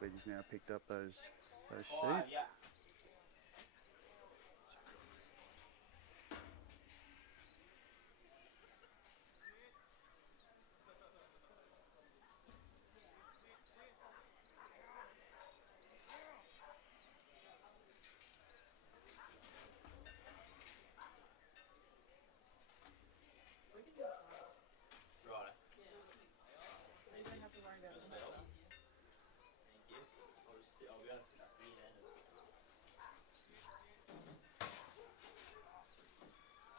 Speedy's now picked up those sheep. Yeah. Right. So you don't have to worry about it. Thank you. I'll be able to sit up here then.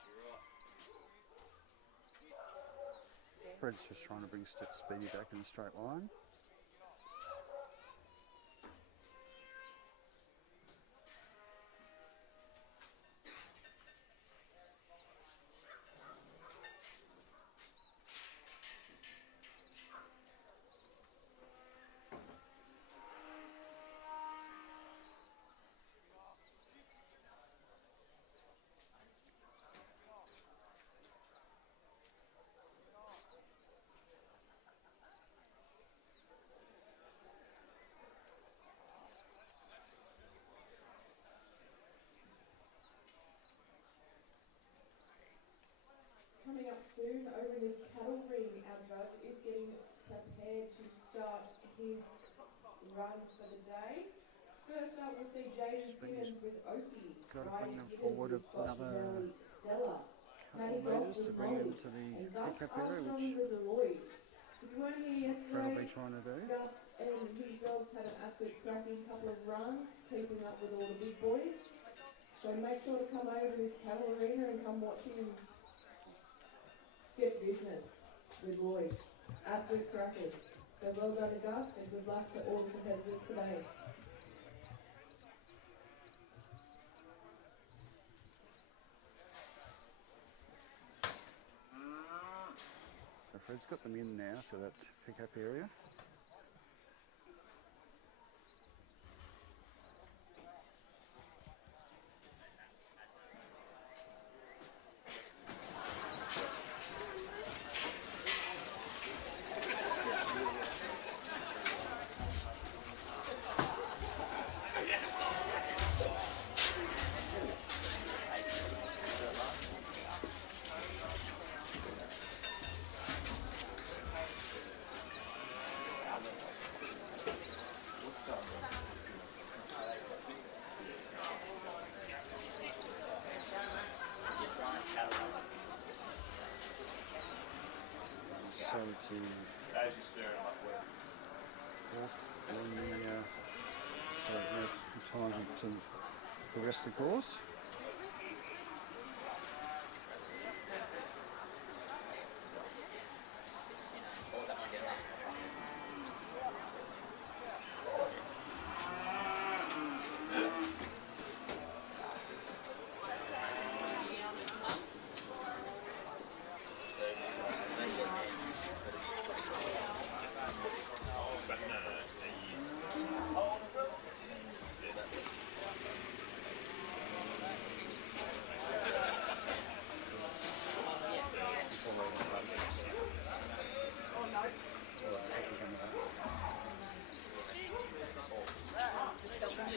You're right. Fred's just trying to bring Speedy back in a straight line. Coming up soon over this cattle ring, our judge is getting prepared to start his runs for the day. First up, we'll see Jaden Simmons with Oki. Got to bring Riding them Gibbons forward with Scotch another Stella. couple Matty Goff metres to with bring Molly. them to the And Gus pickup area, Armstrong which with Lloyd. If you weren't here Fred will yesterday, be trying to do. Gus and his dogs had an absolute cracking couple of runs, keeping up with all the big boys. So make sure to come over to this cattle arena and come watch him get business with Lloyd. Absolute crackers. So well done to Gus and good luck to all the competitors today. So Fred's got them in now to that pickup area. Decided to walk on the so no time to progress the course.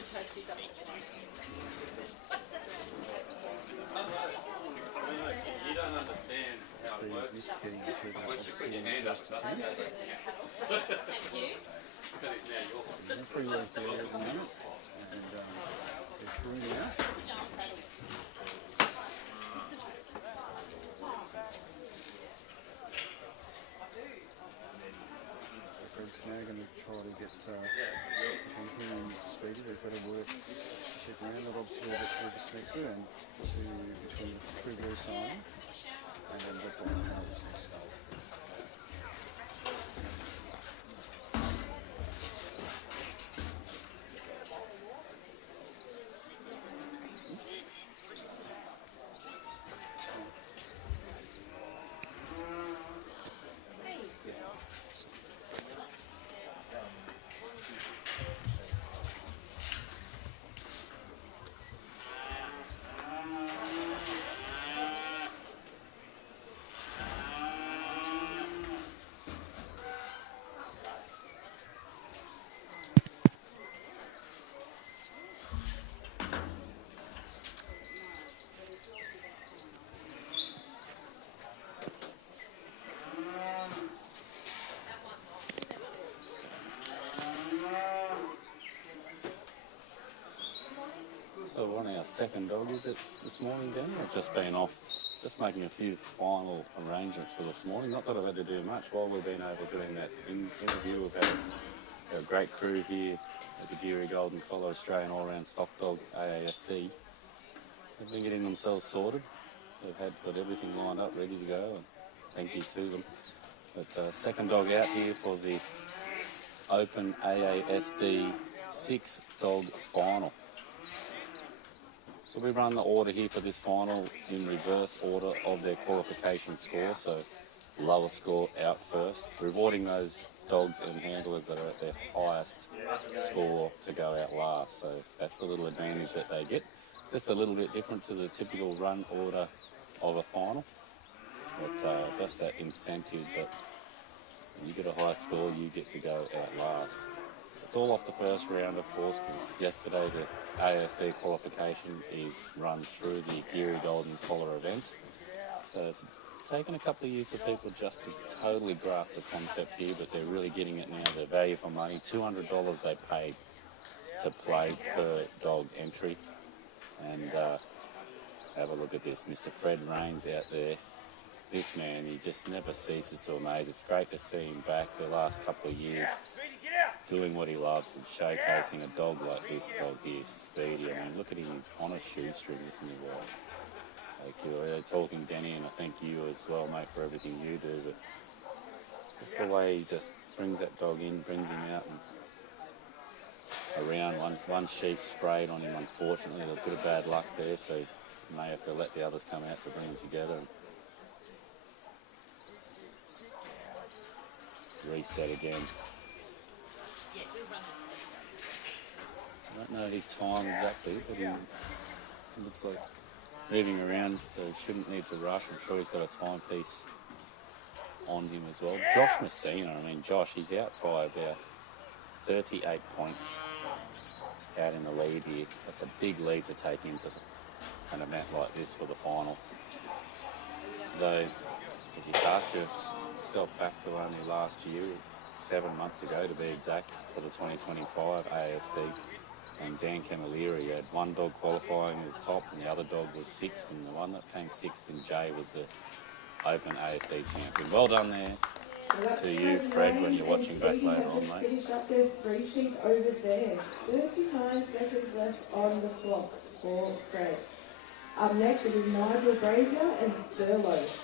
Toasties up. You don't understand how it works. Just getting through that. Once you put your hand up, it doesn't go back down. Thank you. But it's now your There's no free work there at the moment, and they're pruning out. Fred's now going to try to get from him and Speedy. They've got to work shit around. They've obviously got to the speaks and to between through blue sign and then the black and the six. So on our second dog, is it this morning, Danny? I've just been off, just making a few final arrangements for this morning. Not that I've had to do much while we've been over doing that interview. We've had a great crew here at the Geurie Golden Collar Australian Allround Stockdog AASD. They've been getting themselves sorted. They've got everything lined up, ready to go, and thank you to them. But second dog out here for the Open AASD 6-dog final. So we run the order here for this final in reverse order of their qualification score. So lowest score out first, rewarding those dogs and handlers that are at their highest score to go out last. So that's the little advantage that they get. Just a little bit different to the typical run order of a final. But just that incentive that when you get a high score, you get to go out last. It's all off the first round, of course, because yesterday the ASD qualification is run through the Geurie Golden Collar event. So it's taken a couple of years for people just to totally grasp the concept here, but they're really getting it now. The value for money, $200 they paid to play per dog entry. And have a look at this, Mr. Fred Rains out there. This man, he just never ceases to amaze. It's great to see him back the last couple of years doing what he loves and showcasing a dog like this dog here, Speedy. I mean, look at him, he's on a shoestring, isn't he, Walt? Like, you're talking, Denny, and I thank you as well, mate, for everything you do, but just the way he just brings that dog in, brings him out and around. One sheep sprayed on him, unfortunately. There's a bit of bad luck there, so you may have to let the others come out to bring them together. Reset again. I don't know his time exactly, but he looks like moving around, so he shouldn't need to rush. I'm sure he's got a timepiece on him as well. Josh Messina, I mean, Josh, he's out by about 38 points out in the lead here. That's a big lead to take into an event like this for the final. Though, if you cast yourself back to only last year, 7 months ago to be exact, for the 2025 ASD, and Dan Camilleri had one dog qualifying as top and the other dog was sixth, and the one that came sixth in Jay was the Open ASD champion. Well done there to you, Fred, when you're watching back later on, mate. Finished up their 3 sheep over there. 39 seconds left on the clock for Fred. Up next will be Nigel Brazier and Sterlo.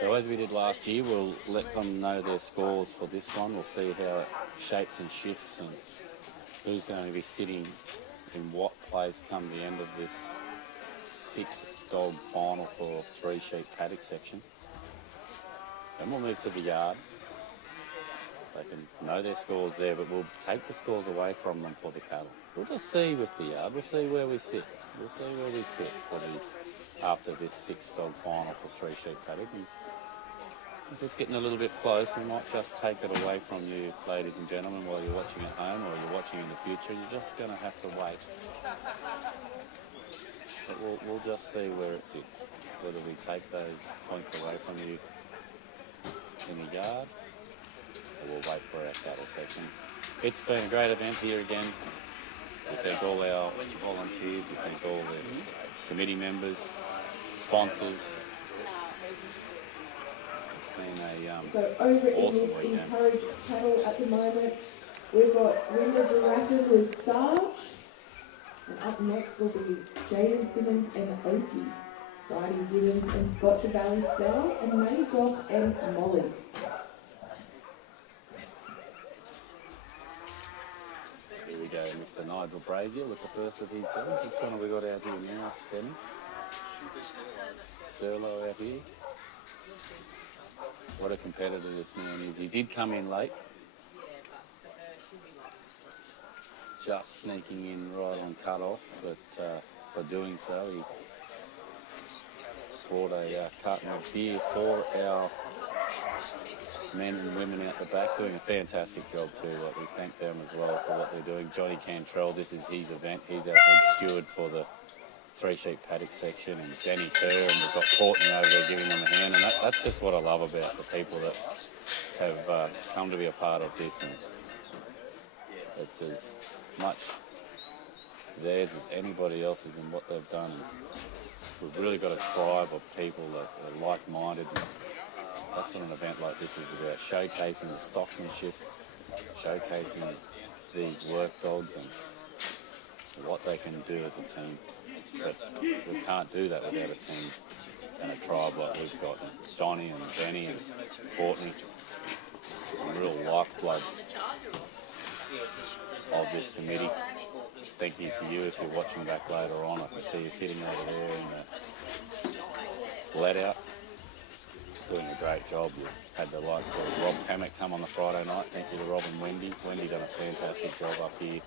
So as we did last year, we'll let them know their scores for this one. We'll see how it shapes and shifts and who's going to be sitting in what place come the end of this 6-dog final for 3 sheep paddock section. Then we'll move to the yard. They can know their scores there, but we'll take the scores away from them for the cattle. We'll just see with the yard. We'll see where we sit. We'll see where we sit for after this 6-dog final for 3 sheep paddock. And if it's getting a little bit close, we might just take it away from you, ladies and gentlemen, while you're watching at home or you're watching in the future. You're just going to have to wait. But we'll just see where it sits, whether we take those points away from you in the yard or we'll wait for our cattle section. It's been a great event here again. We thank all our volunteers, we thank all the committee members, sponsors. So over in awesome this weekend. encouraged cattle at the moment, we've got Winners Latin with Sarge, and up next will be Jaden Simmons and Oki, Friday Gibbons and Scotcher Valley Stella, and Maydock and Molly. Here we go, Mr. Nigel Brazier with the first of his dogs. Which one have we got out here now, Denny? Sterlo out here. What a competitor this man is. He did come in late. Just sneaking in right on cut-off, but for doing so, he brought a carton of beer for our men and women out the back, doing a fantastic job too. Like, we thank them as well for what they're doing. Johnny Cantrell, this is his event. He's our head steward for the 3 sheep paddock section, and Danny Kerr, and we've got Courtney over there giving them a hand, and that's just what I love about the people that have come to be a part of this. And it's as much theirs as anybody else's in what they've done. We've really got a tribe of people that are like-minded. And that's what an event like this is about, showcasing the stockmanship, showcasing these work dogs and what they can do as a team. But we can't do that without a team and a tribe like we've got. Johnny and Benny and Courtney, some real lifebloods of this committee. Thank you to you if you're watching back later on. I can see you sitting over there in the let-out, doing a great job. You had the likes of Rob Hammock come on the Friday night. Thank you to Rob and Wendy. Wendy done a fantastic job up here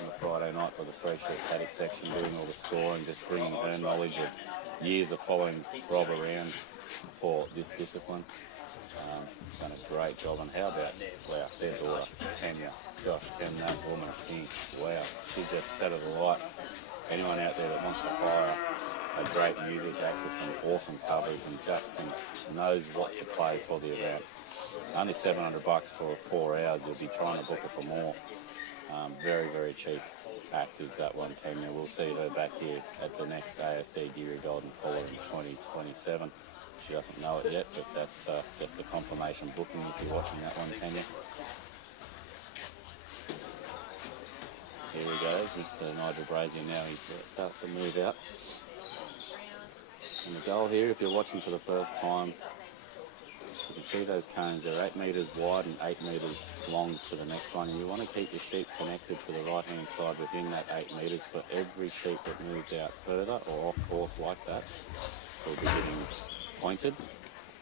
on the Friday night by the three-sheet paddock section, doing all the scoring, just bringing her knowledge of years of following Rob around for this discipline. Done a great job. And how about, wow, their daughter, Tanya. Gosh, can that woman sing? Wow, she just set it alight. Anyone out there that wants to hire a great music act with some awesome covers and just knows what to play for the event. Only $700 for 4 hours. You'll be trying to book it for more. Very, very cheap act is that one, Tanya. We'll see her back here at the next ASD Geurie Golden Collar in 2027. She doesn't know it yet, but that's just the confirmation booking if you're watching that one, Tanya. Here he goes, Mr. Nigel Brazier now. He starts to move out. And the goal here, if you're watching for the first time, you can see those cones. They're 8 metres wide and 8 metres long to the next one. And you want to keep your sheep connected to the right-hand side within that 8 metres. But every sheep that moves out further or off course like that will be getting pointed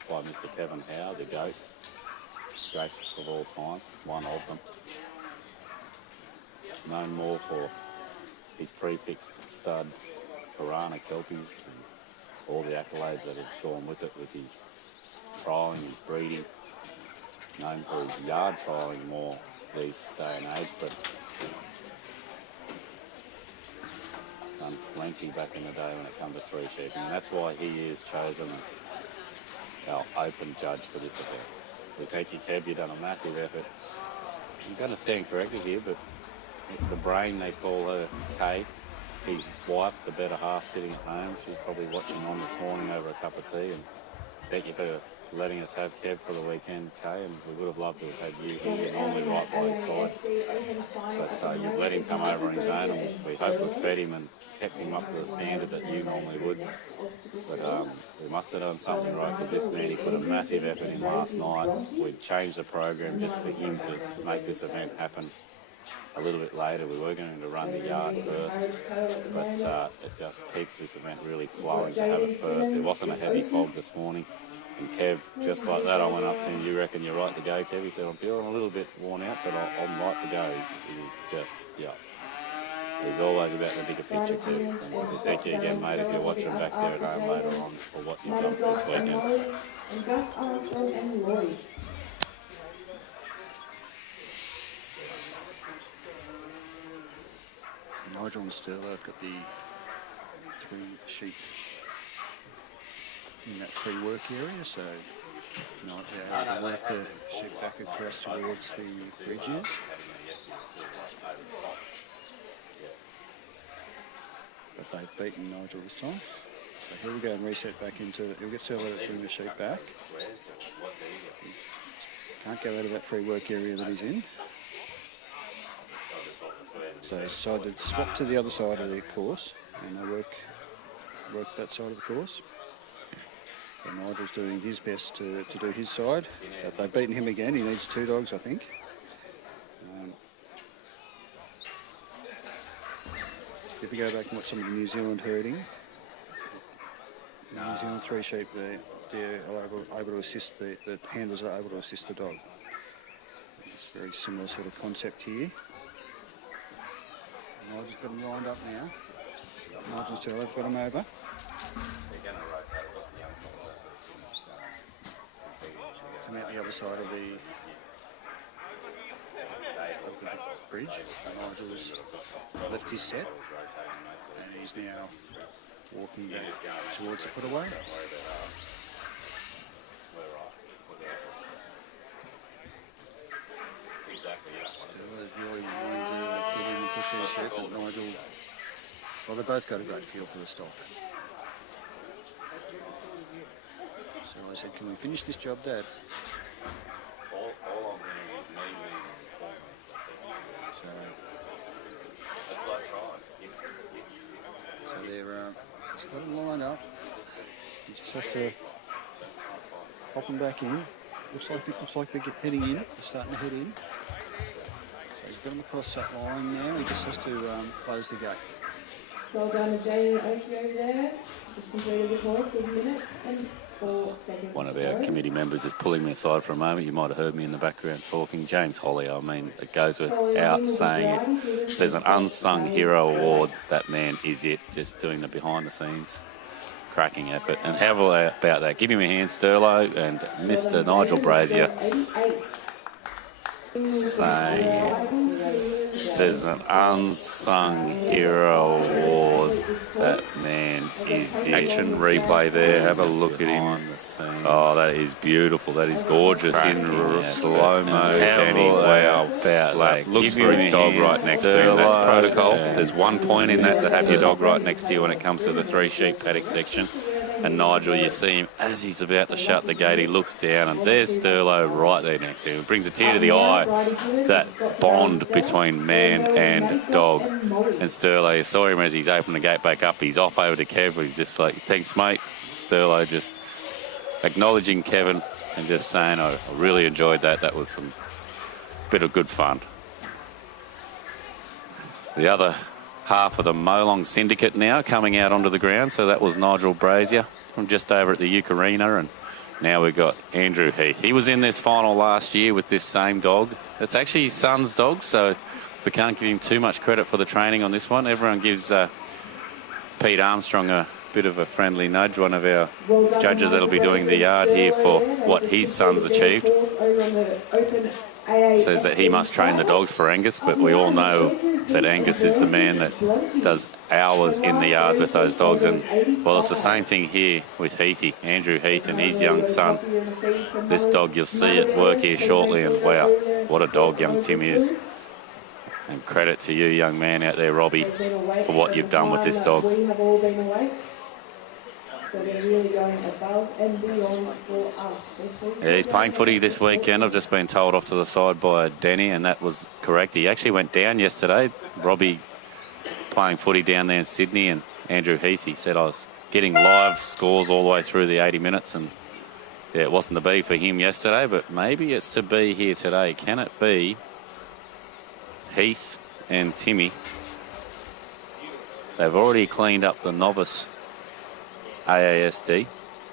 by Mr. Kevin Howe, the goat, greatest of all time, one of them. Known more for his prefixed stud Piranha Kelpies and all the accolades that has gone with it, with his trialling, his breeding. Known for his yard trialling more these day and age, but done plenty back in the day when it comes to three sheeping, and that's why he is chosen our open judge for this event. We thank you, Kev, you've done a massive effort. You're going to stand corrected here, but the brain, they call her, Kay, his wife, the better half, sitting at home. She's probably watching on this morning over a cup of tea, and thank you for letting us have Kev for the weekend, Kay, and we would have loved to have had you here. You're normally right by his side, but you've let him come over on his own, and we hope we've fed him and kept him up to the standard that you normally would. But we must have done something right, because this man, he put a massive effort in last night. We changed the program just for him to make this event happen a little bit later. We were going to run the yard first, but it just keeps this event really flowing to have it first. There wasn't a heavy fog this morning, and Kev, just like that, I went up to him, "You reckon you're right to go, Kev?" He said, "I'm feeling a little bit worn out, but I'm right to go." He's just, yeah. He's always about the bigger picture, Kev. And thank you again, mate, if you're watching back there at home later on, for what you've done for this weekend. Nigel and Sterlo have got the 3 sheep in that free work area, so not able to work the sheep back across towards the bridges. But they've beaten Nigel this time. So here we go and reset back into, he'll get Sterlo to bring the sheep back. Can't go out of that free work area that he's in. So they decided to swap to the other side of the course, and they work that side of the course. So Nigel's doing his best to do his side, but they've beaten him again. He needs 2 dogs, I think. If we go back and watch some of the New Zealand herding, the New Zealand 3 sheep, they're able to assist, the handlers are able to assist the dog. It's a very similar sort of concept here. Nigel's got them lined up now. Nigel's still, they've got them over. Come out the other side of the bridge. Nigel's left his set, and he's now walking back towards the put-away. Still is really wanting to get him pushes yet, but Nigel, well, they both got a great feel for the stock. So I said, can we finish this job, Dad? All I'm hearing is me leaving So, That's like trying. so they're, he's got them lined up. He just has to hop them back in. Looks like they're heading in. They're starting to head in. So he's got them across that line now. He just has to close the gate. Well done to Jay and Oki over there. Just completed the course with a minute and 4 seconds. One of to our go. committee members is pulling me aside for a moment. You might have heard me in the background talking. James Holly, I mean, it goes without saying it. If there's an unsung hero award, that man is it, just doing the behind the scenes. Cracking effort. And how about that? Give him a hand, Sterlo and Mr. Nigel Brazier. Saying there's an unsung hero award. That man is it. Action replay there. Have a look at him. Oh, that is beautiful. That is gorgeous in slow-mo. Danny, wow, about that. Looks for his dog right next to him. That's protocol. There's 1 point in that to have your dog right next to you when it comes to the 3 sheep paddock section. And Nigel, you see him as he's about to shut the gate, he looks down and there's Sterlo right there next to him. It brings a tear to the eye, that bond between man and dog. And Sterlo, you saw him as he's opened the gate back up, he's off over to Kev, he's just like, thanks mate. Sterlo just acknowledging Kevin and just saying, I really enjoyed that. That was some bit of good fun. The other half of the Molong syndicate now coming out onto the ground. So that was Nigel Brazier from just over at the Geurie, and now we've got Andrew Heath. He was in this final last year with this same dog. It's actually his son's dog, so we can't give him too much credit for the training on this one. Everyone gives Pete Armstrong a bit of a friendly nudge, one of our judges that'll be doing the yard here for what his son's achieved. Says that he must train the dogs for Angus, but we all know that Angus is the man that does hours in the yards with those dogs. And, well, it's the same thing here with Heathy, Andrew Heath and his young son. This dog, you'll see it work here shortly, and wow, what a dog young Tim is. And credit to you, young man out there, Robbie, for what you've done with this dog. So they're really going above and beyond for us. Yeah, he's playing footy this weekend. I've just been told off to the side by Danny, and that was correct. He actually went down yesterday. Robbie playing footy down there in Sydney, and Andrew Heath, he said I was getting live scores all the way through the 80 minutes, and yeah, it wasn't to be for him yesterday, but maybe it's to be here today. Can it be Heath and Timmy? They've already cleaned up the novice AASD.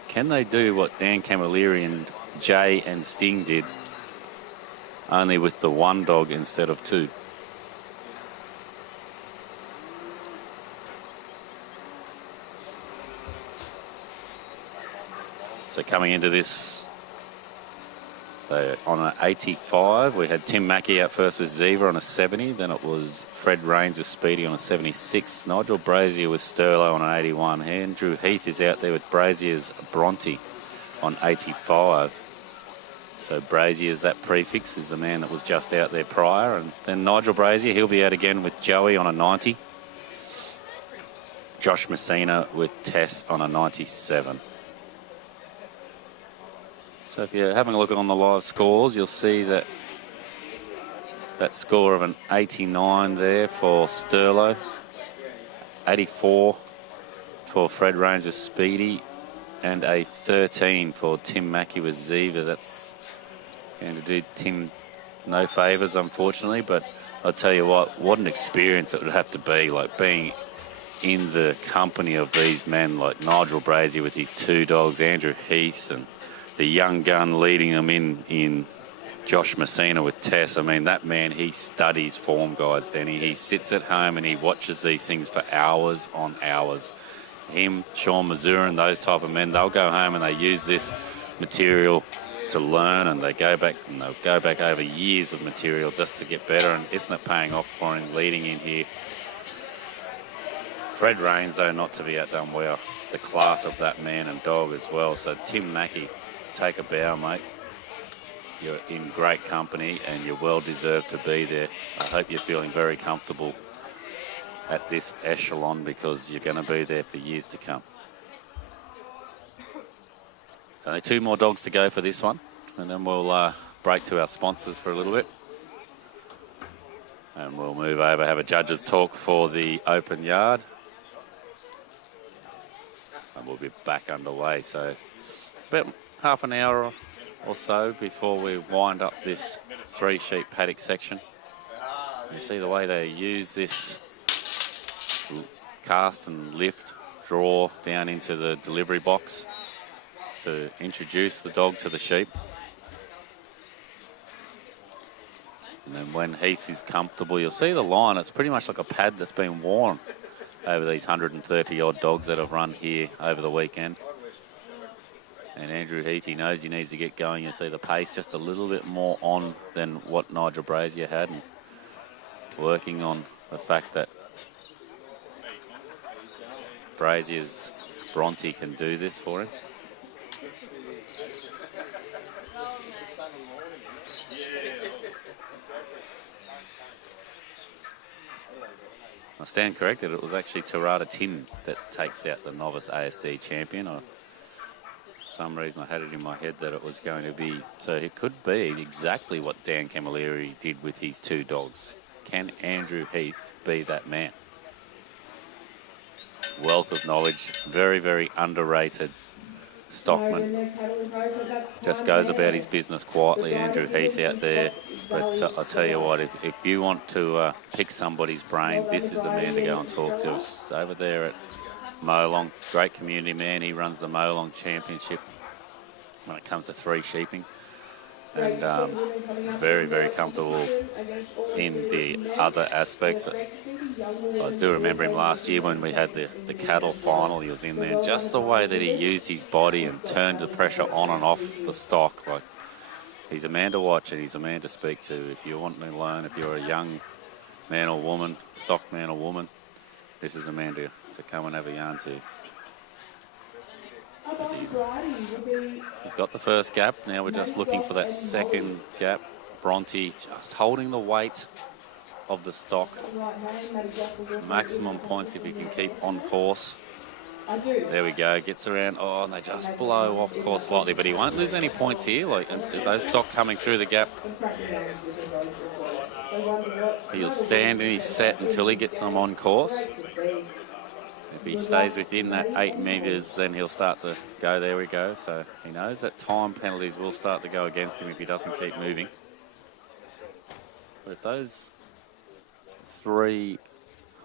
Can they do what Dan Camilleri and Jay and Sting did, only with the 1 dog instead of 2? So coming into this, on an 85, we had Tim Mackey out first with Ziva on a 70. Then it was Fred Rains with Speedy on a 76. Nigel Brazier with Sterlo on an 81. Andrew Heath is out there with Brazier's Bronte on 85. So Brazier's, that prefix, is the man that was just out there prior. And then Nigel Brazier, he'll be out again with Joey on a 90. Josh Messina with Tess on a 97. So if you're having a look on the live scores, you'll see that score of an 89 there for Sterlo, 84 for Fred Rains with Speedy, and a 13 for Tim Mackey with Ziva. That's going to do Tim no favours, unfortunately, but I'll tell you what an experience it would have to be, like being in the company of these men like Nigel Brazier with his 2 dogs, Andrew Heath, and the young gun leading them in Josh Messina with Tess. I mean, that man, he studies form, guys, Denny. He sits at home and he watches these things for hours on hours. Him, Sean Mazurin, those type of men, they'll go home and they use this material to learn, and they go back and they'll go back over years of material just to get better. And isn't it paying off for him leading in here? Fred Rains, though, not to be outdone well. The class of that man and dog as well. So Tim Mackey, take a bow, mate. You're in great company and you're well deserved to be there. I hope you're feeling very comfortable at this echelon because you're going to be there for years to come. So only 2 more dogs to go for this one, and then we'll break to our sponsors for a little bit. And we'll move over, have a judges talk for the open yard. And we'll be back underway. So about half an hour or so before we wind up this 3-sheep paddock section. You see the way they use this cast and lift, draw down into the delivery box to introduce the dog to the sheep. And then when Heath is comfortable, you'll see the line. It's pretty much like a pad that's been worn over these 130-odd dogs that have run here over the weekend. And Andrew Heath, he knows he needs to get going. You see the pace just a little bit more on than what Nigel Brazier had, and working on the fact that Brazier's Bronte can do this for him. I stand corrected, it was actually Tarada Tin that takes out the novice ASD champion. For some reason I had it in my head that it was going to be, so it could be exactly what Dan Camilleri did with his 2 dogs. Can Andrew Heath be that man? Wealth of knowledge, very, very underrated stockman. Just goes about his business quietly, Andrew Heath out there. But I'll tell you what, if you want to pick somebody's brain, this is the man to go and talk to. Over there at Molong, great community man. He runs the Molong Championship when it comes to 3-sheeping. And very, very comfortable in the other aspects. I do remember him last year when we had the cattle final. He was in there. Just the way that he used his body and turned the pressure on and off the stock. Like, he's a man to watch and he's a man to speak to. If you want to learn, if you're a young man or woman, stock man or woman, this is a man to come and have a yarn to. He's got the first gap. Now we're just looking for that second gap. Bronte just holding the weight of the stock. Maximum points if he can keep on course. There we go, gets around. Oh, and they just blow off course slightly, but he won't lose any points here. Like those stock coming through the gap. He'll stand in his set until he gets them on course. If he stays within that 8 metres, then he'll start to go. There we go. So he knows that time penalties will start to go against him if he doesn't keep moving. But if those 3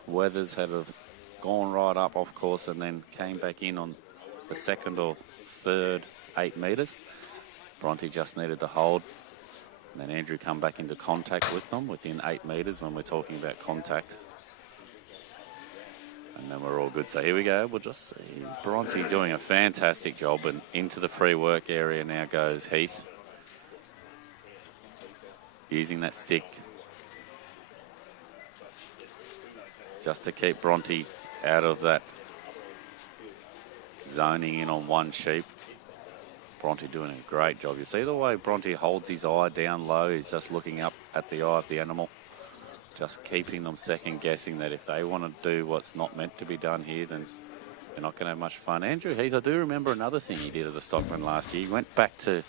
weathers had have gone right up off course and then came back in on the 2nd or 3rd 8 metres, Bronte just needed to hold. And then Andrew come back into contact with them within 8 metres when we're talking about contact. And then we're all good. So here we go. We'll just see Bronte doing a fantastic job. And into the free work area now goes Heath. Using that stick just to keep Bronte out of that zoning in on one sheep. Bronte doing a great job. You see the way Bronte holds his eye down low. He's just looking up at the eye of the animal. Just keeping them second guessing that if they want to do what's not meant to be done here, then they're not going to have much fun. Andrew Heath, I do remember another thing he did as a stockman last year. He went back to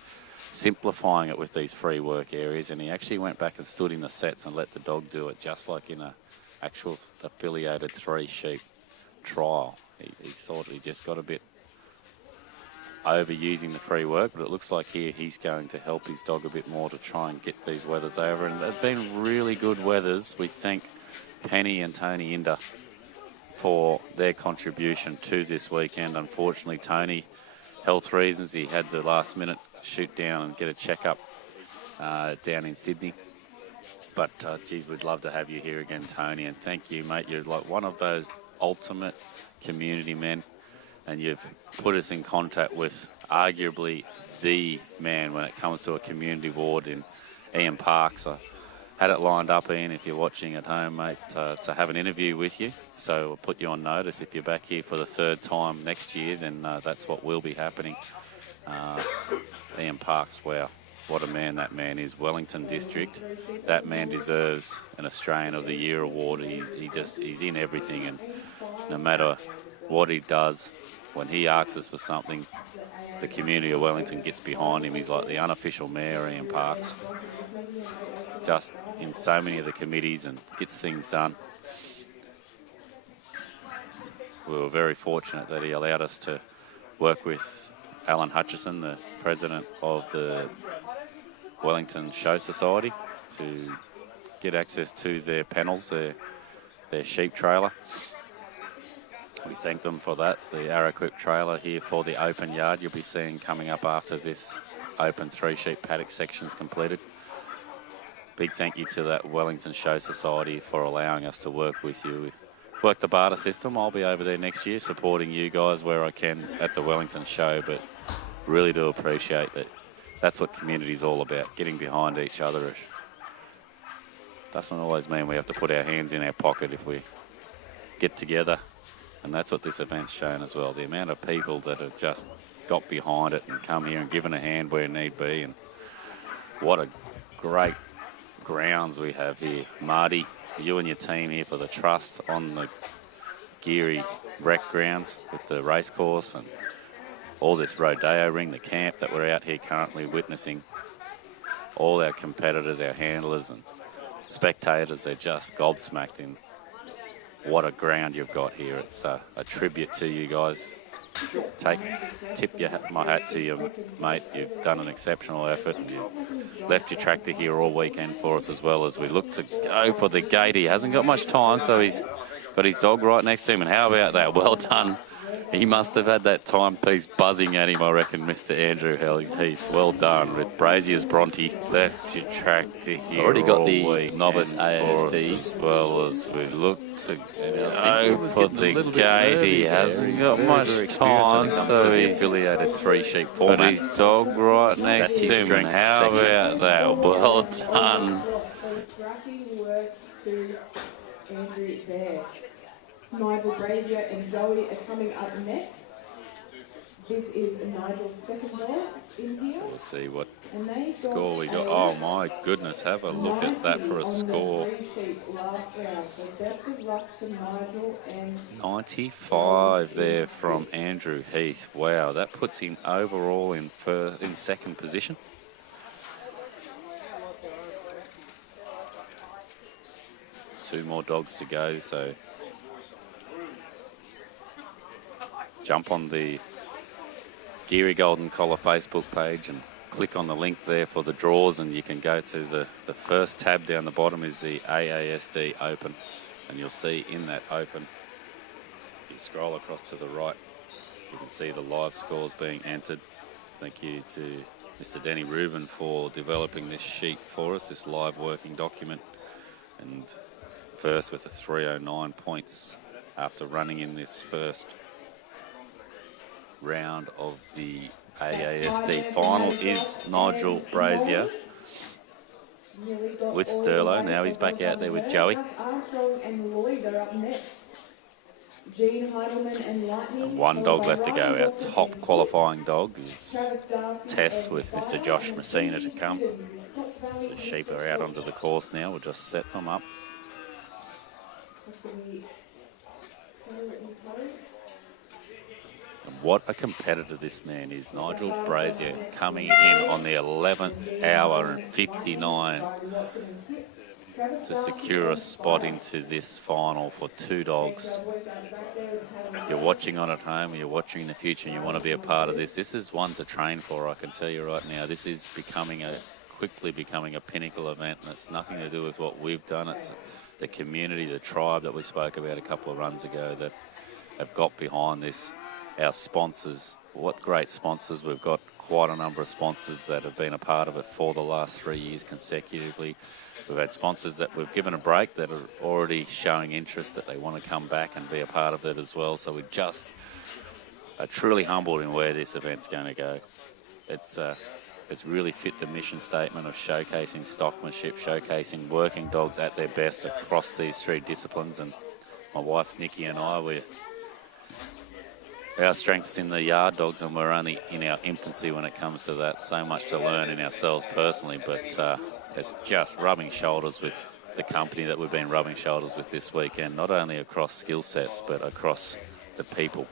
simplifying it with these free work areas, and he actually went back and stood in the sets and let the dog do it, just like in a actual affiliated 3-sheep trial. He thought he just got a bit overusing the free work, but it looks like here he's going to help his dog a bit more to try and get these weathers over. And they've been really good weathers. We thank Penny and Tony Inder for their contribution to this weekend. Unfortunately, Tony, health reasons, he had to last minute shoot down and get a checkup down in Sydney. But geez, we'd love to have you here again, Tony, and thank you, mate. You're like one of those ultimate community men, and you've put us in contact with arguably the man when it comes to a community ward in Ian Parks. I had it lined up, Ian, if you're watching at home, mate, to have an interview with you. So we'll put you on notice. If you're back here for the 3rd time next year, then that's what will be happening. Ian Parks, wow. what a man that man is. Wellington District, that man deserves an Australian of the Year award. He's in everything, and no matter what he does, when he asks us for something, the community of Wellington gets behind him. He's like the unofficial mayor of Ian Parks, just in so many of the committees and gets things done. We were very fortunate that he allowed us to work with Alan Hutchison, the president of the Wellington Show Society, to get access to their panels, their sheep trailer. We thank them for that. The Arrowquip trailer here for the open yard you'll be seeing coming up after this open 3-sheep paddock section's completed. Big thank you to that Wellington Show Society for allowing us to work with you. Work the barter system. I'll be over there next year supporting you guys where I can at the Wellington Show, but really do appreciate that. That's what community's all about, getting behind each other. Doesn't always mean we have to put our hands in our pocket if we get together. And that's what this event's shown as well. The amount of people that have just got behind it and come here and given a hand where need be. And what a great grounds we have here. Marty, you and your team here for the trust on the Geurie rec grounds with the race course and all this rodeo ring, the camp that we're out here currently witnessing. All our competitors, our handlers and spectators, they're just gobsmacked in what a ground you've got here. It's a tribute to you guys. Tip my hat to you, mate. You've done an exceptional effort and you've left your tractor here all weekend for us as well as we look to go for the gate. He hasn't got much time, so he's got his dog right next to him. And how about that? Well done. He must have had that timepiece buzzing at him, I reckon, Mr. Andrew Heath. Well done. With Brazier's Bronte, left your tractor here. Already got the novice ASD. As well as we look to go for the gate. He hasn't got much time, so he's affiliated 3-sheep got format. his dog right next That's his to him. strength How section. about that? Well done. Cracking work to Andrew there. Nigel Brazier and Geurie are coming up next. This is Nigel's second dog in here. We'll see what And they score we got. Oh my goodness, have a look at that for a score. 95 there from Andrew Heath. Wow, that puts him overall in second position. Two more dogs to go, so jump on the Geurie Golden Collar Facebook page and click on the link there for the draws, and you can go to the first tab down the bottom is the AASD Open, and you'll see in that Open, if you scroll across to the right, you can see the live scores being entered. Thank you to Mr. Danny Rubin for developing this sheet for us, this live working document. And first with the 309 points after running in this first round of the AASD final is Nigel Brazier with Sterlo. Now he's back out there with Joey. Armstrong and Lloyd are up next. Gene Heidelman and Lightning. And one dog left to go. Our top qualifying dog is Travis Darcy Tess and with Mr. Fire. Josh Messina to come. Scott Valley The sheep are out onto the course now. We'll just set them up. That's gonna be co-written code. And what a competitor this man is. Nigel Brazier coming in on the 11th hour and 59 to secure a spot into this final for two dogs. You're watching on at home, you're watching in the future, and you want to be a part of this. This is one to train for, I can tell you right now. This is quickly becoming a pinnacle event, and it's nothing to do with what we've done. It's the community, the tribe that we spoke about a couple of runs ago that have got behind this. Our sponsors, what great sponsors. We've got quite a number of sponsors that have been a part of it for the last 3 years consecutively. We've had sponsors that we've given a break that are already showing interest that they want to come back and be a part of it as well. So we just are truly humbled in where this event's going to go. It's really fit the mission statement of showcasing stockmanship, showcasing working dogs at their best across these three disciplines. And my wife Nikki and I, our strength's in the yard dogs, and we're only in our infancy when it comes to that. So much to learn in ourselves personally, but it's just rubbing shoulders with the company that we've been rubbing shoulders with this weekend, not only across skill sets, but across the people.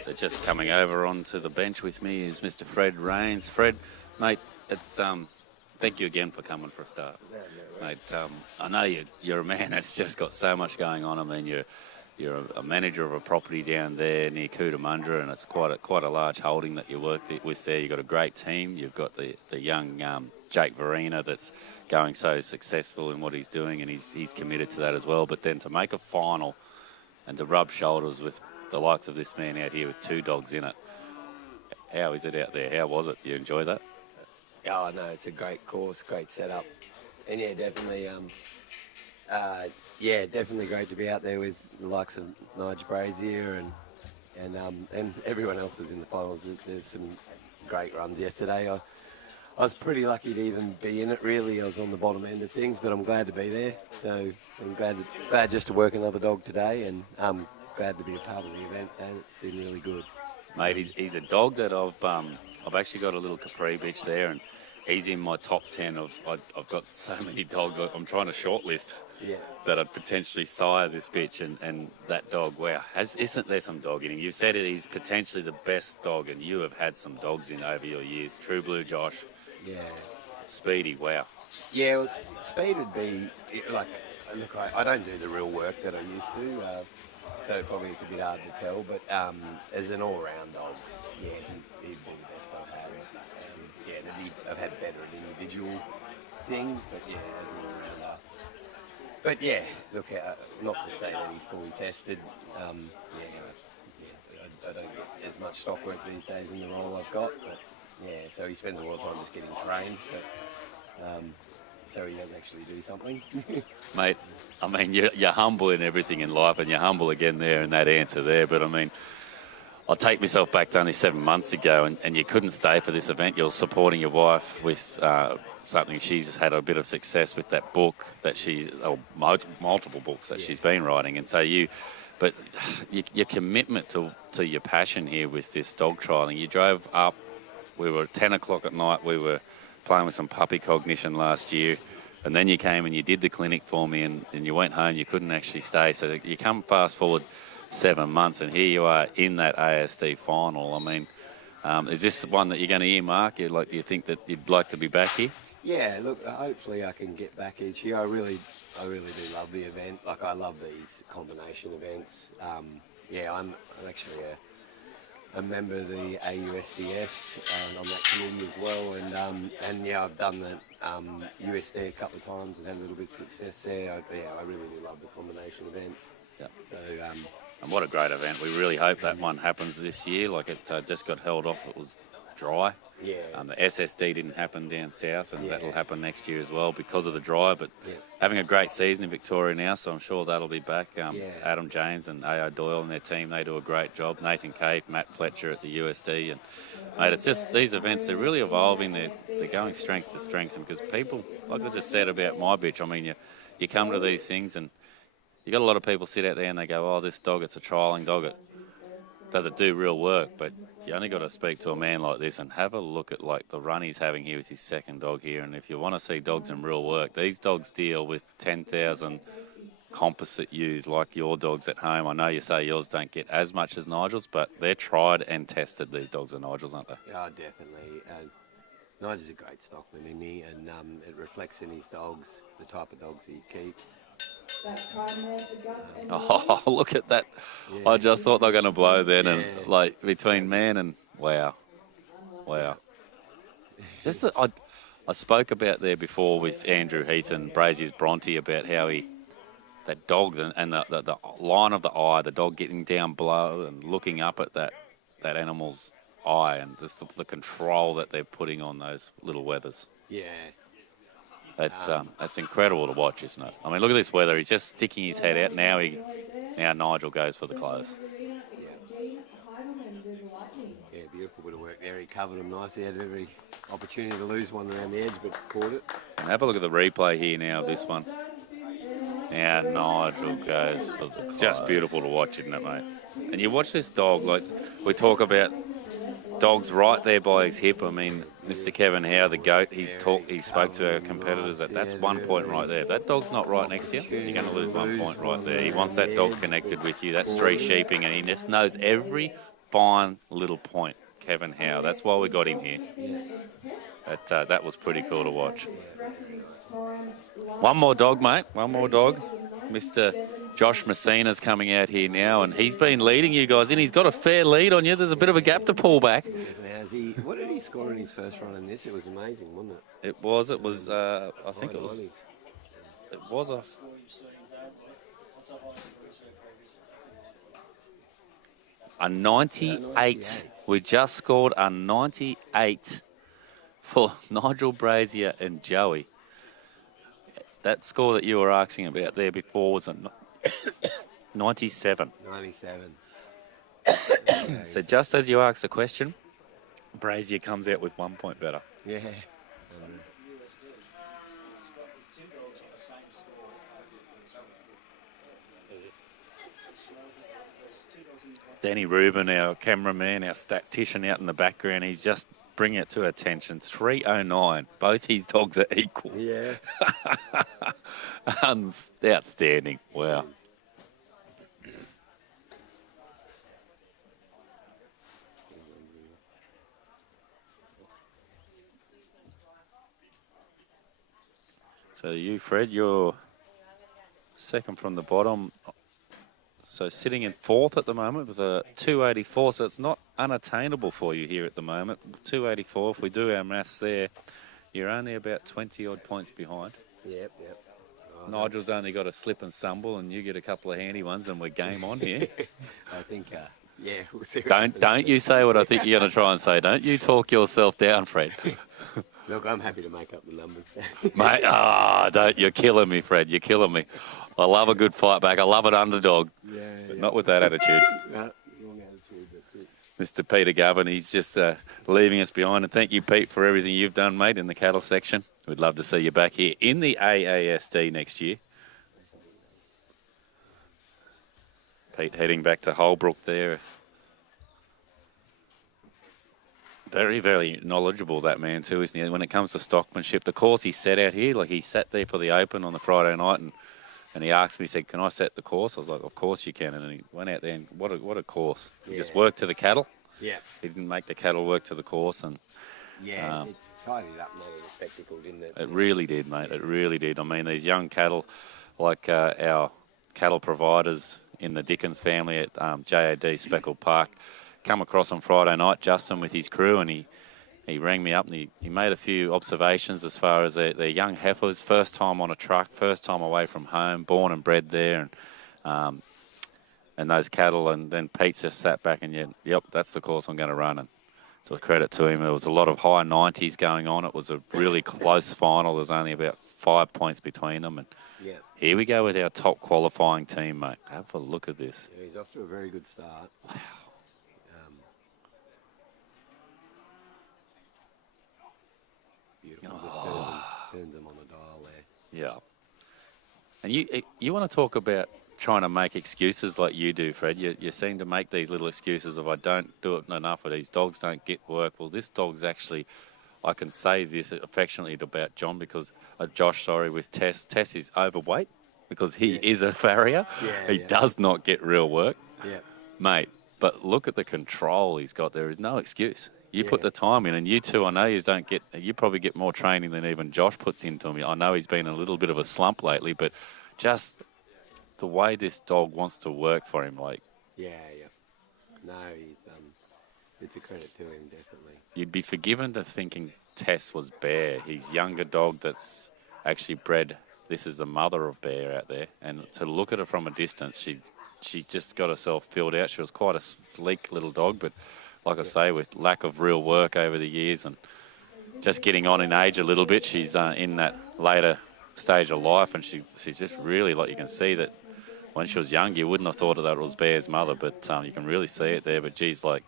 So just coming over onto the bench with me is Mr. Fred Rains. Fred, mate, it's thank you again for coming for a start. Mate, I know you're a man that's just got so much going on. I mean, you're a manager of a property down there near Cootamundra, and it's quite a large holding that you work with there. You've got a great team. You've got the young Jake Verena that's going so successful in what he's doing, and he's committed to that as well. But then to make a final and to rub shoulders with the likes of this man out here with 2 dogs in it, how is it out there? How was it? You enjoy that? Oh, no, it's a great course, great setup. And yeah, definitely, definitely great to be out there with the likes of Nigel Brazier and everyone else was in the finals. There's some great runs yesterday. I was pretty lucky to even be in it, really. I was on the bottom end of things, but I'm glad to be there. So I'm glad just to work another dog today, and glad to be a part of the event, and it's been really good. Mate, he's a dog that I've actually got a little Capri bitch there, and he's in my top 10 of. I've got so many dogs. I'm trying to shortlist that I'd potentially sire this bitch, and that dog. Wow, isn't there some dog in him? You said he's potentially the best dog, and you have had some dogs in over your years. True Blue Josh. Yeah. Speedy. Wow. Yeah, well, Speed would be like. Look, I don't do the real work that I used to. So probably it's a bit hard to tell, but as an all-round dog, yeah, he'd be the best I've had. I've had better at individual things, but yeah, as an all-rounder. But yeah, look, not to say that he's fully tested. I don't get as much stock work these days in the role I've got, but yeah, so he spends a lot of time just getting trained, but so he does actually do something. Mate, I mean, you're humble in everything in life, and you're humble again there in that answer there. But I mean, I'll take myself back to only 7 months ago, and you couldn't stay for this event. You're supporting your wife with something. She's had a bit of success with that book that multiple books that she's been writing. And so your commitment to your passion here with this dog trialing, you drove up, we were 10 o'clock at night, we were playing with some puppy cognition last year, and then you came and you did the clinic for me, and you went home. You couldn't actually stay, so you come fast forward 7 months, and here you are in that ASD final. I mean, is this one that you're going to earmark? Do you think that you'd like to be back here? Yeah, look, hopefully I can get back each year. I really do love the event. Like, I love these combination events. I'm actually a member of the AUSDS on that committee as well, and I've done the USD a couple of times and had a little bit of success there. I really do love the combination events. Yeah. So, and what a great event. We really hope that one happens this year. Like, it just got held off. It was dry. Yeah. The SSD didn't happen down south, and that'll happen next year as well because of the dry. But having a great season in Victoria now, so I'm sure that'll be back. Adam James and A.O. Doyle and their team, they do a great job. Nathan Cave, Matt Fletcher at the USD. And, mate, it's just these events, they're really evolving. They're going strength to strength. And because people, like I just said about my bitch, I mean, you come to these things and you got a lot of people sit out there and they go, oh, this dog, it's a trialling dog. Does it do real work? But you only got to speak to a man like this and have a look at like the run he's having here with his second dog here. And if you want to see dogs in real work, these dogs deal with 10,000 composite ewes like your dogs at home. I know you say yours don't get as much as Nigel's, but they're tried and tested. These dogs are Nigel's, aren't they? Yeah, definitely. Nigel's a great stockman, isn't he? And it reflects in his dogs, the type of dogs he keeps. That time there for Gus and Oh, look at that. I just thought they were going to blow then. And, like, between man and... Wow. Wow. Just that I spoke about there before with Andrew Heath and Brazier's Bronte about how that dog and the line of the eye, the dog getting down below and looking up at that animal's eye, and just the control that they're putting on those little weathers. Yeah. That's incredible to watch, isn't it? I mean, look at this weather. He's just sticking his head out. Now Nigel goes for the close. Yeah, beautiful bit of work there. He covered him nicely. He had every opportunity to lose one around the edge, but caught it. And have a look at the replay here now of this one. Now Nigel goes for the close. Just beautiful to watch, isn't it, mate? And you watch this dog, like we talk about dogs right there by his hip. I mean, Mr. Kevin Howe, the goat, he spoke to our competitors that's 1 point right there. If that dog's not right next to you, you're going to lose 1 point right there. He wants that dog connected with you. That's 3 sheeping, and he just knows every fine little point. Kevin Howe, that's why we got him here. That was pretty cool to watch. One more dog, mate. One more dog. Mr. Josh Messina's coming out here now, and he's been leading you guys in. He's got a fair lead on you. There's a bit of a gap to pull back. What did he score in his first run in this? It was amazing, wasn't it? It was. I think it was. It was a 98. We just scored a 98 for Nigel Brazier and Joey. That score that you were asking about there before was a 97. 97. So just as you asked the question, Brazier comes out with 1 point better. Yeah. Danny Rubin, our cameraman, our statistician out in the background, he's just bringing it to attention. 309. Both his dogs are equal. Yeah. Outstanding. Wow. So you, Fred, you're second from the bottom. So sitting in fourth at the moment with a 284, so it's not unattainable for you here at the moment. 284, if we do our maths there, you're only about 20-odd points behind. Yep. Oh, Nigel's only got a slip and stumble, and you get a couple of handy ones, and we're game on here. I think, yeah. We'll see. Don't you say what I think you're going to try and say. Don't you talk yourself down, Fred. Look, I'm happy to make up the numbers. Mate, don't. You're killing me, Fred. You're killing me. I love a good fight back. I love an underdog. But not with that attitude. No, wrong attitude, that's it. Mr. Peter Govern, he's just leaving us behind. And thank you, Pete, for everything you've done, mate, in the cattle section. We'd love to see you back here in the AASD next year. Pete heading back to Holbrook there. Very, very knowledgeable, that man, too, isn't he? When it comes to stockmanship, the course he set out here, like he sat there for the Open on the Friday night and he asked me, he said, can I set the course? I was like, of course you can. And he went out there and what a course. He just worked to the cattle. Yeah. He didn't make the cattle work to the course. And yeah, it tidied up, made it a spectacle, didn't it? It really did, mate. It really did. I mean, these young cattle, like our cattle providers in the Dickens family at JAD Speckled Park, come across on Friday night, Justin with his crew, and he rang me up and he made a few observations as far as their young heifers, first time on a truck, first time away from home, born and bred there, and those cattle. And then Pete just sat back and yep, that's the course I'm going to run. And so credit to him. There was a lot of high 90s going on. It was a really close final. There's only about 5 points between them. And here we go with our top qualifying team, mate. Have a look at this. Yeah, he's off to a very good start. Wow. Beautiful. Just turns them on the dial there. Yeah. And you want to talk about trying to make excuses like you do, Fred. You seem to make these little excuses of I don't do it enough, or these dogs don't get work. Well, this dog's actually, I can say this affectionately about John because, Josh, sorry, with Tess. Tess is overweight because he is a farrier. He does not get real work. Yeah. Mate, but look at the control he's got. There is no excuse. You put the time in, and you two, I know you probably get more training than even Josh puts into him. I know he's been in a little bit of a slump lately, but just the way this dog wants to work for him, like Yeah. No, he's it's a credit to him, definitely. you'd be forgiven to thinking Tess was Bear. His younger dog that's actually bred. This is the mother of Bear out there, and to look at her from a distance, she's just got herself filled out. She was quite a sleek little dog, but like I say, with lack of real work over the years and just getting on in age a little bit, she's in that later stage of life, and she's just really, like, you can see that when she was young, you wouldn't have thought that it was Bear's mother, but you can really see it there. But geez, like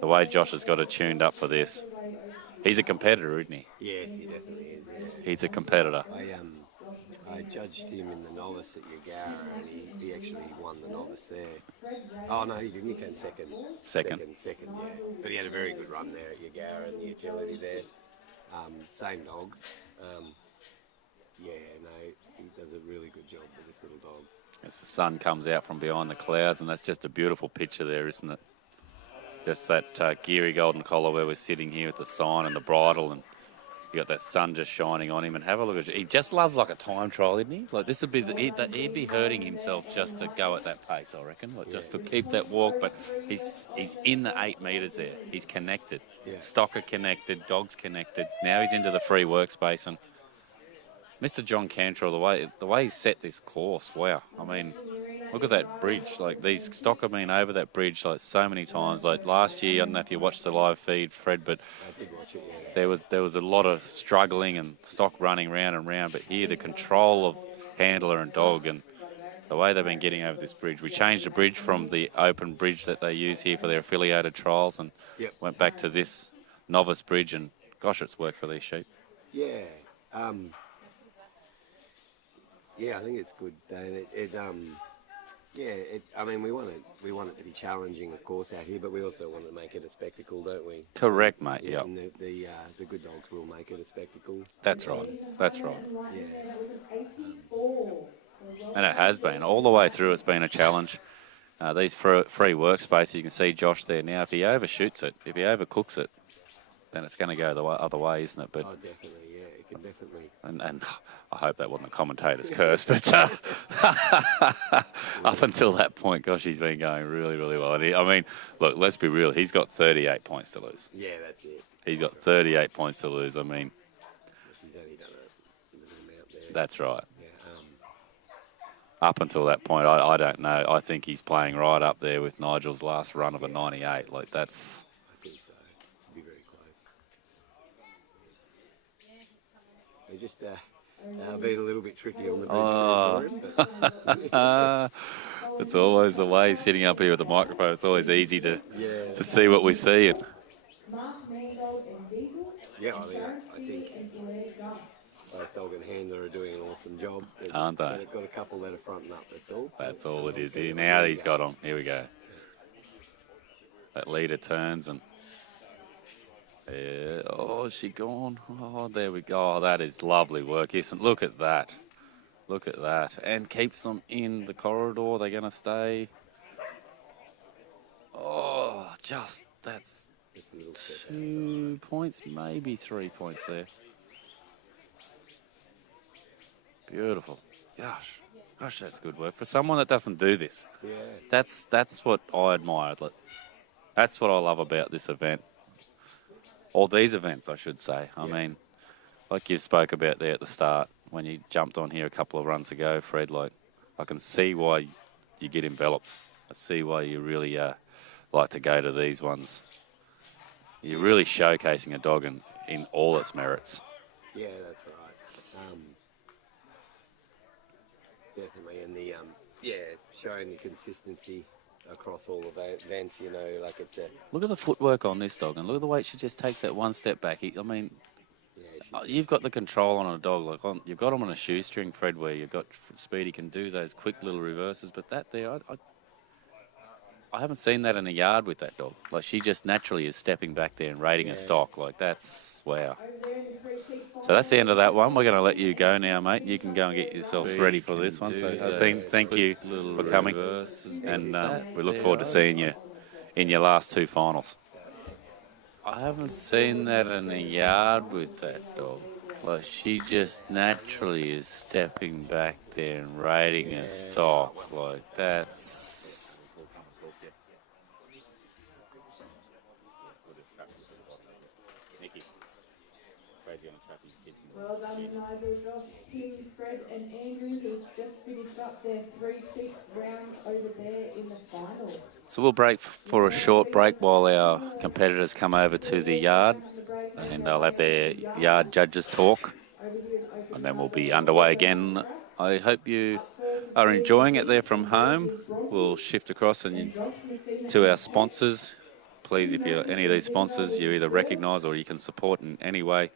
the way Josh has got her tuned up for this, he's a competitor, isn't he? Yes, he definitely is. Yeah. He's a competitor. I judged him in the novice at Geurie, and he actually won the novice there. Oh no, he didn't. He came second. Second. Second, yeah. But he had a very good run there at Geurie and the utility there. Same dog. Yeah, no, he does a really good job with this little dog. As the sun comes out from behind the clouds, and that's just a beautiful picture there, isn't it? Just that Geurie golden collar where we're sitting here with the sign and the bridle, and you got that sun just shining on him. And have a look at he just loves like a time trial, isn't he? Like this would be he'd be hurting himself just to go at that pace, I reckon, like just to keep that walk. But he's in the 8 metres there. He's connected. Yeah. Stocker connected, dogs connected. Now he's into the free workspace, and Mr. John Cantrell, the way he set this course, wow. I mean, look at that bridge. Like these stock have been over that bridge like so many times. Like last year, I don't know if you watched the live feed, Fred, but I did watch it, yeah. there was a lot of struggling and stock running round and round. But here, the control of handler and dog and the way they've been getting over this bridge. We changed the bridge from the open bridge that they use here for their affiliated trials and went back to this novice bridge. And gosh, it's worked for these sheep. Yeah. Yeah, I think it's good, Dane. I mean, we want it to be challenging, of course, out here, but we also want to make it a spectacle, don't we? Correct, mate. Yeah. And the good dogs will make it a spectacle. That's right. That's right. Yeah. And it has been all the way through. It's been a challenge. These free workspaces, you can see Josh there now. If he overshoots it, if he overcooks it, then it's going to go the other way, isn't it? But oh, definitely. Yeah, it can definitely. And I hope that wasn't a commentator's curse, but up until that point, gosh, he's been going really, really well. And I mean, look, let's be real. He's got 38 points to lose. Yeah, that's it. He's got 38 points to lose. I mean, he's only done a little amount there. That's right. Yeah. Up until that point, I don't know. I think he's playing right up there with Nigel's last run of a 98. Like that's. I think so. It'll be very close. They just being a little bit tricky on the bridge for him, but it's always the way sitting up here with the microphone. It's always easy to see what we see. And yeah, I think both dog and handler are doing an awesome job. Aren't they? They've got a couple that are fronting up. That's all. That's all it is. Here now he's got them. Here we go. That leader turns and. Yeah. Oh, is she gone? Oh, there we go. Oh, that is lovely work. Yes, and look at that. Look at that. And keeps them in the corridor. They're going to stay. Oh, just that's 2 points, maybe 3 points there. Beautiful. Gosh, that's good work for someone that doesn't do this. Yeah. That's what I admire. That's what I love about this event. Or these events, I should say. I mean, like you spoke about there at the start, when you jumped on here a couple of runs ago, Fred, like, I can see why you get enveloped. I see why you really like to go to these ones. You're really showcasing a dog in all its merits. Yeah, that's right. Definitely. And showing the consistency across all of the events, you know, like it's a... Look at the footwork on this dog, and look at the way she just takes that one step back. I mean, you've got the control on a dog. Like you've got him on a shoestring, Fred, where you've got Speedy can do those quick little reverses, but that there, I haven't seen that in a yard with that dog. Like she just naturally is stepping back there and rating a stock. Like that's, wow. So that's the end of that one. We're going to let you go now, mate. You can go and get yourselves ready for this one. So thank you for coming. And we look forward to seeing you in your last 2 finals. I haven't seen that in a yard with that dog. Like she just naturally is stepping back there and rating her stock. Like that's. Well done, Nigel, Josh, Tim, Fred and Andrew, who's just finished up their 3 sheep rounds over there in the finals. So we'll break for a short break while our competitors come over to the yard and they'll have their yard judges talk. And then we'll be underway again. I hope you are enjoying it there from home. We'll shift across and to our sponsors. Please, if you're any of these sponsors you either recognise or you can support in any way.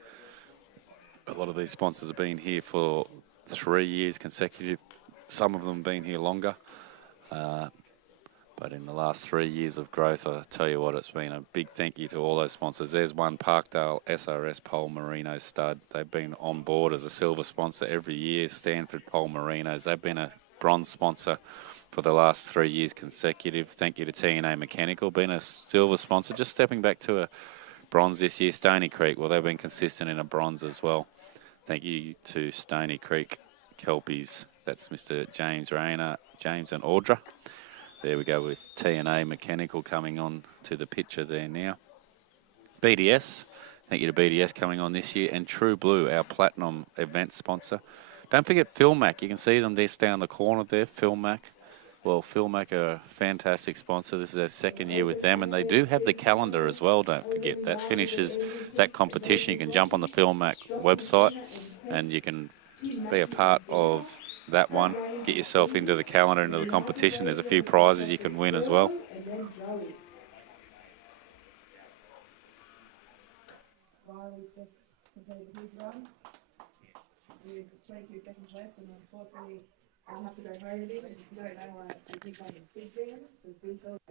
A lot of these sponsors have been here for 3 years consecutive. Some of them have been here longer. But in the last 3 years of growth, I tell you what, it's been a big thank you to all those sponsors. There's one, Parkdale SRS Pole Merino Stud. They've been on board as a silver sponsor every year. Stanford Pole Merinos, they've been a bronze sponsor for the last 3 years consecutive. Thank you to TNA Mechanical, been a silver sponsor. Just stepping back to a bronze this year. Stony Creek, well, they've been consistent in a bronze as well. Thank you to Stony Creek Kelpies. That's Mr. James Rayner, James and Audra. There we go with TNA Mechanical coming on to the picture there now. BDS, thank you to BDS coming on this year. And True Blue, our platinum event sponsor. Don't forget Philmac. You can see them just down the corner there, Philmac. Well, Philmac are a fantastic sponsor. This is their 2nd year with them. And they do have the calendar as well, don't forget. That finishes that competition. You can jump on the Philmac website and you can be a part of that one. Get yourself into the calendar, into the competition. There's a few prizes you can win as well. Riley's just completed his run with 22 seconds left, and unfortunately, I'll have to go home with him. And if you don't know, I think I'm a big fan. There's big fellas.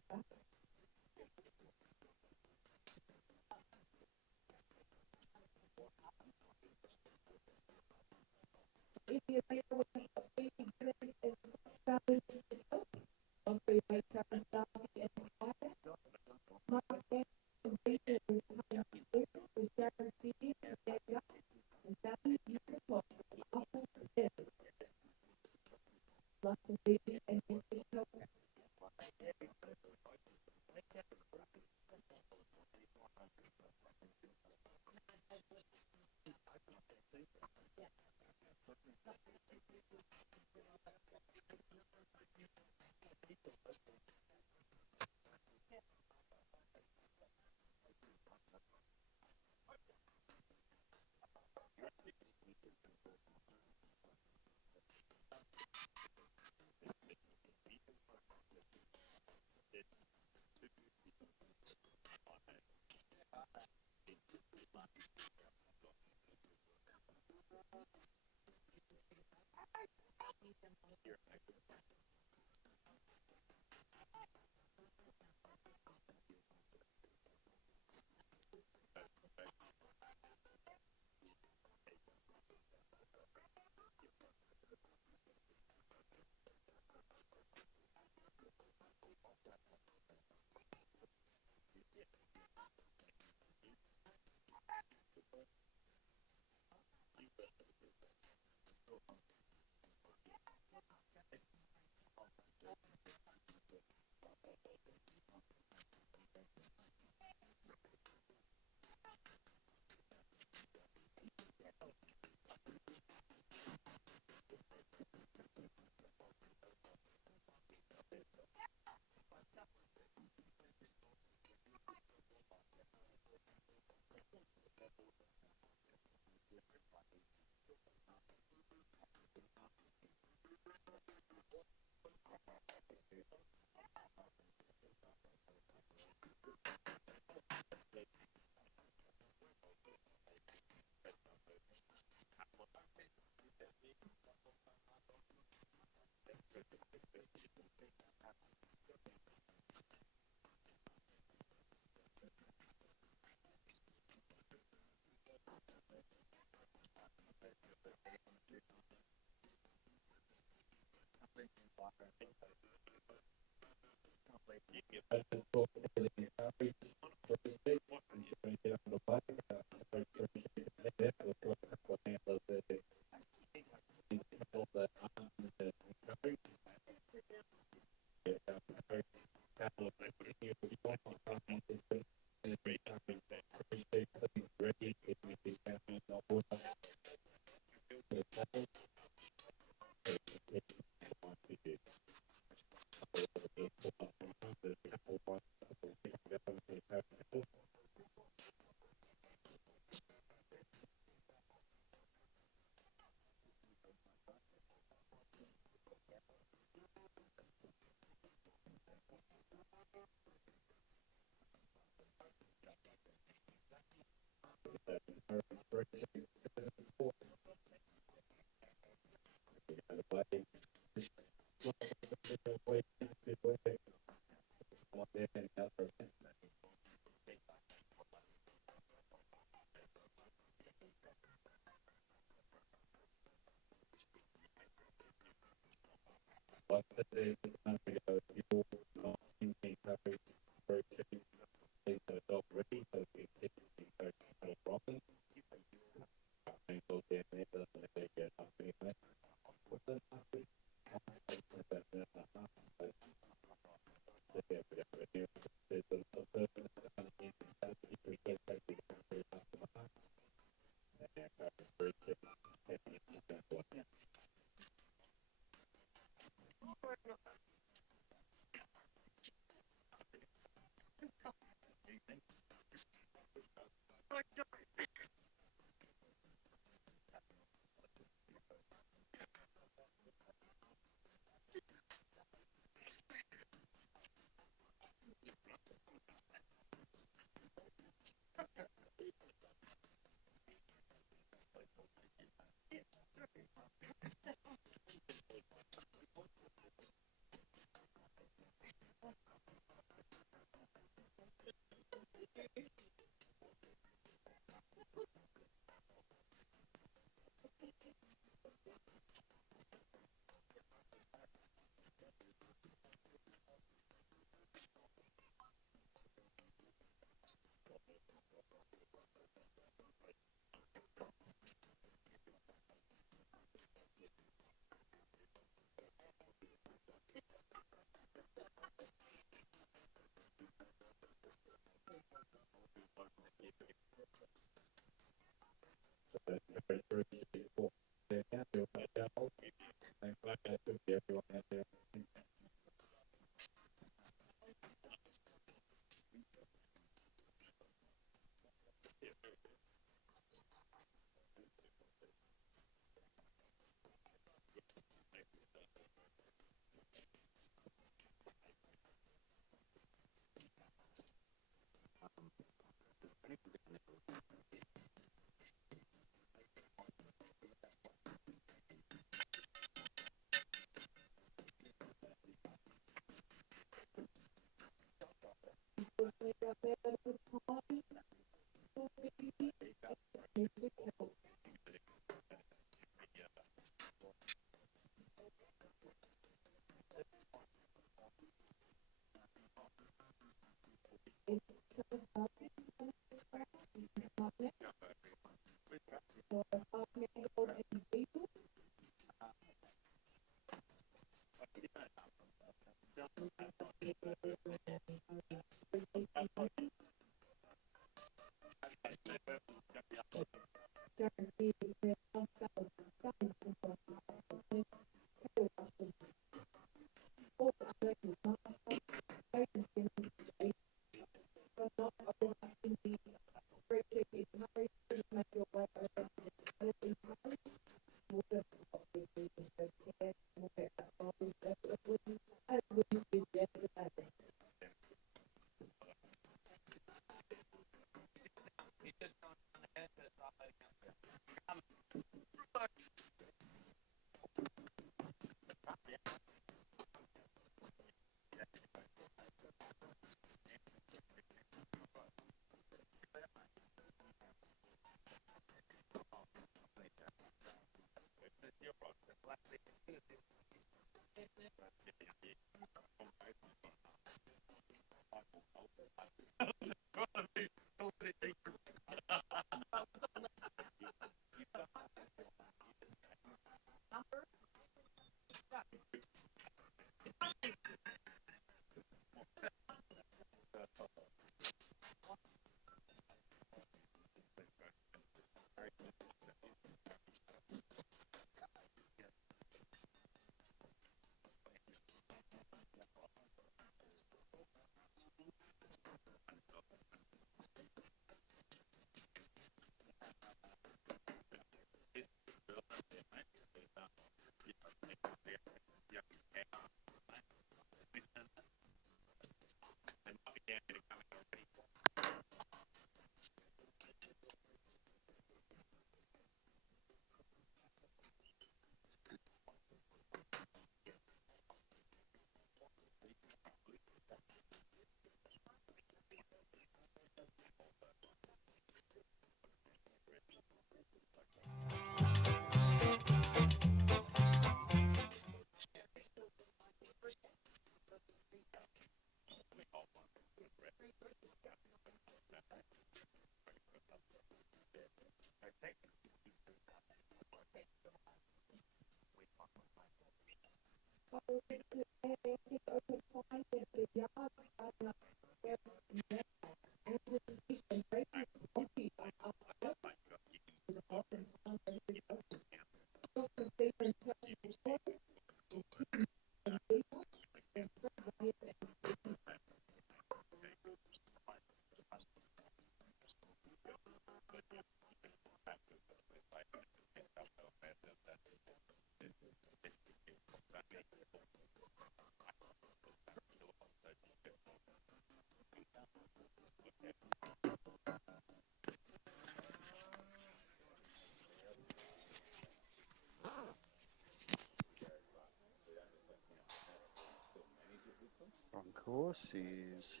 On course is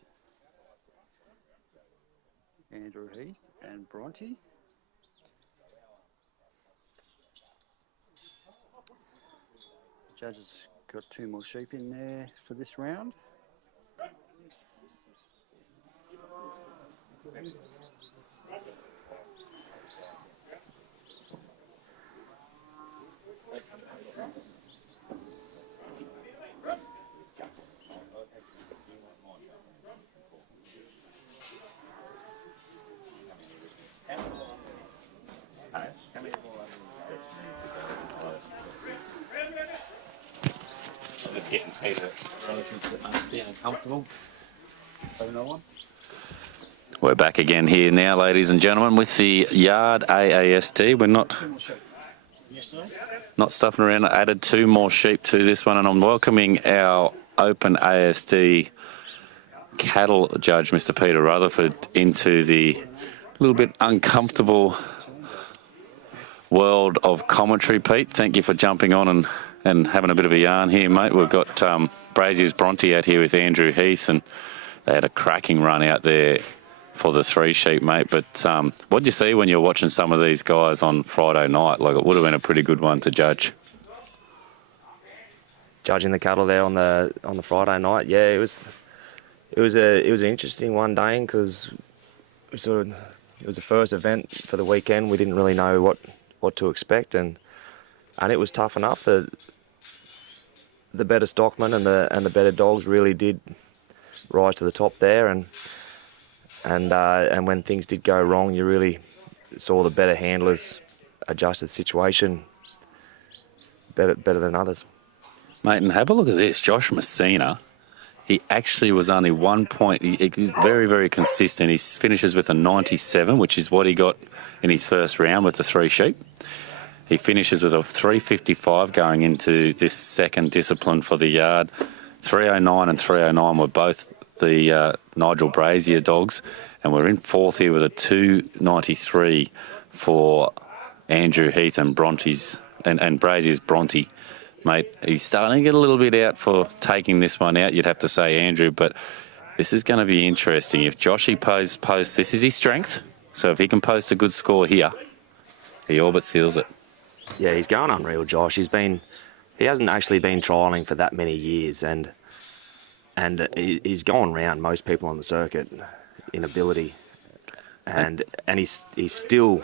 Andrew Heath and Bronte. Judges got 2 more sheep in there for this round. Just getting Peter relatively uncomfortable. We're back again here now, ladies and gentlemen, with the yard AASD. We're not stuffing around. I added 2 more sheep to this one, and I'm welcoming our Open ASD cattle judge, Mr. Peter Rutherford, into the little bit uncomfortable world of commentary. Pete, thank you for jumping on and having a bit of a yarn here, mate. We've got Brazier's Bronte out here with Andrew Heath, and they had a cracking run out there for the 3 sheep, mate. But what did you see when you were watching some of these guys on Friday night? Like, it would have been a pretty good one to judge. Judging the cattle there on the Friday night, yeah, it was an interesting one, Dane, because it was the first event for the weekend. We didn't really know what to expect, and it was tough enough. The better stockmen and the better dogs really did rise to the top there, and when things did go wrong, you really saw the better handlers adjust to the situation better than others. Mate, and have a look at this. Josh Messina, he actually was only 1 point. Very, very consistent. He finishes with a 97, which is what he got in his first round with the 3 sheep. He finishes with a 3:55 going into this second discipline for the yard. 3:09 and 3:09 were both the Nigel Brazier dogs, and we're in fourth here with a 2:93 for Andrew Heath and Bronte's and Brazier's Bronte. Mate, he's starting to get a little bit out for taking this one out, you'd have to say, Andrew, but this is going to be interesting. If Joshy posts, this is his strength, so if he can post a good score here, he all but seals it. Yeah, he's going unreal, Josh. He hasn't actually been trialling for that many years, and he's gone round most people on the circuit in ability, and he's still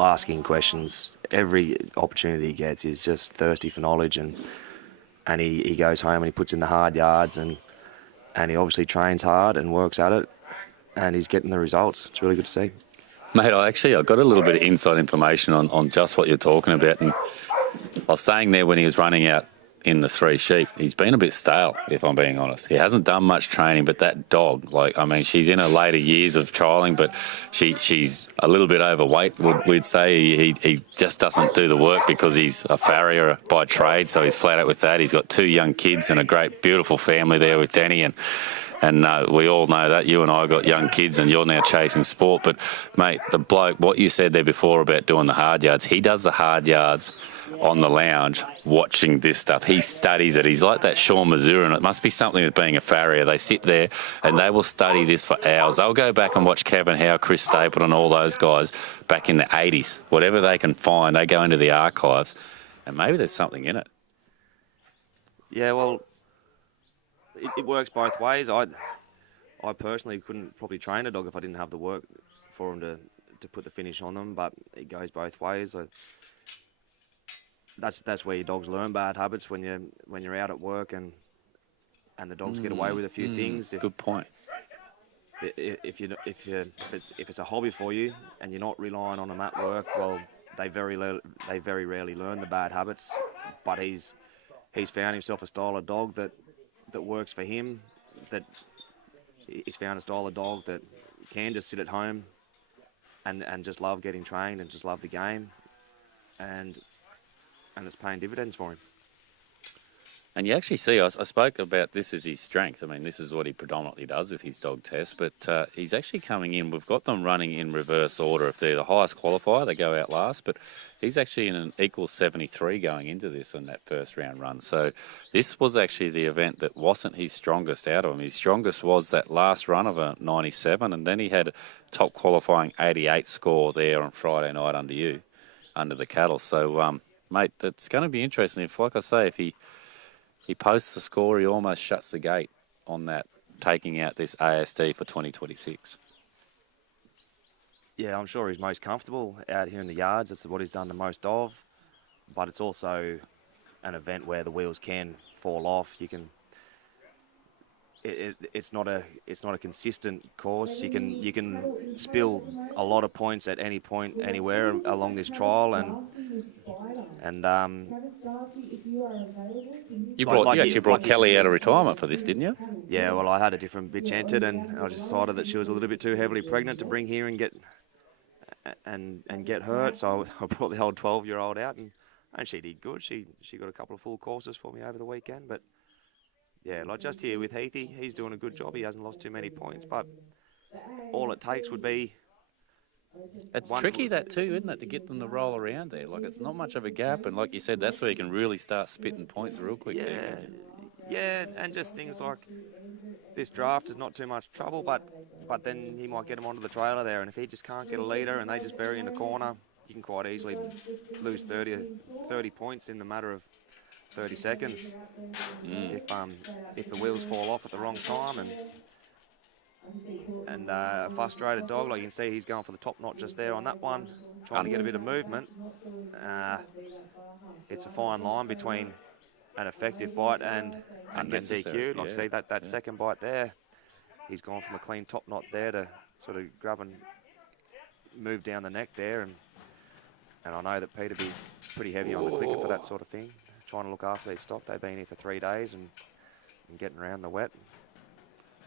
asking questions every opportunity he gets. He's just thirsty for knowledge, and he goes home and he puts in the hard yards, and he obviously trains hard and works at it, and he's getting the results. It's really good to see. Mate, I got a little bit of inside information on just what you're talking about, and I was saying there when he was running out in the 3 sheep, he's been a bit stale, if I'm being honest. He hasn't done much training, but that dog, she's in her later years of trialling, but she's a little bit overweight, we'd say. He just doesn't do the work because he's a farrier by trade, so he's flat out with that. He's got 2 young kids and a great, beautiful family there with Danny, and we all know that. You and I got young kids and you're now chasing sport. But, mate, the bloke, what you said there before about doing the hard yards, he does the hard yards on the lounge watching this stuff. He studies it. He's like that Sean Mazur, and it must be something with being a farrier. They sit there and they will study this for hours. They'll go back and watch Kevin Howe, Chris Stapleton, all those guys back in the 80s. Whatever they can find, they go into the archives, and maybe there's something in it. Yeah, well, it works both ways. I personally couldn't probably train a dog if I didn't have the work for him to put the finish on them, but it goes both ways. That's where your dogs learn bad habits, when you're out at work and the dogs get away with a few things. Good point. If it's a hobby for you and you're not relying on them at work, well, they very rarely learn the bad habits. But he's found himself a style of dog that works for him. That he's found a style of dog that can just sit at home and just love getting trained and just love the game, and it's paying dividends for him. And you actually see, I spoke about this as his strength. I mean, this is what he predominantly does with his dog test, but he's actually coming in. We've got them running in reverse order. If they're the highest qualifier, they go out last, but he's actually in an equal 73 going into this in that first round run. So this was actually the event that wasn't his strongest out of him. His strongest was that last run of a 97, and then he had a top qualifying 88 score there on Friday night under the cattle. So, mate, that's going to be interesting. If, like I say, if he posts the score, he almost shuts the gate on that, taking out this ASD for 2026. Yeah, I'm sure he's most comfortable out here in the yards. That's what he's done the most of. But it's also an event where the wheels can fall off. It's not a consistent course. You can spill a lot of points at any point, anywhere along this trial, and you actually brought Kelly out of retirement for this, didn't you? Yeah, well, I had a different bitch entered, and I decided that she was a little bit too heavily pregnant to bring here and get hurt. So I brought the old 12-year-old out, and she did good. She got a couple of full courses for me over the weekend, but. Yeah, like just here with Heathy, he's doing a good job. He hasn't lost too many points, but all it takes would be... It's tricky that too, isn't it, to get them to roll around there? Like, it's not much of a gap, and like you said, that's where you can really start spitting points real quick. Yeah, and just things like this draft is not too much trouble, but then he might get him onto the trailer there, and if he just can't get a leader and they just bury in the corner, you can quite easily lose 30 points in the matter of 30 seconds if the wheels fall off at the wrong time, and a frustrated dog, like you can see, he's going for the top knot just there on that one, trying to get a bit of movement. It's a fine line between an effective bite and getting DQ. Like see that second bite there, he's gone from a clean top knot there to sort of grab and move down the neck there, and I know that Peter be pretty heavy on the clicker for that sort of thing. Trying to look after their stock. They've been here for 3 days and getting around the wet.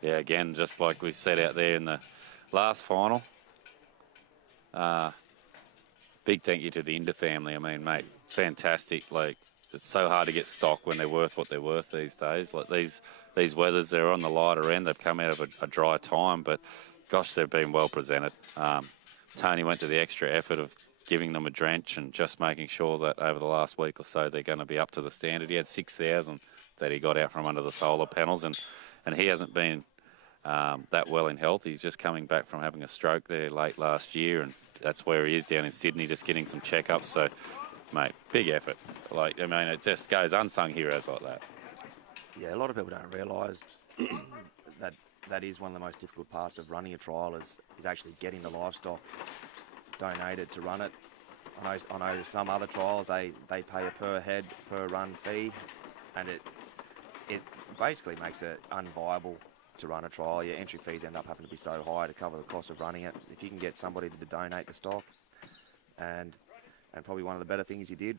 Yeah, again, just like we said out there in the last final, big thank you to the Inda family. I mean, mate, fantastic. Like, it's so hard to get stock when they're worth what they're worth these days. Like these weathers, they're on the lighter end. They've come out of a dry time, but gosh, they've been well presented. Tony went to the extra effort of giving them a drench and just making sure that over the last week or so they're going to be up to the standard. He had 6,000 that he got out from under the solar panels, and he hasn't been that well in health. He's just coming back from having a stroke there late last year, and that's where he is down in Sydney, just getting some checkups. So, mate, big effort. Like, I mean, it just goes unsung heroes like that. Yeah, a lot of people don't realise that is one of the most difficult parts of running a trial is actually getting the livestock donated to run it. I know some other trials they pay a per head per run fee, and it basically makes it unviable to run a trial. Your entry fees end up having to be so high to cover the cost of running it. If you can get somebody to donate the stock, and probably one of the better things you did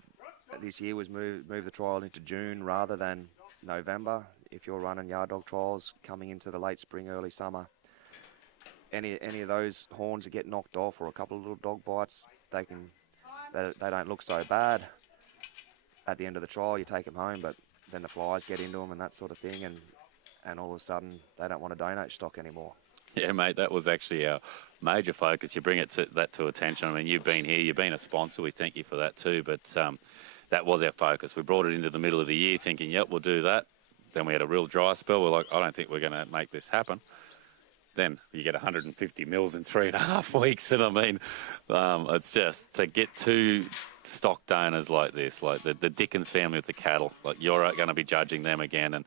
this year was move the trial into June rather than November. If you're running yard dog trials coming into the late spring, early summer, any of those horns that get knocked off or a couple of little dog bites, they don't look so bad. At the end of the trial, you take them home, but then the flies get into them and that sort of thing, and all of a sudden they don't want to donate stock anymore. Yeah, mate, that was actually our major focus. You bring that to attention. I mean, you've been here, you've been a sponsor. We thank you for that too, but that was our focus. We brought it into the middle of the year thinking, yep, we'll do that. Then we had a real dry spell. We're like, I don't think we're going to make this happen. Then you get 150 mils in 3.5 weeks. And I mean, it's just to get two stock donors like this, like the Dickens family with the cattle, like you're going to be judging them again. And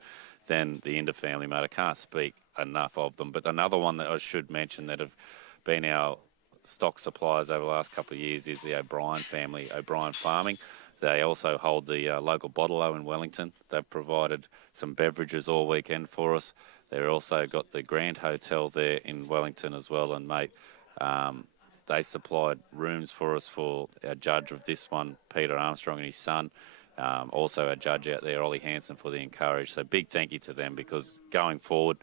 then the Inda family, mate, I can't speak enough of them. But another one that I should mention that have been our stock suppliers over the last couple of years is the O'Brien family, O'Brien Farming. They also hold the local bottle-o in Wellington. They've provided some beverages all weekend for us. They've also got the Grand Hotel there in Wellington as well. And, mate, they supplied rooms for us for our judge of this one, Peter Armstrong and his son. Also our judge out there, Ollie Hansen, for the encourage. So big thank you to them, because going forward,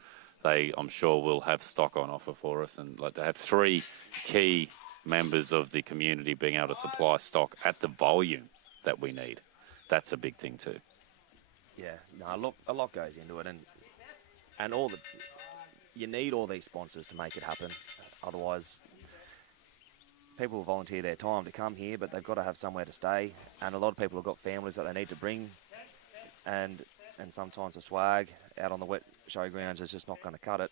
they, I'm sure, will have stock on offer for us. And like to have three key members of the community being able to supply stock at the volume that we need, that's a big thing too. Yeah, no, a lot goes into it, and you need all these sponsors to make it happen. Otherwise, people will volunteer their time to come here, but they've got to have somewhere to stay. And a lot of people have got families that they need to bring, and sometimes the swag out on the wet showgrounds is just not going to cut it.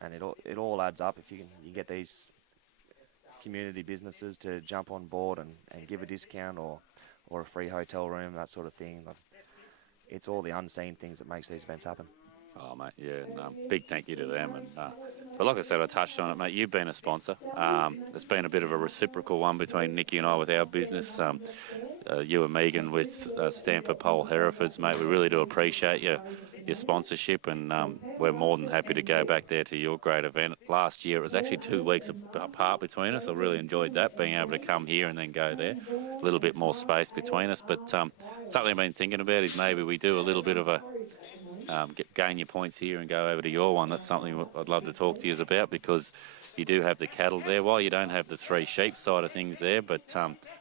And it all adds up if you get these community businesses to jump on board and give a discount or a free hotel room, that sort of thing. It's all the unseen things that makes these events happen. Oh, mate, yeah, and big thank you to them. And but like I said, I touched on it, mate. You've been a sponsor. It's been a bit of a reciprocal one between Nikki and I with our business. You and Megan with Stanford Pole Herefords, mate. We really do appreciate your sponsorship, and we're more than happy to go back there to your great event. Last year, it was actually 2 weeks apart between us. I really enjoyed that, being able to come here and then go there. A little bit more space between us, but something I've been thinking about is maybe we do a little bit of a gain your points here and go over to your one. That's something I'd love to talk to you about, because you do have the cattle there. While you don't have the 3 sheep side of things there, but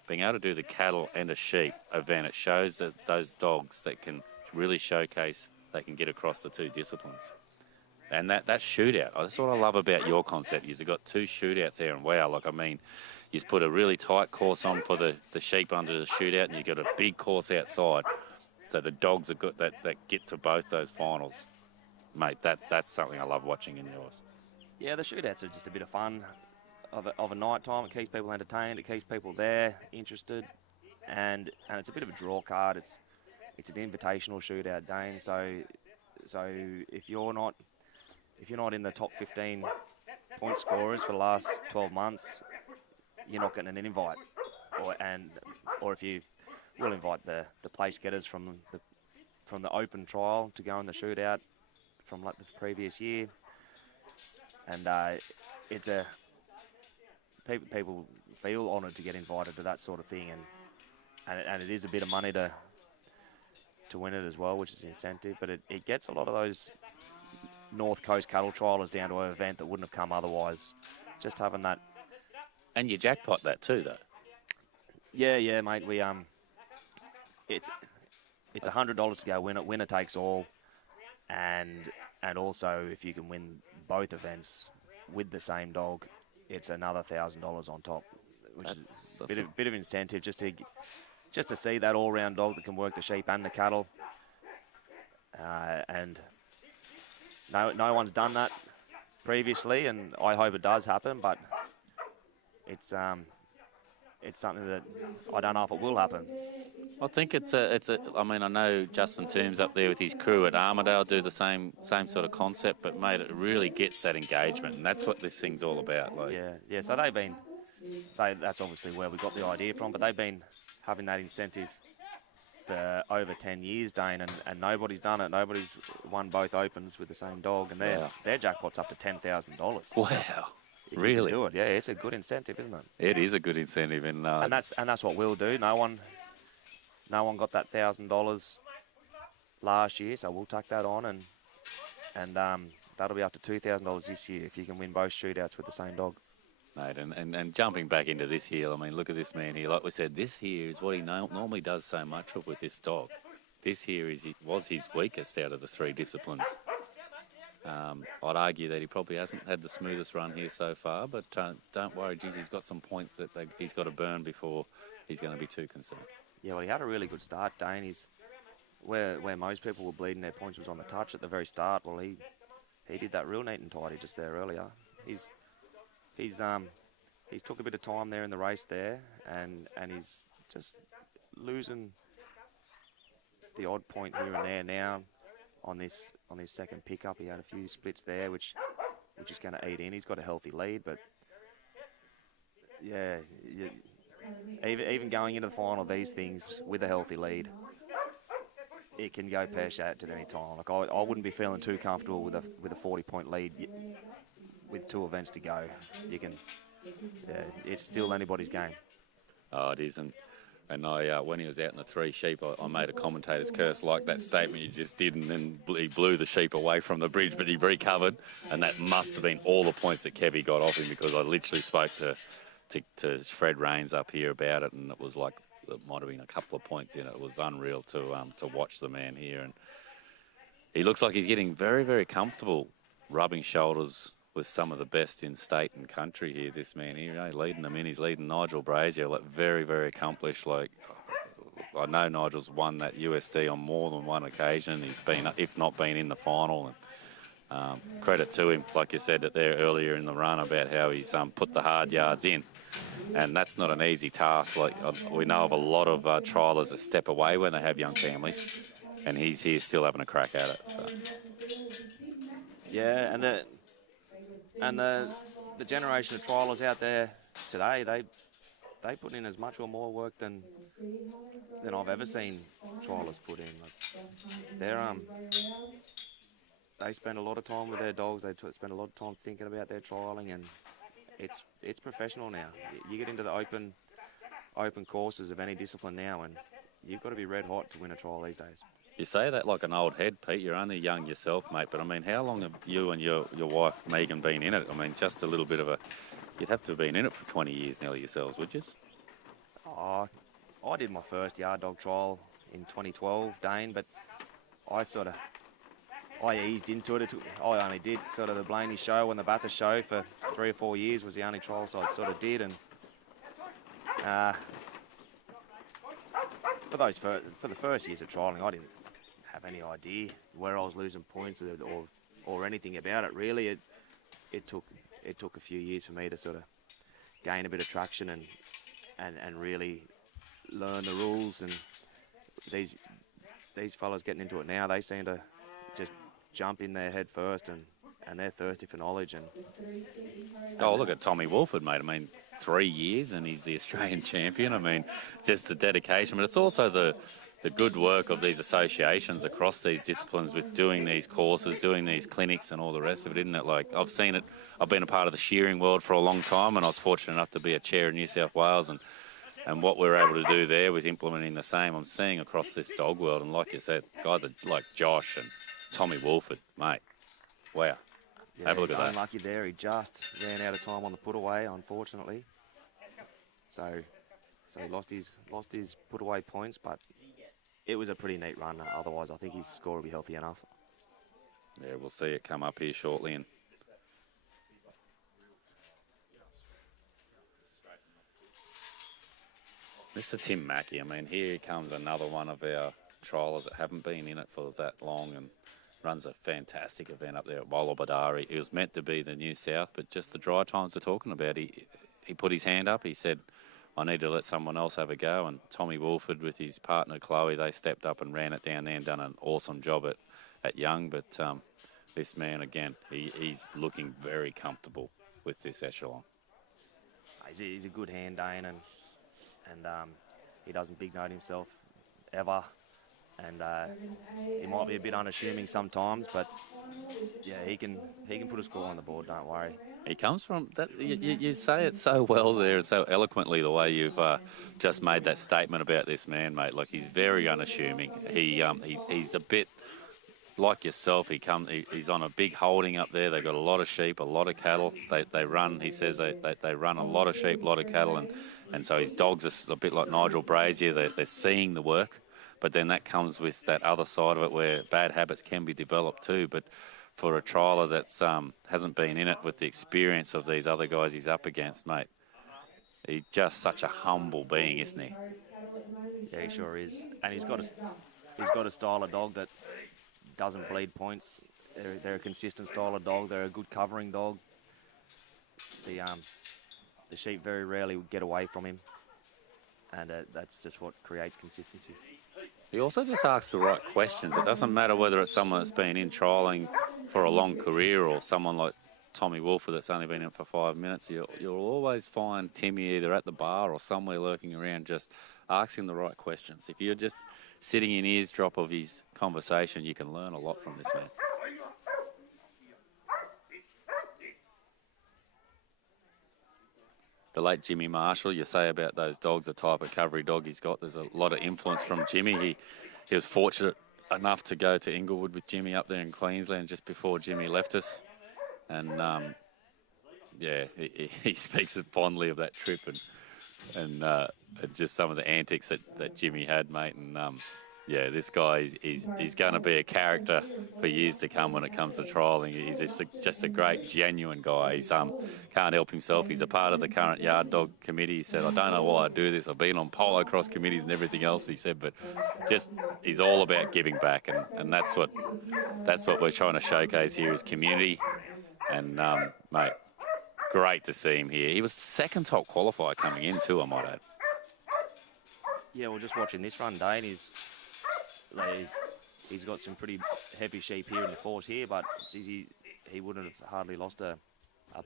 being able to do the cattle and a sheep event, it shows that those dogs that can really showcase they can get across the 2 disciplines. And that shootout, that's what I love about your concept. You've got 2 shootouts there, and wow, like, I mean, you've put a really tight course on for the sheep under the shootout, and you've got a big course outside. So the dogs are good that get to both those finals. Mate, that's something I love watching in yours. Yeah, the shootouts are just a bit of fun of a night time. It keeps people entertained. It keeps people there, interested, and it's a bit of a draw card. It's an invitational shootout, Dane. So if you're not in the top 15 point scorers for the last 12 months, you're not getting an invite, or if you will invite the place getters from the open trial to go in the shootout from like the previous year, and people feel honoured to get invited to that sort of thing, and it is a bit of money to win it as well, which is an incentive, but it gets a lot of those North Coast cattle trialers down to an event that wouldn't have come otherwise. Just having that. And you jackpot that too, though. Yeah, mate. It's $100 to go. Winner takes all, and also if you can win both events with the same dog, it's another $1,000 on top, which is a bit of incentive just to see that all-round dog that can work the sheep and the cattle. And no one's done that previously, and I hope it does happen. But it's something that I don't know if it will happen. I think it's a. I mean, I know Justin Toombs up there with his crew at Armidale do the same sort of concept, but mate, it really gets that engagement, and that's what this thing's all about. Like, yeah. So that's obviously where we got the idea from, but they've been having that incentive for over 10 years, Dane, and nobody's done it. Nobody's won both opens with the same dog, and their jackpot's up to $10,000. Wow. Really? Do it. Yeah, it's a good incentive, isn't it? It is a good incentive, and that's what we'll do. No one got that $1,000 last year, so we'll tack that on, and that'll be up to $2,000 this year if you can win both shootouts with the same dog. Mate, and jumping back into this here, I mean, look at this man here. Like we said, this here is what he normally does so much of with this dog. This here was his weakest out of the three disciplines. I'd argue that he probably hasn't had the smoothest run here so far, but don't worry, geez, he's got some points that he's got to burn before he's going to be too concerned. Yeah, well, he had a really good start, Dane. He's where most people were bleeding their points was on the touch at the very start. Well, he did that real neat and tidy just there earlier. He's took a bit of time there in the race there, and he's just losing the odd point here and there now on his second pickup. He had a few splits there, which is going to eat in. He's got a healthy lead, but yeah, even going into the final of these things with a healthy lead, it can go pear-shaped at any time. Like I wouldn't be feeling too comfortable with a 40-point lead with 2 events to go. It's still anybody's game. Oh, it is, and I when he was out in the 3 sheep, I made a commentator's curse like that statement you just did, and then he blew the sheep away from the bridge, but he recovered, and that must have been all the points that Kevy got off him, because I literally spoke to Fred Rains up here about it, and it was like it might have been a couple of points in it. It was unreal to watch the man here, and he looks like he's getting very, very comfortable rubbing shoulders with some of the best in state and country here, this man here, leading them in. He's leading Nigel Brazier, like very, very accomplished. Like, I know Nigel's won that USD on more than one occasion. He's been, if not been, in the final. And credit to him, like you said it there earlier in the run about how he's put the hard yards in. And that's not an easy task. Like we know of a lot of trialers that step away when they have young families, and he's here still having a crack at it. So. Yeah, and the generation of trialers out there today, they put in as much or more work than I've ever seen trialers put in. Like they spend a lot of time with their dogs. They spend a lot of time thinking about their trialing, and it's professional now. You get into the open courses of any discipline now, and you've got to be red hot to win a trial these days. You say that like an old head, Pete. You're only young yourself, mate. But, I mean, how long have you and your wife, Megan, been in it? I mean, just a little bit of a... You'd have to have been in it for 20 years nearly yourselves, would you? Oh, I did my first yard dog trial in 2012, Dane, but I eased into it. I only did sort of the Blaney show and the Bathurst show for 3 or 4 years was the only trial, so I sort of did. And for the first years of trialling, I didn't have any idea where I was losing points or anything about it. Really, it took a few years for me to sort of gain a bit of traction and really learn the rules. And these fellas getting into it now, they seem to just jump in there head first, and they're thirsty for knowledge. And oh, look at Tommy Wolford, mate. I mean, 3 years and he's the Australian champion. I mean, just the dedication, but it's also the good work of these associations across these disciplines with doing these courses, doing these clinics and all the rest of it, isn't it? Like, I've seen it. I've been a part of the shearing world for a long time, and I was fortunate enough to be a chair in New South Wales, and what we're able to do there with implementing the same, I'm seeing across this dog world. And like you said, guys are like Josh and Tommy Wolford, mate. Wow. Yeah, have a look at that. Unlucky there. He just ran out of time on the put away, unfortunately. So So he lost his put away points, but it was a pretty neat run. Otherwise, I think his score will be healthy enough. Yeah, we'll see it come up here shortly. And Mr. Tim Mackey, I mean, here comes another one of our triallers that haven't been in it for that long and runs a fantastic event up there at Wollobadari. It was meant to be the New South, but just the dry times we're talking about, he put his hand up. He said, I need to let someone else have a go. And Tommy Wolford with his partner Chloe, they stepped up and ran it down there and done an awesome job at Young. But this man, again, he's looking very comfortable with this echelon. He's a good hand, Dane, and he doesn't big note himself ever. And he might be a bit unassuming sometimes, but yeah, he can put a score on the board. Don't worry. He comes from that. You say it so well there, and so eloquently the way you've just made that statement about this man, mate. Like, he's very unassuming. He's a bit like yourself. He's on a big holding up there. They've got a lot of sheep, a lot of cattle. They run. He says they run a lot of sheep, a lot of cattle, and so his dogs are a bit like Nigel Brazier. They're seeing the work, but then that comes with that other side of it where bad habits can be developed too. But for a trialer that's hasn't been in it with the experience of these other guys he's up against, mate, he's just such a humble being, isn't he? Yeah, he sure is. And he's got a style of dog that doesn't bleed points. They're a consistent style of dog. They're a good covering dog. The sheep very rarely get away from him, and that's just what creates consistency. He also just asks the right questions. It doesn't matter whether it's someone that's been in trialling for a long career or someone like Tommy Wolford that's only been in for 5 minutes. You'll always find Timmy either at the bar or somewhere lurking around just asking the right questions. If you're just sitting in eavesdrop of his conversation, you can learn a lot from this man. The late Jimmy Marshall, you say about those dogs, the type of covery dog he's got, there's a lot of influence from Jimmy. He was fortunate enough to go to Inglewood with Jimmy up there in Queensland just before Jimmy left us. And, yeah, he speaks fondly of that trip and just some of the antics that Jimmy had, mate. And, yeah, this guy, he's going to be a character for years to come when it comes to trialling. He's just a great, genuine guy. He's can't help himself. He's a part of the current yard dog committee. He said, I don't know why I do this. I've been on polo cross committees and everything else, he said, but just he's all about giving back, and that's what we're trying to showcase here is community. And, mate, great to see him here. He was second top qualifier coming in too, I might add. Yeah, well, just watching this run, Dane, he's got some pretty heavy sheep here in the force here, but geez, he wouldn't have hardly lost a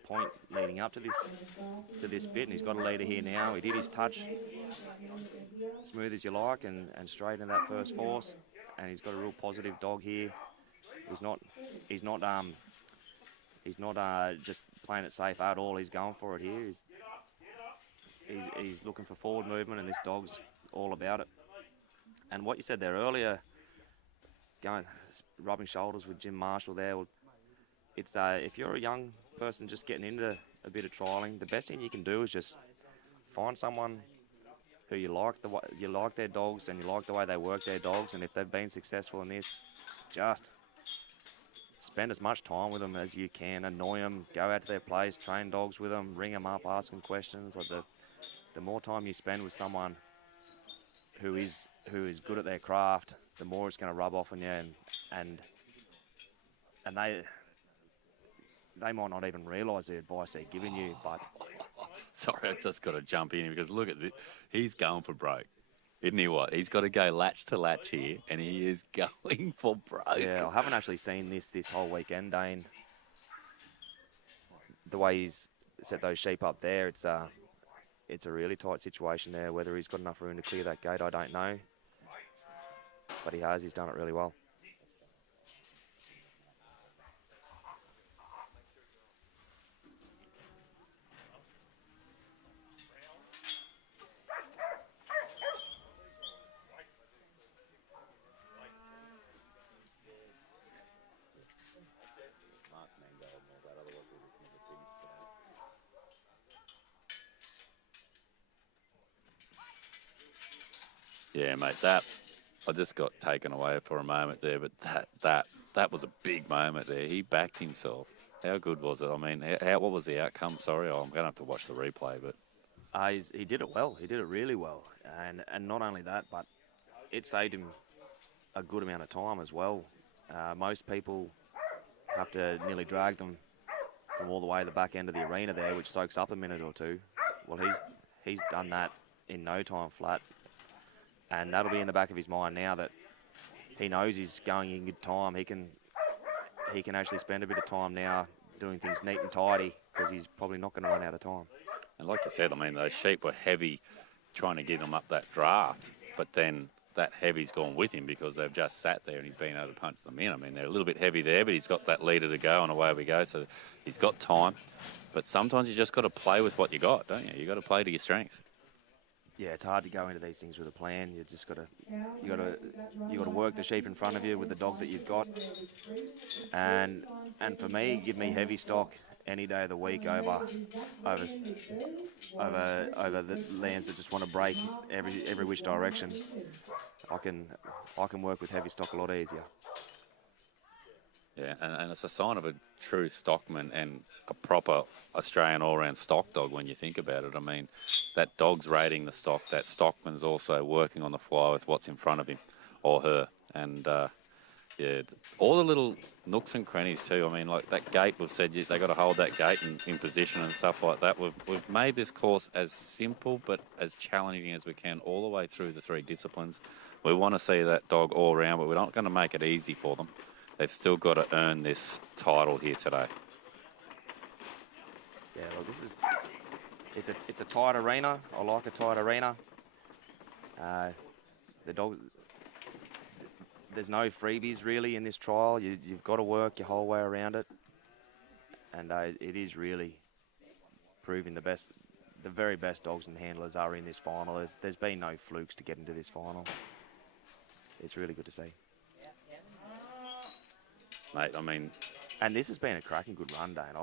point leading up to this bit, and he's got a leader here now. He did his touch smooth as you like and straight in that first force, and he's got a real positive dog here. He's not just playing it safe at all. He's going for it here. He's looking for forward movement, and this dog's all about it. And what you said there earlier, rubbing shoulders with Jim Marshall there, well, it's if you're a young person just getting into a bit of trialling, the best thing you can do is just find someone who you like their dogs and you like the way they work their dogs, and if they've been successful in this, just spend as much time with them as you can, annoy them, go out to their place, train dogs with them, ring them up, ask them questions. Like the more time you spend with someone who is good at their craft, the more it's going to rub off on you, and they might not even realise the advice they're giving you. But sorry, I've just got to jump in because look at this. He's going for broke, isn't he? What he's got to go latch to latch here, and he is going for broke. Yeah, I haven't actually seen this whole weekend, Dane. The way he's set those sheep up there, it's a really tight situation there. Whether he's got enough room to clear that gate, I don't know. But he has. He's done it really well. Yeah, mate, I just got taken away for a moment there, but that was a big moment there. He backed himself. How good was it? I mean, what was the outcome? Sorry, I'm going to have to watch the replay, but He did it well. He did it really well. And not only that, but it saved him a good amount of time as well. Most people have to nearly drag them from all the way to the back end of the arena there, which soaks up a minute or two. Well, he's done that in no time flat. And that'll be in the back of his mind now that he knows he's going in good time. He can actually spend a bit of time now doing things neat and tidy because he's probably not going to run out of time. and like you said, I mean, those sheep were heavy trying to get him up that draft, but then that heavy's gone with him because they've just sat there and he's been able to punch them in. I mean, they're a little bit heavy there, but he's got that leader to go and away we go. So he's got time, but sometimes you just got to play with what you got, don't you? You got to play to your strength. Yeah, it's hard to go into these things with a plan. You just got to work the sheep in front of you with the dog that you've got. And for me, give me heavy stock any day of the week over the lands that just want to break every which direction. I can work with heavy stock a lot easier. Yeah, and it's a sign of a true stockman and a proper Australian all-round stock dog when you think about it. I mean, that dog's rating the stock, that stockman's also working on the fly with what's in front of him or her. And, yeah, all the little nooks and crannies too. I mean, like that gate, we've said they got to hold that gate in position and stuff like that. We've made this course as simple but as challenging as we can all the way through the three disciplines. We want to see that dog all round, but we're not going to make it easy for them. They've still got to earn this title here today. Yeah, well, it's a tight arena. I like a tight arena. The dog. There's no freebies really in this trial. You've got to work your whole way around it, and it is really proving the very best dogs and handlers are in this final. There's been no flukes to get into this final. It's really good to see. Mate, I mean... And this has been a cracking good run, Dane.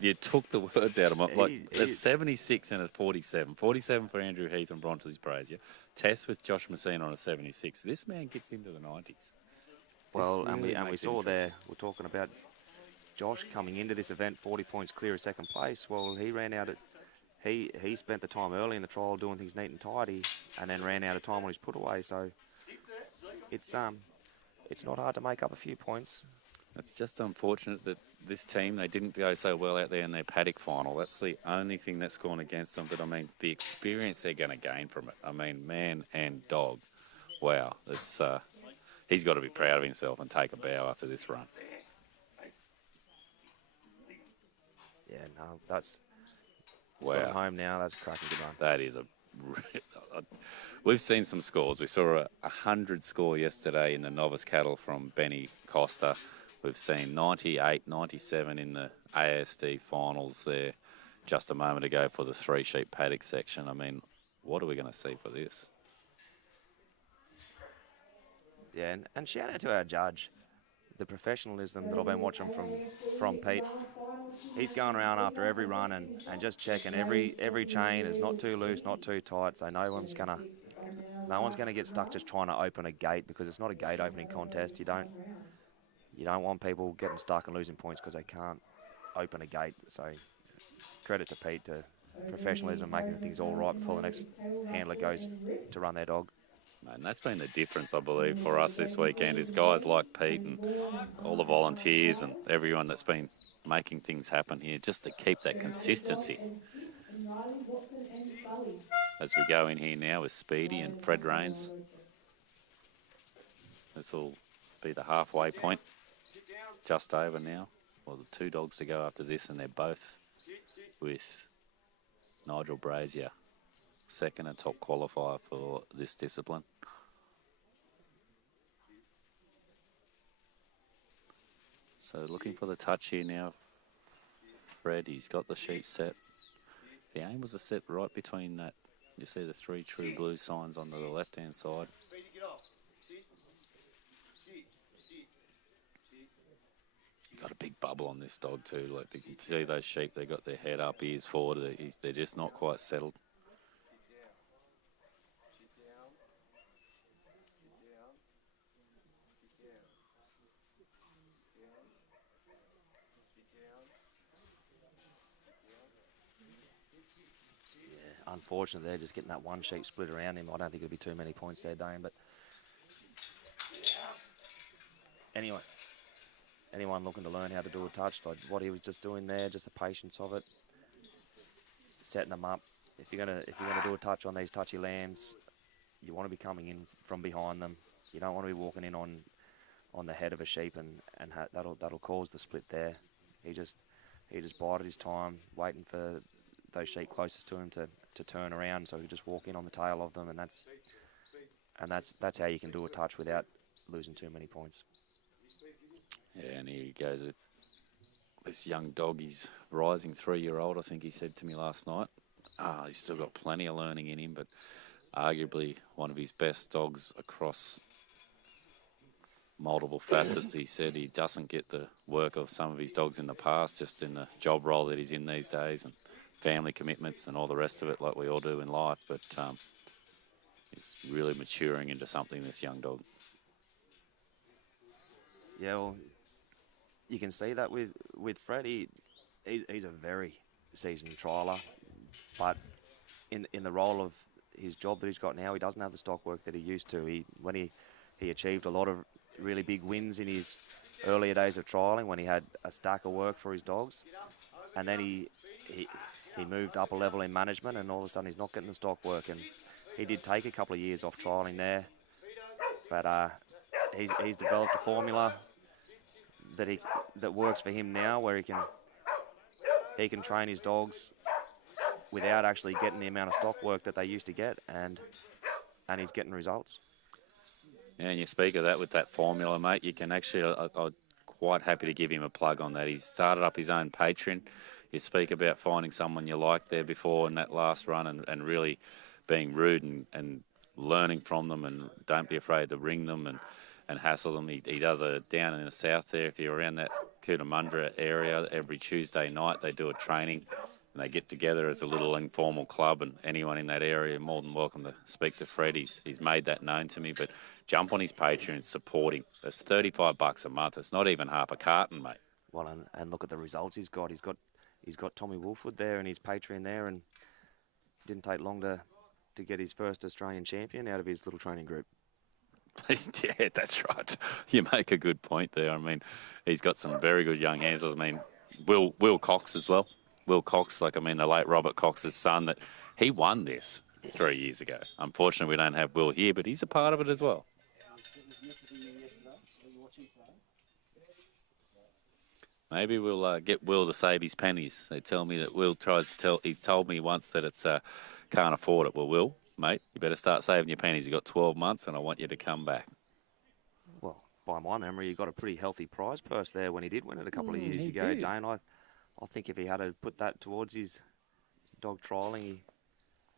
You took the words out of my... Like, there's 76 and a 47. 47 for Andrew Heath and Brontes Brazier. Test with Josh Messina on a 76. This man gets into the 90s. Well, really and we saw there, we're talking about Josh coming into this event 40 points clear of second place. Well, he ran out at... He spent the time early in the trial doing things neat and tidy and then ran out of time on his put away. So it's not hard to make up a few points. It's just unfortunate that this team, they didn't go so well out there in their paddock final. That's the only thing that's gone against them. But, I mean, the experience they're going to gain from it. I mean, man and dog. Wow. It's, he's got to be proud of himself and take a bow after this run. Yeah, no, that's... Wow. At home now, that's a cracking good run. That is we've seen some scores. We saw a 100 score yesterday in the novice cattle from Benny Costa. We've seen 98, 97 in the ASD finals there just a moment ago for the three sheep paddock section. I mean, what are we going to see for this? Yeah, and shout out to our judge. The professionalism that I've been watching from Pete. He's going around after every run and just checking every chain is not too loose, not too tight, so no one's gonna get stuck just trying to open a gate because it's not a gate opening contest. You don't want people getting stuck and losing points because they can't open a gate. So credit to Pete to professionalism, making things all right before the next handler goes to run their dog. And that's been the difference, I believe, for us this weekend is guys like Pete and all the volunteers and everyone that's been making things happen here just to keep that consistency. As we go in here now with Speedy and Fred Rains. This will be the halfway point, just over now. Well, the two dogs to go after this, and they're both with Nigel Brazier, second and top qualifier for this discipline. So looking for the touch here now. Fred, he's got the sheep set. The aim was to set right between that. You see the three true blue signs on the left-hand side. Got a big bubble on this dog too. Like you can see those sheep, they got their head up, ears forward. They're just not quite settled. unfortunate there, just getting that one sheep split around him. I don't think it'll be too many points there, Dane. But anyway, anyone looking to learn how to do a touch, like what he was just doing there, just the patience of it, setting them up. If you're gonna do a touch on these touchy lambs, you want to be coming in from behind them. You don't want to be walking in on the head of a sheep, and that'll cause the split there. He just bided his time, waiting for those sheep closest to him to turn around, so he just walk in on the tail of them, and that's how you can do a touch without losing too many points. Yeah, and he goes with this young dog. He's rising 3-year-old, I think he said to me last night. He's still got plenty of learning in him, but arguably one of his best dogs across multiple facets. He said he doesn't get the work of some of his dogs in the past, just in the job role that he's in these days and family commitments and all the rest of it, like we all do in life. But he's really maturing into something, this young dog. Yeah, well, you can see that with Fred. He's a very seasoned trialer, but in the role of his job that he's got now, he doesn't have the stock work that he used to. When he achieved a lot of really big wins in his earlier days of trialling, when he had a stack of work for his dogs, and then he moved up a level in management, and all of a sudden he's not getting the stock work. And he did take a couple of years off trialling there, but he's developed a formula that works for him now, where he can train his dogs without actually getting the amount of stock work that they used to get, and he's getting results. Yeah, and you speak of that with that formula, mate. You can actually, I'm quite happy to give him a plug on that. He's started up his own Patreon. You speak about finding someone you like there before in that last run, and really being rude and learning from them, and don't be afraid to ring them and hassle them. He does a down in the south there. If you're around that Cootamundra area, every Tuesday night they do a training, and they get together as a little informal club, and anyone in that area are more than welcome to speak to Fred. He's made that known to me, but jump on his Patreon and support him. That's $35 a month. It's not even half a carton, mate. Well, and look at the results he's got. He's got Tommy Wolfwood there and his Patreon there, and it didn't take long to get his first Australian champion out of his little training group. Yeah, that's right. You make a good point there. I mean, he's got some very good young hands. I mean, Will Cox as well. Will Cox, the late Robert Cox's son, that he won this 3 years ago. Unfortunately, we don't have Will here, but he's a part of it as well. Maybe we'll get Will to save his pennies. They tell me that Will tries to tell. He's told me once that it's can't afford it. Well, Will, mate, you better start saving your pennies. You've got 12 months, and I want you to come back. Well, by my memory, you got a pretty healthy prize purse there when he did win it a couple of years ago, did. Dane. I think if he had to put that towards his dog trialling,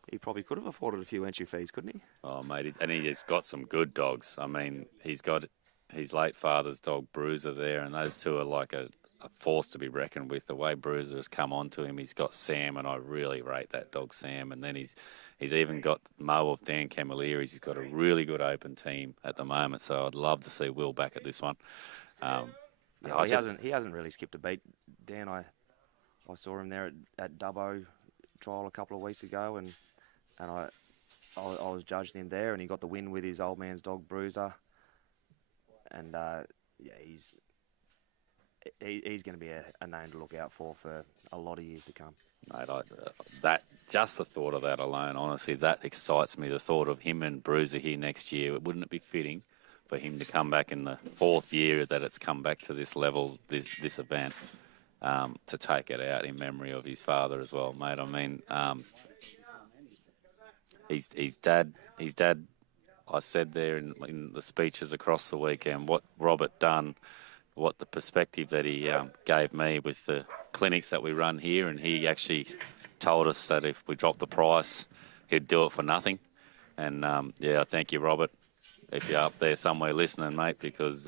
he probably could have afforded a few entry fees, couldn't he? Oh, mate, and he's got some good dogs. I mean, he's got his late father's dog, Bruiser, there, and those two are like a force to be reckoned with. The way Bruiser has come onto him, he's got Sam, and I really rate that dog, Sam. And then he's even got Mo of Dan Camilleri. He's got a really good open team at the moment, so I'd love to see Will back at this one. He hasn't really skipped a beat, Dan. I saw him there at Dubbo trial a couple of weeks ago, and I was judging him there, and he got the win with his old man's dog Bruiser, and he's going to be a name to look out for a lot of years to come. Mate, that just the thought of that alone, honestly, that excites me. The thought of him and Bruiser here next year, wouldn't it be fitting for him to come back in the 4th year that it's come back to this level, this event? To take it out in memory of his father as well, mate. I mean, his dad. I said there in the speeches across the weekend what Robert done, what the perspective that he gave me with the clinics that we run here, and he actually told us that if we dropped the price, he'd do it for nothing. And I thank you, Robert, if you're up there somewhere listening, mate, because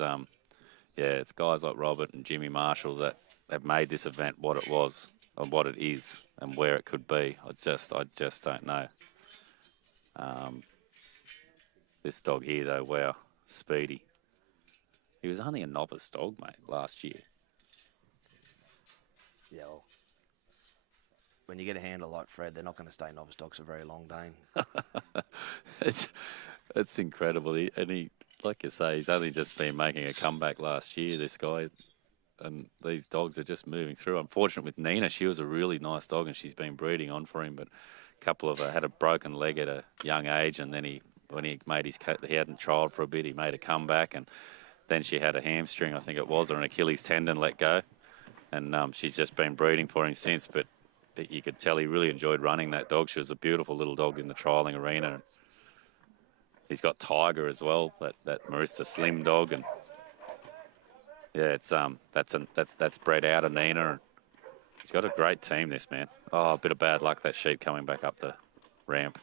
it's guys like Robert and Jimmy Marshall that have made this event what it was and what it is and where it could be. I just don't know. This dog here, though, wow, Speedy. He was only a novice dog, mate, last year. Yeah, well, when you get a handler like Fred, they're not going to stay novice dogs for very long, Dane. It's incredible. He, like you say, he's only just been making a comeback last year, this guy. And these dogs are just moving through. Unfortunate with Nina, she was a really nice dog and she's been breeding on for him, but a couple of had a broken leg at a young age, and then when he made he hadn't trialled for a bit, he made a comeback, and then she had a hamstring, I think it was, or an Achilles tendon let go, and she's just been breeding for him since. But you could tell he really enjoyed running that dog. She was a beautiful little dog in the trialling arena. He's got Tiger as well, that Marista Slim dog, and yeah, it's that's bred out of Nina. He's got a great team, this man. Oh, a bit of bad luck, that sheep coming back up the ramp.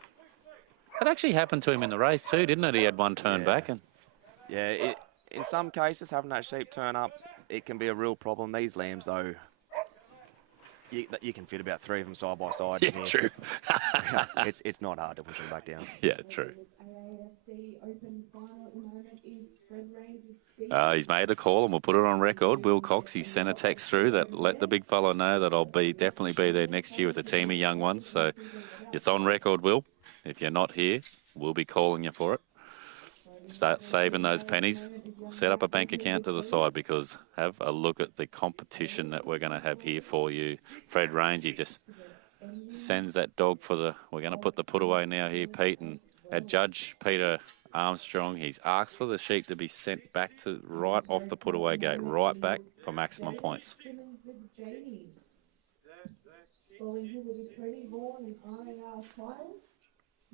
That actually happened to him in the race too, didn't it? He had one turn back. And yeah, in some cases, having that sheep turn up, it can be a real problem. These lambs, though, you can fit about 3 of them side by side. Yeah, true. It's not hard to push them back down. Yeah, true. He's made a call, and we'll put it on record. Will Cox, he sent a text through that let the big fella know that I'll definitely be there next year with a team of young ones. So it's on record, Will. If you're not here, we'll be calling you for it. Start saving those pennies. Set up a bank account to the side, because have a look at the competition that we're going to have here for you. Fred Rains, he just sends that dog for the... We're going to put the put away now here, Pete, and our judge, Peter Armstrong, he's asked for the sheep to be sent back to right off the put away gate, right back for maximum points.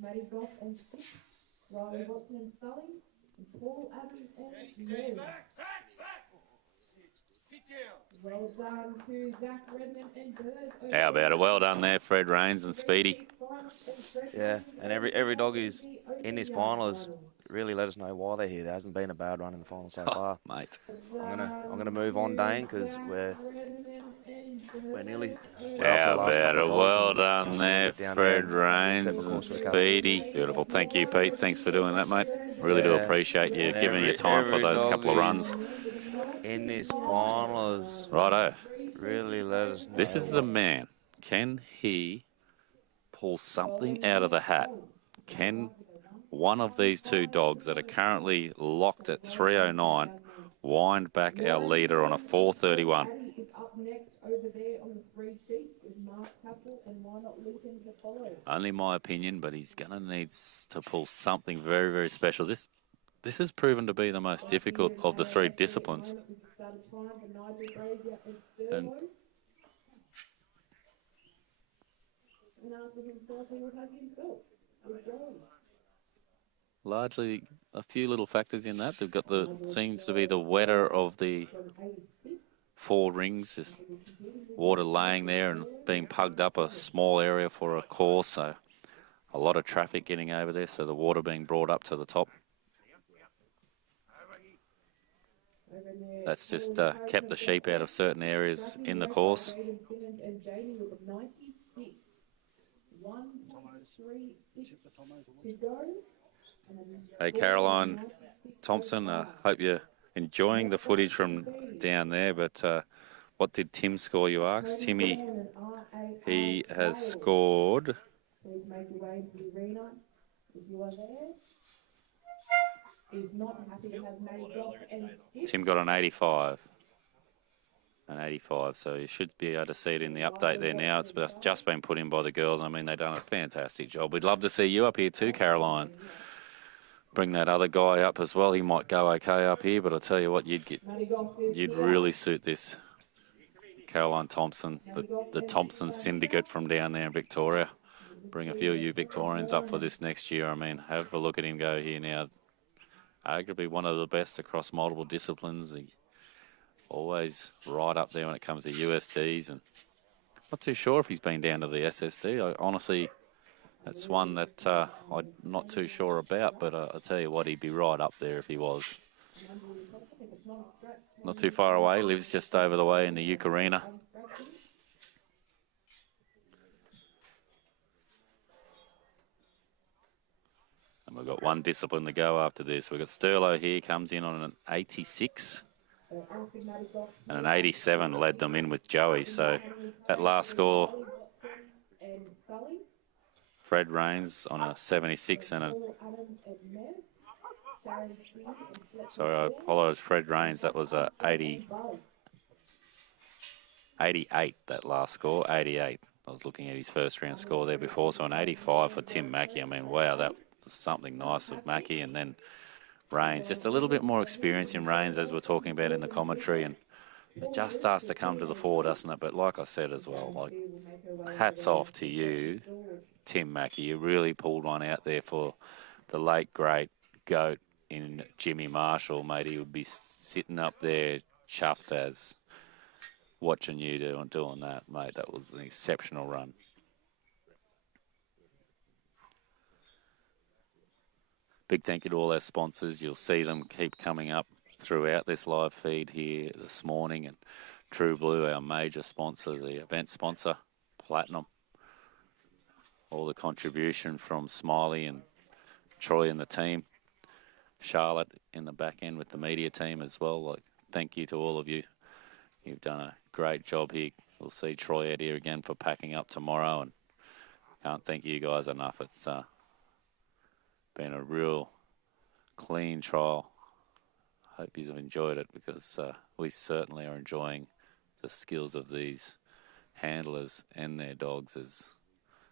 Matty Goff and Six, Riley Watson and Sully, and Paul Evans and Lou. Well done to Zach Redmond and Bird. How about it? Well done there, Fred Rains and Speedy. Yeah, and every dog who's in this final has really let us know why they're here. There hasn't been a bad run in the final so far. Mate. I'm gonna move on, Dane, because we're nearly. How about it? Well done there, Fred Rains and Speedy. Beautiful. Thank you, Pete. Thanks for doing that, mate. Really do appreciate you giving your time for those couple of runs. In this final is Righto. really let us know. This is the man. Can he pull something out of the hat? Can one of these two dogs that are currently locked at 309 wind back our leader on a 431? Only my opinion, but he's going to need to pull something very, very special. This has proven to be the most difficult of the 3 disciplines. And largely a few little factors in that. They've got seems to be the wetter of the 4 rings, just water laying there and being pugged up a small area for a course, so a lot of traffic getting over there, so the water being brought up to the top. That's just kept the sheep out of certain areas in the course. Hey, Caroline Thompson, I hope you're enjoying the footage from down there, but what did Tim score, you asked? Timmy, he has scored... Tim got an 85. An 85, so you should be able to see it in the update there now. It's just been put in by the girls. I mean, they've done a fantastic job. We'd love to see you up here too, Caroline. Bring that other guy up as well. He might go okay up here, but I'll tell you what, you'd really suit this. Caroline Thompson, the Thompson Syndicate from down there in Victoria. Bring a few of you Victorians up for this next year. I mean, have a look at him go here now. Arguably one of the best across multiple disciplines. He always right up there when it comes to USDs, and not too sure if he's been down to the SSD. Honestly, that's one that I'm not too sure about, but I'll tell you what, he'd be right up there if he was. Not too far away, lives just over the way in the Uke Arena. And we've got one discipline to go after this. We've got Sterlo here, comes in on an 86. And an 87 led them in with Joey. So that last score Fred Rains on a 76 and a... Paul Adams and Mev, Sharon Swing and Fletcher Sorry, I Ford, apologise, Fred Rains. That was a Armstrong 80, and Buzz. 88, that last score, 88. I was looking at his first round score there before, so an 85 for Tim Mackey. I mean, wow, that was something nice of Mackey. And then Rains, just a little bit more experience in Rains, as we're talking about in the commentary, and it just starts to come to the fore, doesn't it? But like I said as well, like, hats off to you, Tim Mackey. You really pulled one out there for the late, great GOAT in Jimmy Marshall, mate. He would be sitting up there chuffed as watching you doing that, mate. That was an exceptional run. Big thank you to all our sponsors. You'll see them keep coming up throughout this live feed here this morning. And True Blue, our major sponsor, the event sponsor, Platinum. All the contribution from Smiley and Troy and the team. Charlotte in the back end with the media team as well. Like, thank you to all of you. You've done a great job here. We'll see Troy out here again for packing up tomorrow, and can't thank you guys enough. It's been a real clean trial. Hope you've enjoyed it, because we certainly are enjoying the skills of these handlers and their dogs. As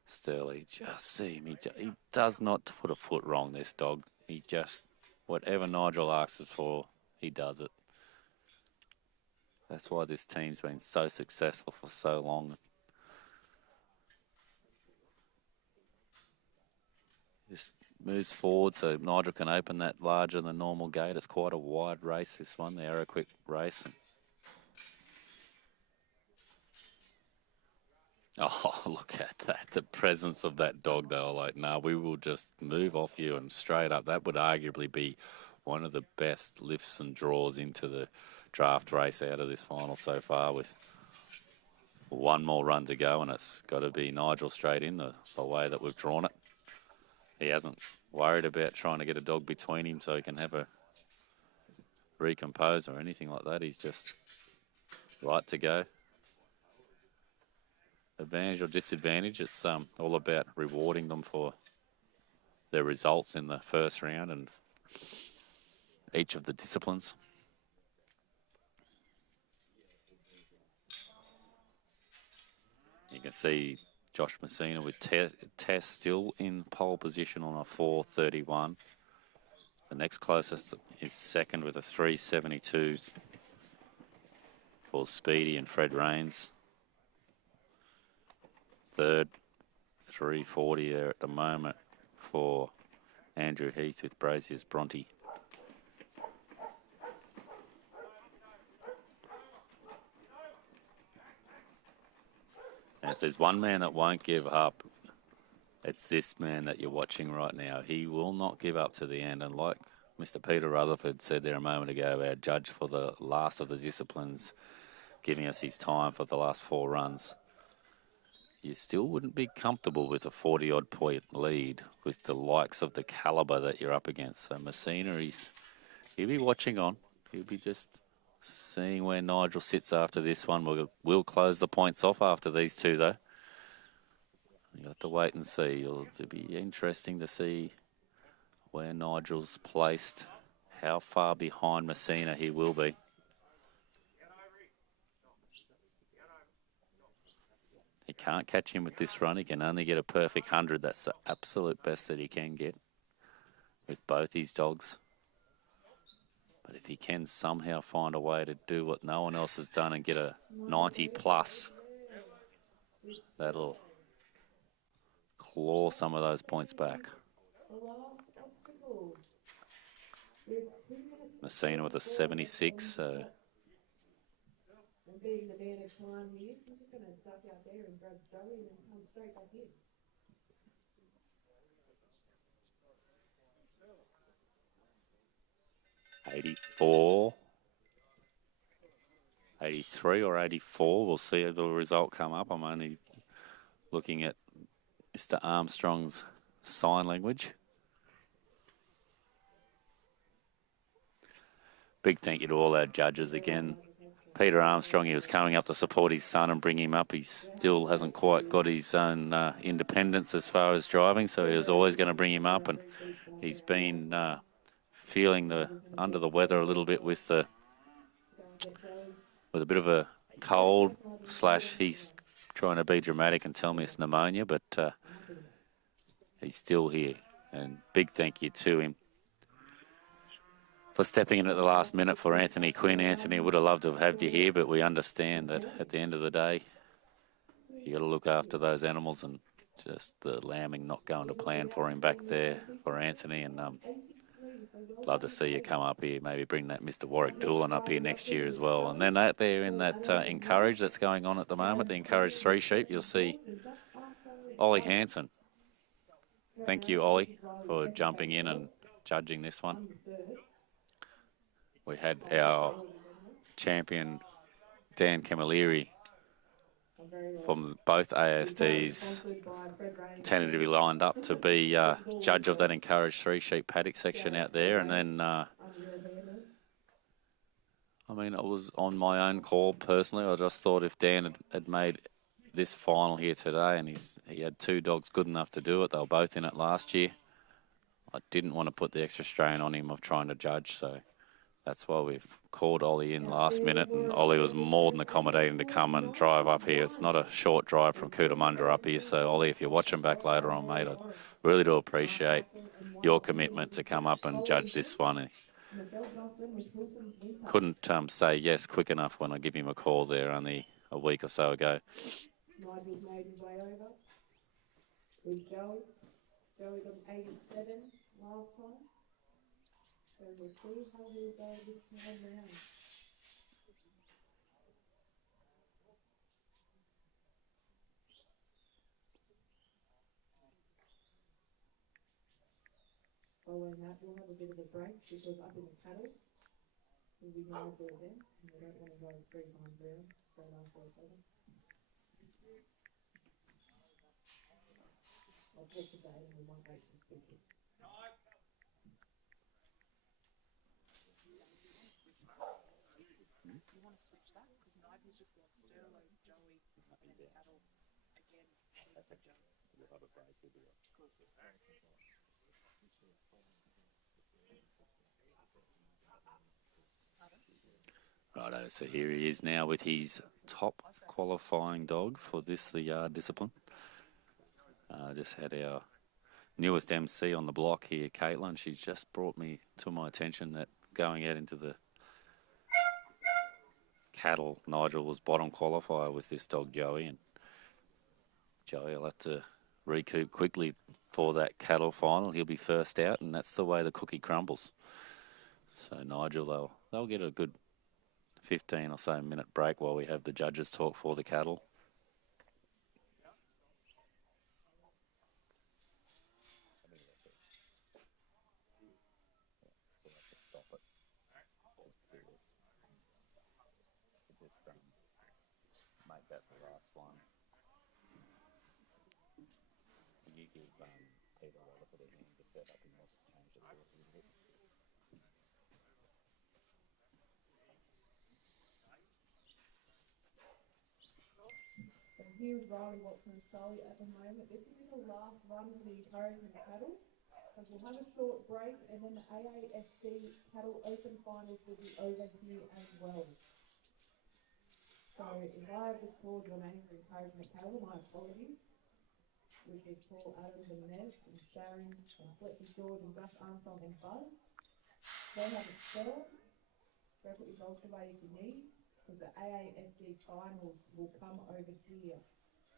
Sterling, just see him. He does not put a foot wrong, this dog. He just, whatever Nigel asks for, he does it. That's why this team's been so successful for so long. Just moves forward so Nigel can open that larger than normal gate. It's quite a wide race, this one, the Arrow Quick race. Oh, look at that. The presence of that dog, though. Like, no, we will just move off you and straight up. That would arguably be one of the best lifts and draws into the draft race out of this final so far, with one more run to go, and it's got to be Nigel straight in the way that we've drawn it. He hasn't worried about trying to get a dog between him so he can have a recompose or anything like that. He's just right to go. Advantage or disadvantage, it's all about rewarding them for their results in the first round and each of the disciplines. You can see Josh Messina with Tess still in pole position on a 4:31. The next closest is second with a 3:72 for Speedy and Fred Rains. Third, 3:40 there at the moment for Andrew Heath with Brazier's Bronte. And if there's one man that won't give up, it's this man that you're watching right now. He will not give up to the end. And like Mr. Peter Rutherford said there a moment ago, our judge for the last of the disciplines, giving us his time for the last 4 runs, you still wouldn't be comfortable with a 40-odd point lead with the likes of the calibre that you're up against. So Messina, he'll be watching on. He'll be just seeing where Nigel sits after this one. We'll close the points off after these two, though. You have to wait and see. It'll be interesting to see where Nigel's placed, how far behind Messina he will be. He can't catch him with this run. He can only get a perfect 100. That's the absolute best that he can get with both his dogs. But if he can somehow find a way to do what no one else has done and get a 90 plus, that'll claw some of those points back. Messina with a 76, so... Being the man of time he is, he's just going to duck out there and grab Geurie and come straight back in. $84, 83 or 84. We'll see the result come up. I'm only looking at Mr. Armstrong's sign language. Big thank you to all our judges again. Peter Armstrong, he was coming up to support his son and bring him up. He still hasn't quite got his own independence as far as driving, so he was always going to bring him up. And he's been feeling under the weather a little bit with a bit of a cold / he's trying to be dramatic and tell me it's pneumonia, but he's still here. And big thank you to him for stepping in at the last minute for Anthony Quinn. Anthony, would have loved to have had you here, but we understand that at the end of the day, you got to look after those animals, and just the lambing not going to plan for him back there for Anthony. And love to see you come up here, maybe bring that Mr. Warwick Doolan up here next year as well. And then out there in that Encourage that's going on at the moment, the Encourage 3 sheep, you'll see Ollie Hansen. Thank you, Ollie, for jumping in and judging this one. We had our champion, Dan Camilleri, from both ASDs, tentatively lined up to be judge of that Encourage 3 sheep paddock section out there. And then, I mean, it was on my own call personally. I just thought if Dan had made this final here today, and he had 2 dogs good enough to do it, they were both in it last year, I didn't want to put the extra strain on him of trying to judge, so that's why we've called Ollie in last minute, and Ollie was more than accommodating to come and drive up here. It's not a short drive from Cootamundra up here, so Ollie, if you're watching back later on, mate, I really do appreciate your commitment to come up and judge this one. Couldn't say yes quick enough when I give him a call there only a week or so ago. Nigel's made his way over with Geurie. Geurie got an 87 last time. So we'll see how he'll go this time round. Following that, we'll have a bit of a break because up in the cattle, we'll be mindful of them, and we don't want to go 3 times round straight after each other. I'll talk to Dave and we might wait for speakers. You want to switch that? Because Nigel's just got Sterlo, Geurie, and then cattle again. That's a joke. We'll have a break. We'll do it. Good. Righto, so here he is now with his top qualifying dog for the yard discipline. Just had our newest MC on the block here, Caitlin. She's just brought me to my attention that going out into the cattle, Nigel was bottom qualifier with this dog, Joey, and Joey will have to recoup quickly for that cattle final. He'll be first out, and that's the way the cookie crumbles. So Nigel, they'll get a good 15 or so minute break while we have the judges talk for the cattle. Make that the last one. Can you give Peter a look at him to set up and change the course a little bit? So here's Riley Watson and Sully at the moment. This will be the last run for the encouragement cattle. So we'll have a short break and then the AASD Cattle Open Finals will be over here as well. So if I have just called your name for encouragement cattle, my apologies. Which is Paul Adams and Nez and Sharon and Fletcher George and Gus Armstrong and Buzz. They have it settled. Go put your dogs away if you need, because the AASD finals will come over here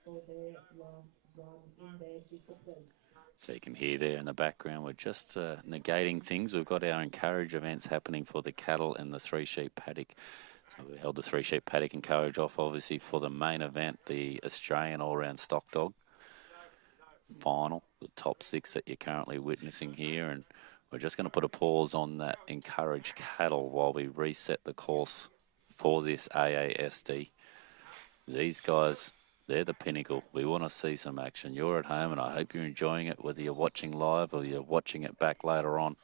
for their last run in their discipline. So you can hear there in the background, we're just negating things. We've got our encourage events happening for the cattle and the 3 sheep paddock. So we held the 3 sheep paddock encourage off, obviously, for the main event, the Australian Allround Stockdog final, the top 6 that you're currently witnessing here. And we're just going to put a pause on that encourage cattle while we reset the course for this AASD. These guys, they're the pinnacle. We want to see some action. You're at home and I hope you're enjoying it, whether you're watching live or you're watching it back later on.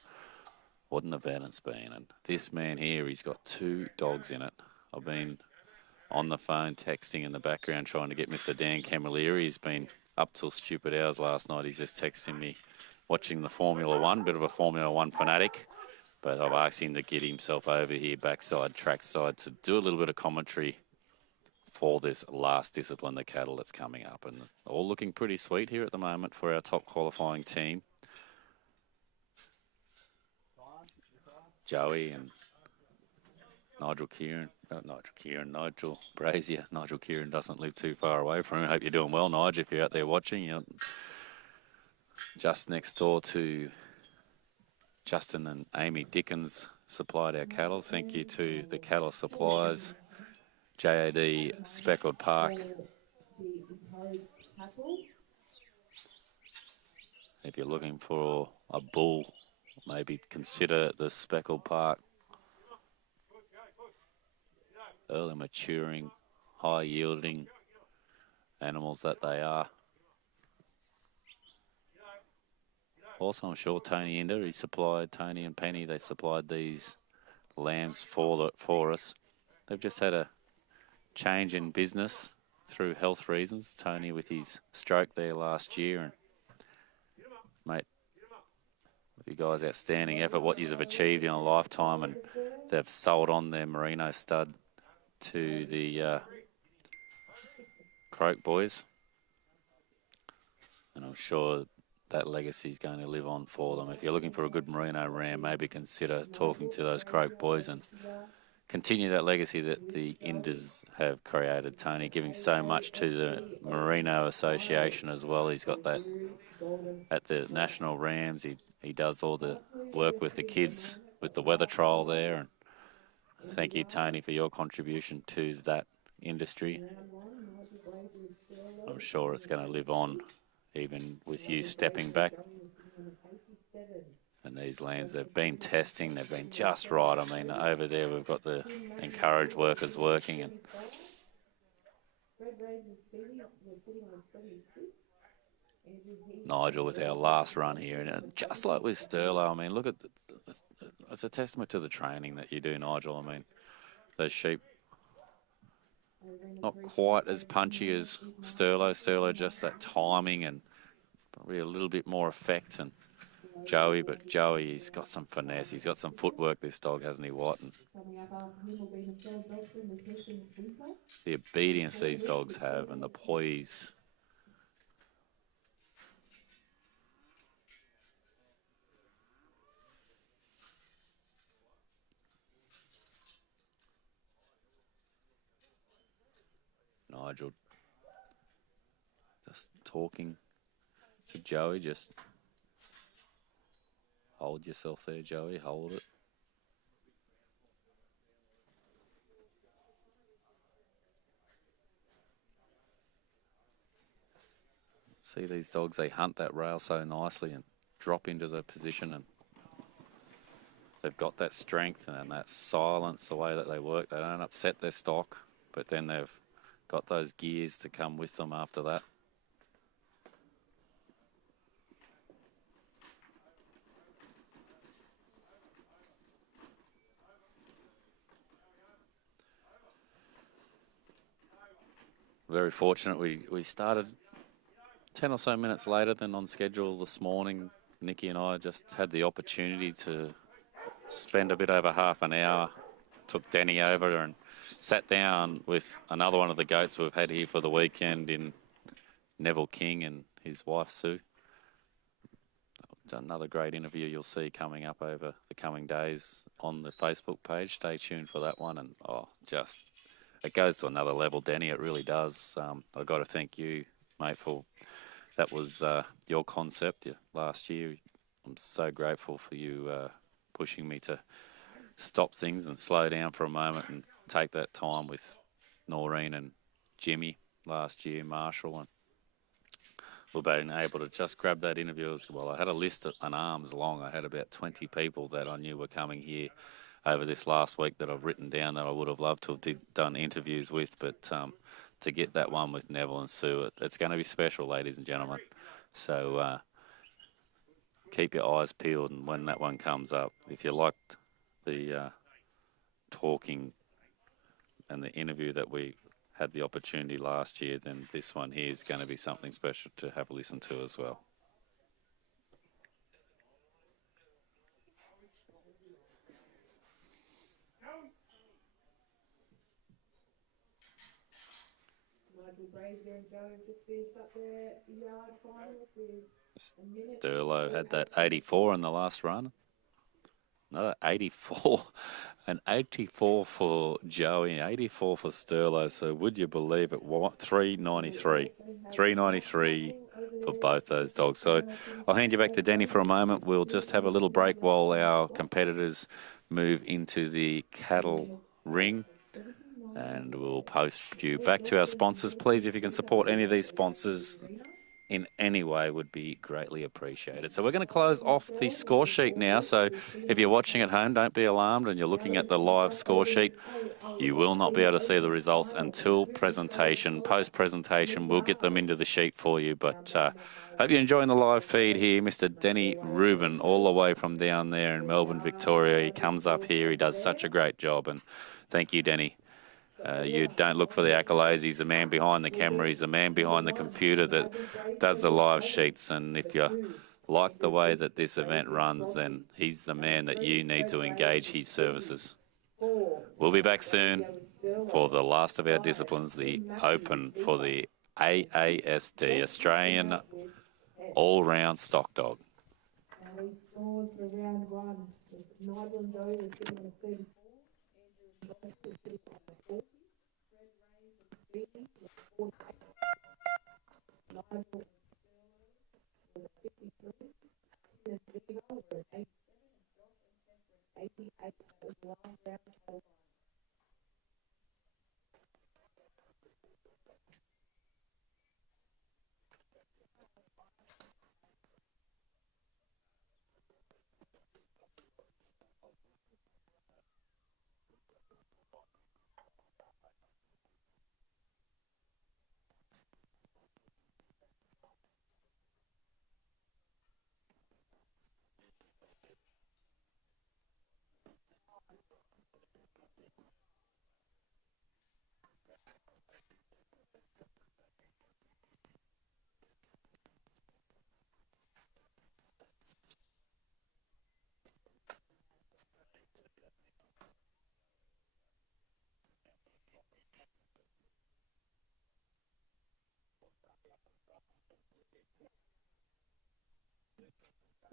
What an event it's been. And this man here, he's got 2 dogs in it. I've been on the phone, texting in the background, trying to get Mr. Dan Camilleri. He's been up till stupid hours last night. He's just texting me, watching the Formula One, bit of a Formula One fanatic. But I've asked him to get himself over here, backside, trackside, to do a little bit of commentary for this last discipline, the cattle that's coming up. And all looking pretty sweet here at the moment for our top qualifying team. Joey and Nigel Brazier. Nigel Kieran doesn't live too far away from him. I hope you're doing well, Nigel, if you're out there watching. You're just next door to Justin and Amy Dickens supplied our cattle. Thank you to the cattle suppliers, JAD Speckled Park. If you're looking for a bull, maybe consider the Speckled Park. Early maturing, high yielding animals that they are. Also, I'm sure Tony Inder, Tony and Penny, they supplied these lambs for us. They've just had a change in business through health reasons. Tony with his stroke there last year. And mate, you guys, outstanding effort, what you've achieved in a lifetime, and they've sold on their merino stud to the Croak boys. And I'm sure that legacy is going to live on for them. If you're looking for a good merino ram, maybe consider talking to those Croak boys and continue that legacy that the Inders have created. Tony giving so much to the Merino Association as well. He's got that at the National Rams. He does all the work with the kids with the weather trial there. And thank you, Tony, for your contribution to that industry. I'm sure it's going to live on even with you stepping back. And these lambs, they've been testing, they've been just right. I mean, over there we've got the encouraged workers working, and Nigel with our last run here. And just like with Sterlo, I mean, look at, it's a testament to the training that you do, Nigel. I mean, those sheep, not quite as punchy as Sterlo. Sterlo, just that timing and probably a little bit more effect. And Joey, but Joey, he's got some finesse. He's got some footwork, this dog, hasn't he, Watt? And the obedience these dogs have and the poise. Nigel just talking to Joey, just hold yourself there, Joey, hold it. See these dogs, they hunt that rail so nicely and drop into the position, and they've got that strength and that silence, the way that they work. They don't upset their stock, but then they've got those gears to come with them after that. Very fortunate. We started 10 or so minutes later than on schedule this morning. Nikki and I just had the opportunity to spend a bit over half an hour. Took Danny over and sat down with another one of the goats we've had here for the weekend in Neville King and his wife Sue. Another great interview you'll see coming up over the coming days on the Facebook page. Stay tuned for that one. And just it goes to another level, Danny. It really does. I've got to thank you, mate, for that was your concept last year. I'm so grateful for you pushing me to stop things and slow down for a moment and take that time with Noreen and Jimmy last year, Marshall, and we've been able to just grab that interview as well. I had a list an arm's long. I had about 20 people that I knew were coming here over this last week that I've written down that I would have loved to have done interviews with, but to get that one with Neville and Sue, it's going to be special, ladies and gentlemen. So keep your eyes peeled, and when that one comes up, if you liked the talking and the interview that we had the opportunity last year, then this one here is going to be something special to have a listen to as well. Nigel Brazier and Joe have just finished up their yard finals with a minute. Sterlo had that 84 in the last run. Another 84. An 84 for Joey, 84 for Sterlo. So would you believe it? 393. 393 for both those dogs. So I'll hand you back to Danny for a moment. We'll just have a little break while our competitors move into the cattle ring. And we'll post you back to our sponsors. Please, if you can support any of these sponsors in any way, would be greatly appreciated. So we're going to close off the score sheet now. So if you're watching at home, don't be alarmed, and you're looking at the live score sheet, you will not be able to see the results until presentation. Post-presentation, we'll get them into the sheet for you. But hope you're enjoying the live feed here. Mr. Denny Rubin, all the way from down there in Melbourne, Victoria. He comes up here. He does such a great job. And thank you, Denny. You don't look for the accolades. He's the man behind the camera. He's the man behind the computer that does the live sheets. And if you like the way that this event runs, then he's the man that you need to engage his services. We'll be back soon for the last of our disciplines, the Open for the AASD, Australian All-Round Stockdog. And these scores for round one, Nigel and Joe is sitting on a 34, Andrew and Josh is sitting on a 40, Fred Ray and Speedy was 48, Nigel and Sterlo was a 53, Tim and Vigo were an 87, and Josh and Tess were an 88. That was the last round total.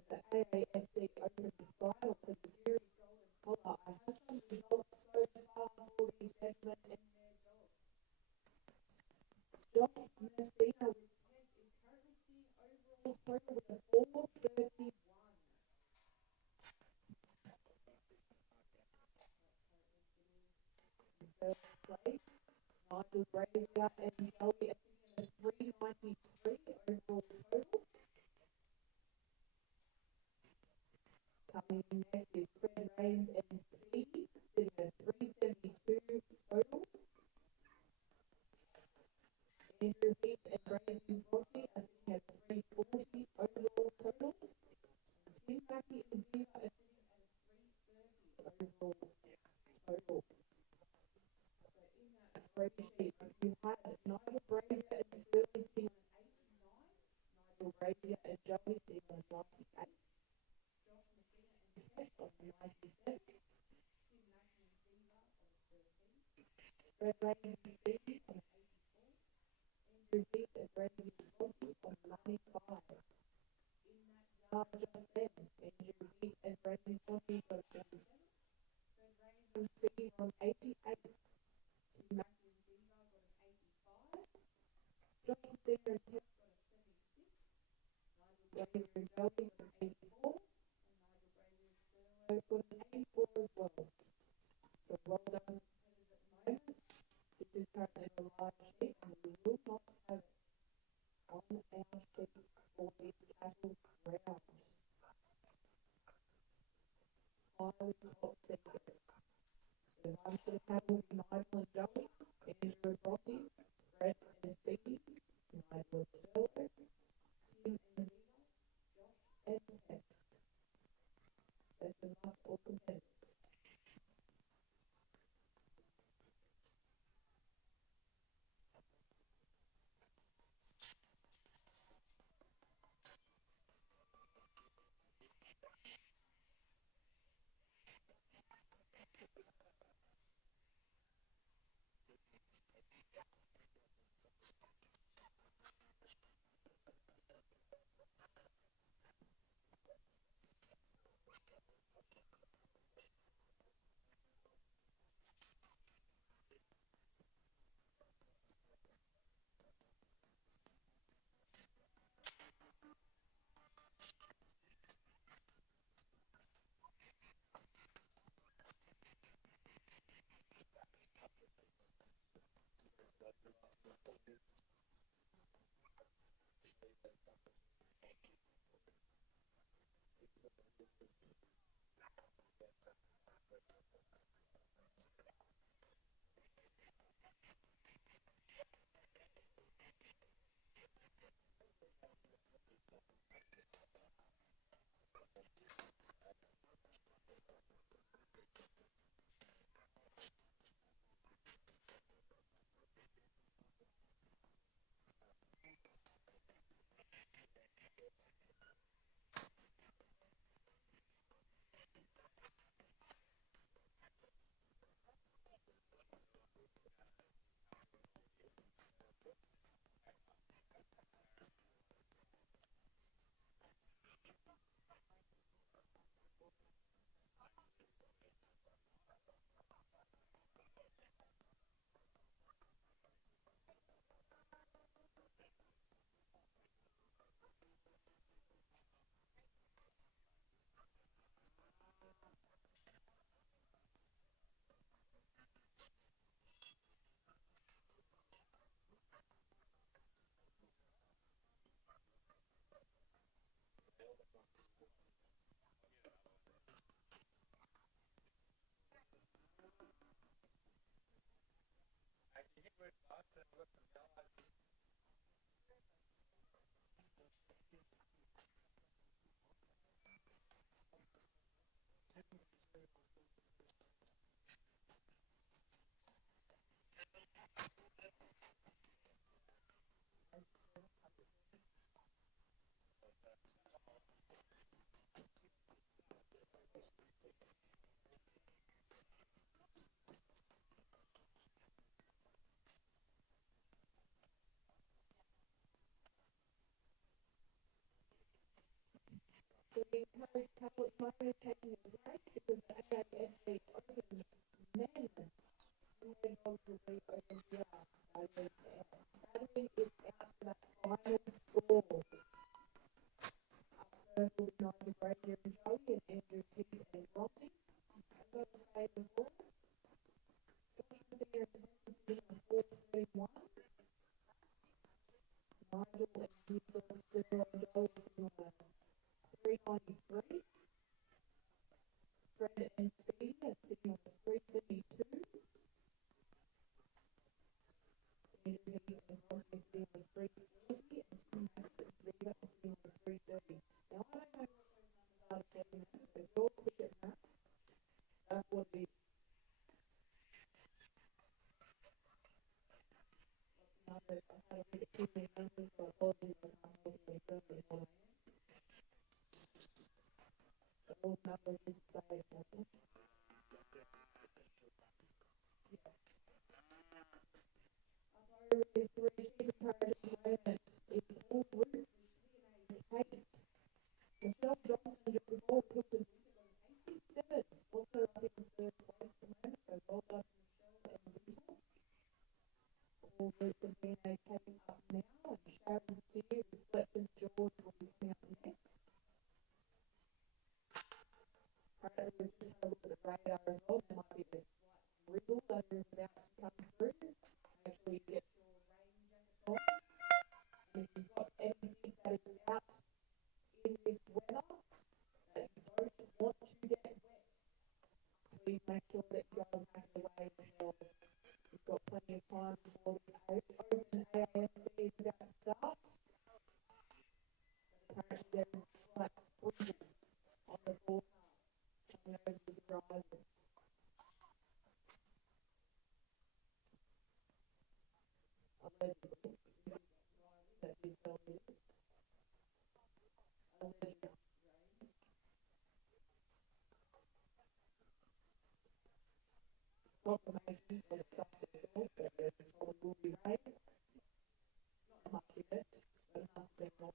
The AASD Open final for the Geurie Golden Collar. I have some results so far for these gentlemen and their dogs. Josh Messina with Tess is currently sitting overall total with a 431. In first place, Nigel Brazier and Joey are sitting at a 393 overall total. Coming in next is Fred Rains and Speedy, sitting at 372 total. Andrew Heath and Brandon Brockley are sitting at 340 overall total. Tim Mackey and Ziva are sitting at a 330 overall total. So in that spreadsheet, you had Nigel Brazier and Sterling sitting on an 89, Nigel Brazier and Joey sitting on a 98. Tess on a 97, Tim Mackey and Ziva on a 13, Fred Rains and Speedy on a 84, Andrew Heath and Brandon Brockley on a 95. In that yard just then, Andrew Heath and Brandon Brockley on a 47, Fred Rains and Speedy on 88, Tim Mackey and Ziva got an 85, Josh Messina and Tess got a 76, Nigel Brazier and Joey got an 84, I've got an 84 as well. So well done to competitors at the moment. This is currently the live sheet, and we will not have it on our sheets for this cattle round. Highly top secret. The run for the cattle is Nigel and Joey, Andrew and Rocky, Fred and Speedy, Nigel and Sterlo, Tim and Ziva, Josh and Tess. That's enough for competitors. So we encourage public minors taking a break because the AASC Open men and dogs will be open here. Battery is out for that final score. Up first will be Nigel Brazier and Geurie and Andrew Keith and Bronte. As I was saying before, Joshua Senior and Texas sitting on 431. Nigel and Nicholas Cyril and Joel sitting on 393. Fred and Speedy are sitting on 372. Andrew Heath and Bronte sitting on 340. And Tim Max and Viva are sitting on 330. Now, I don't know what those numbers are telling you, but your cricket match, that's what it is. Numbers, I had to read too many numbers, so I apologize, I can't help you any further than what I am. But all numbers is the same, okay? Over is three sheep encouraged moment. It's all roots with DNA Kate. Michelle Johnson just before took the wicket on 87. Also up in third place at the moment, so well done to Michelle and Rita. All roots of DNA Kate up now, and Sharon Steer with Fletcher's George will be coming up next. Apparently we've just had a look at the radar as well. There might be a slight drizzle that is about to come through. Make sure you get your rain jacket on. And if you've got anything that is out in this weather that you don't want to get wet, please make sure that you go and pack it away as well. You've got plenty of time before this Open AASD is about to start. But apparently there is a slight sprinkle on the forecast coming over the horizon. Allegedly, this is Riley that did tell me this. Allegedly, rain. Confirmation for the trust itself that there probably will be rain. Not much yet, but enough to not.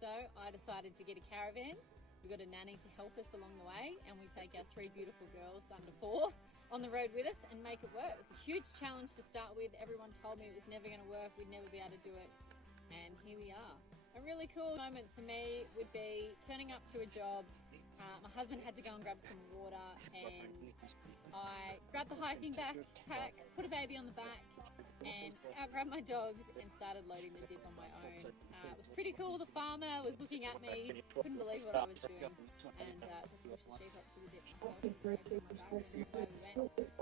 So I decided to get a caravan. We got a nanny to help us along the way, and we take our 3 beautiful girls under 4 on the road with us and make it work. It was a huge challenge to start with. Everyone told me it was never going to work, we'd never be able to do it, and here we are. A really cool moment for me would be turning up to a job. My husband had to go and grab some water, and I grabbed the hiking backpack, put a baby on the back, and out grabbed my dogs and started loading the dip on my own. It was pretty cool. The farmer was looking at me, couldn't believe what I was doing, and just pushed the sheep up to the dip myself.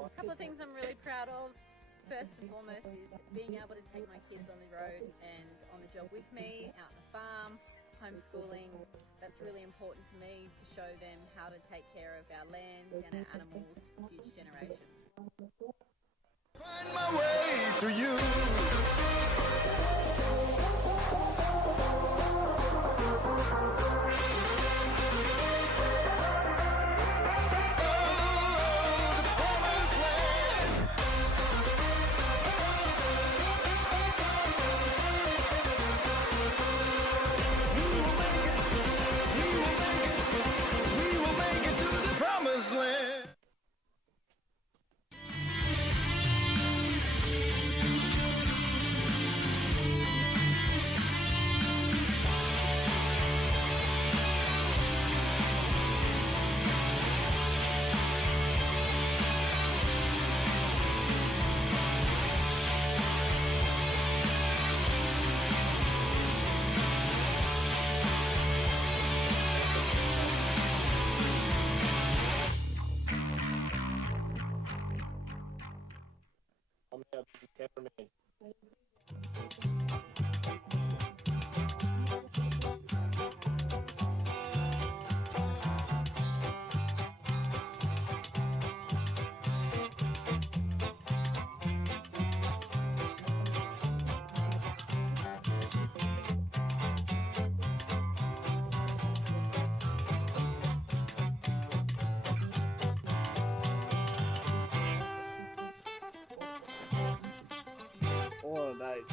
A couple of things I'm really proud of. First and foremost is being able to take my kids on the road and on the job with me, out on the farm, homeschooling. That's really important to me to show them how to take care of our lands and our animals for future generations. Find my way through you. All of those.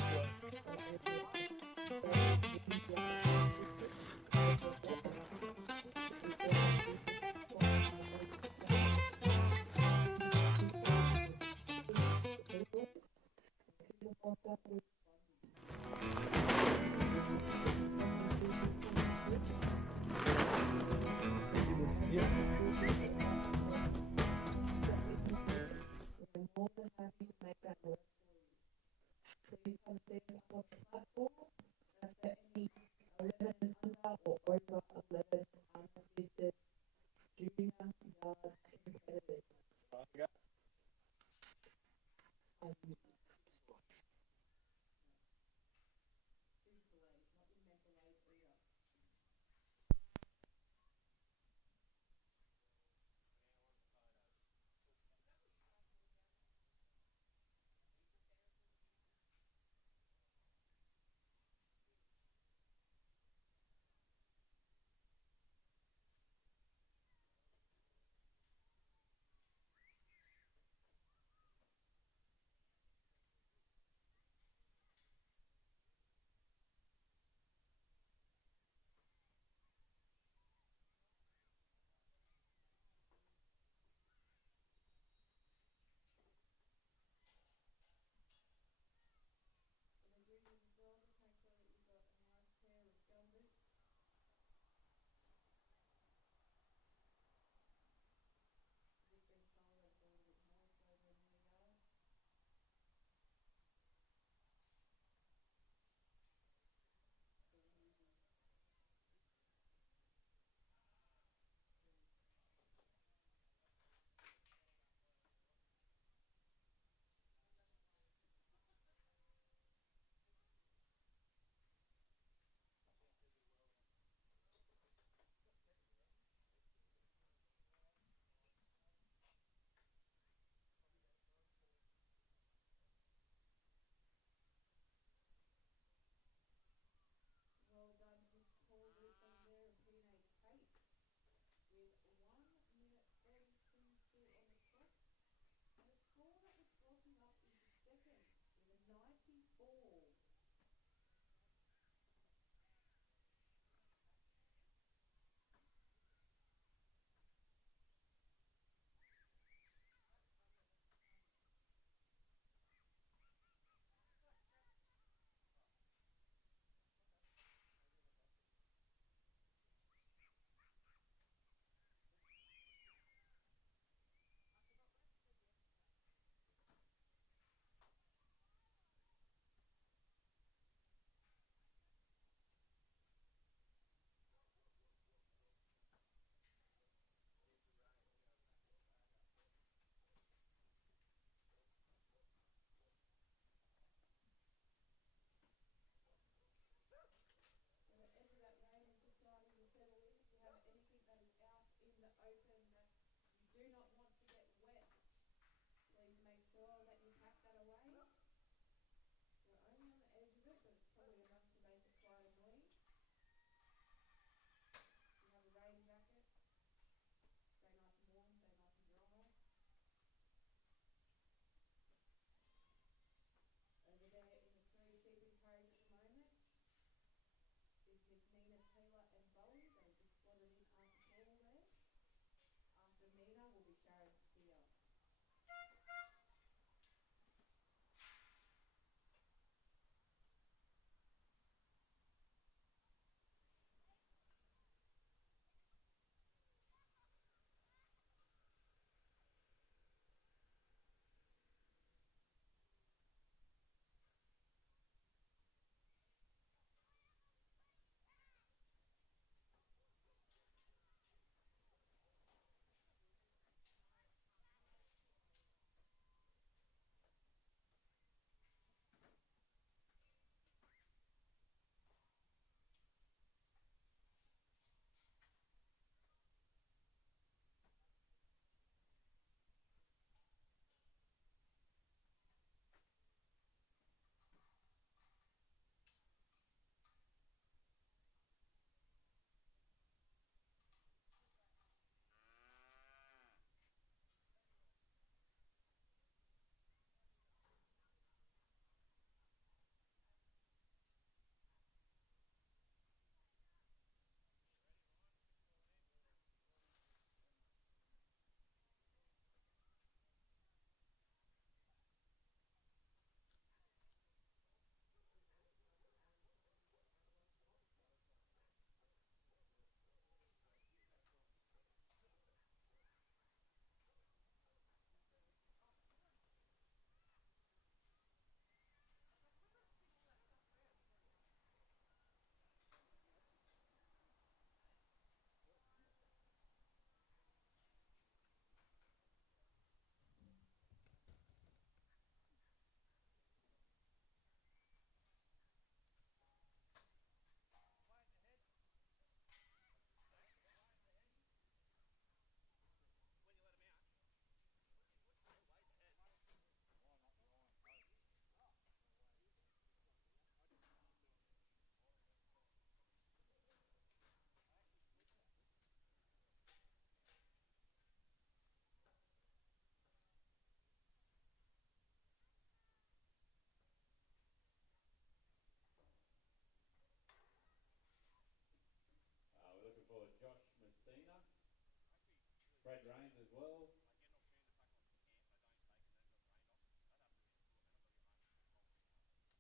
well.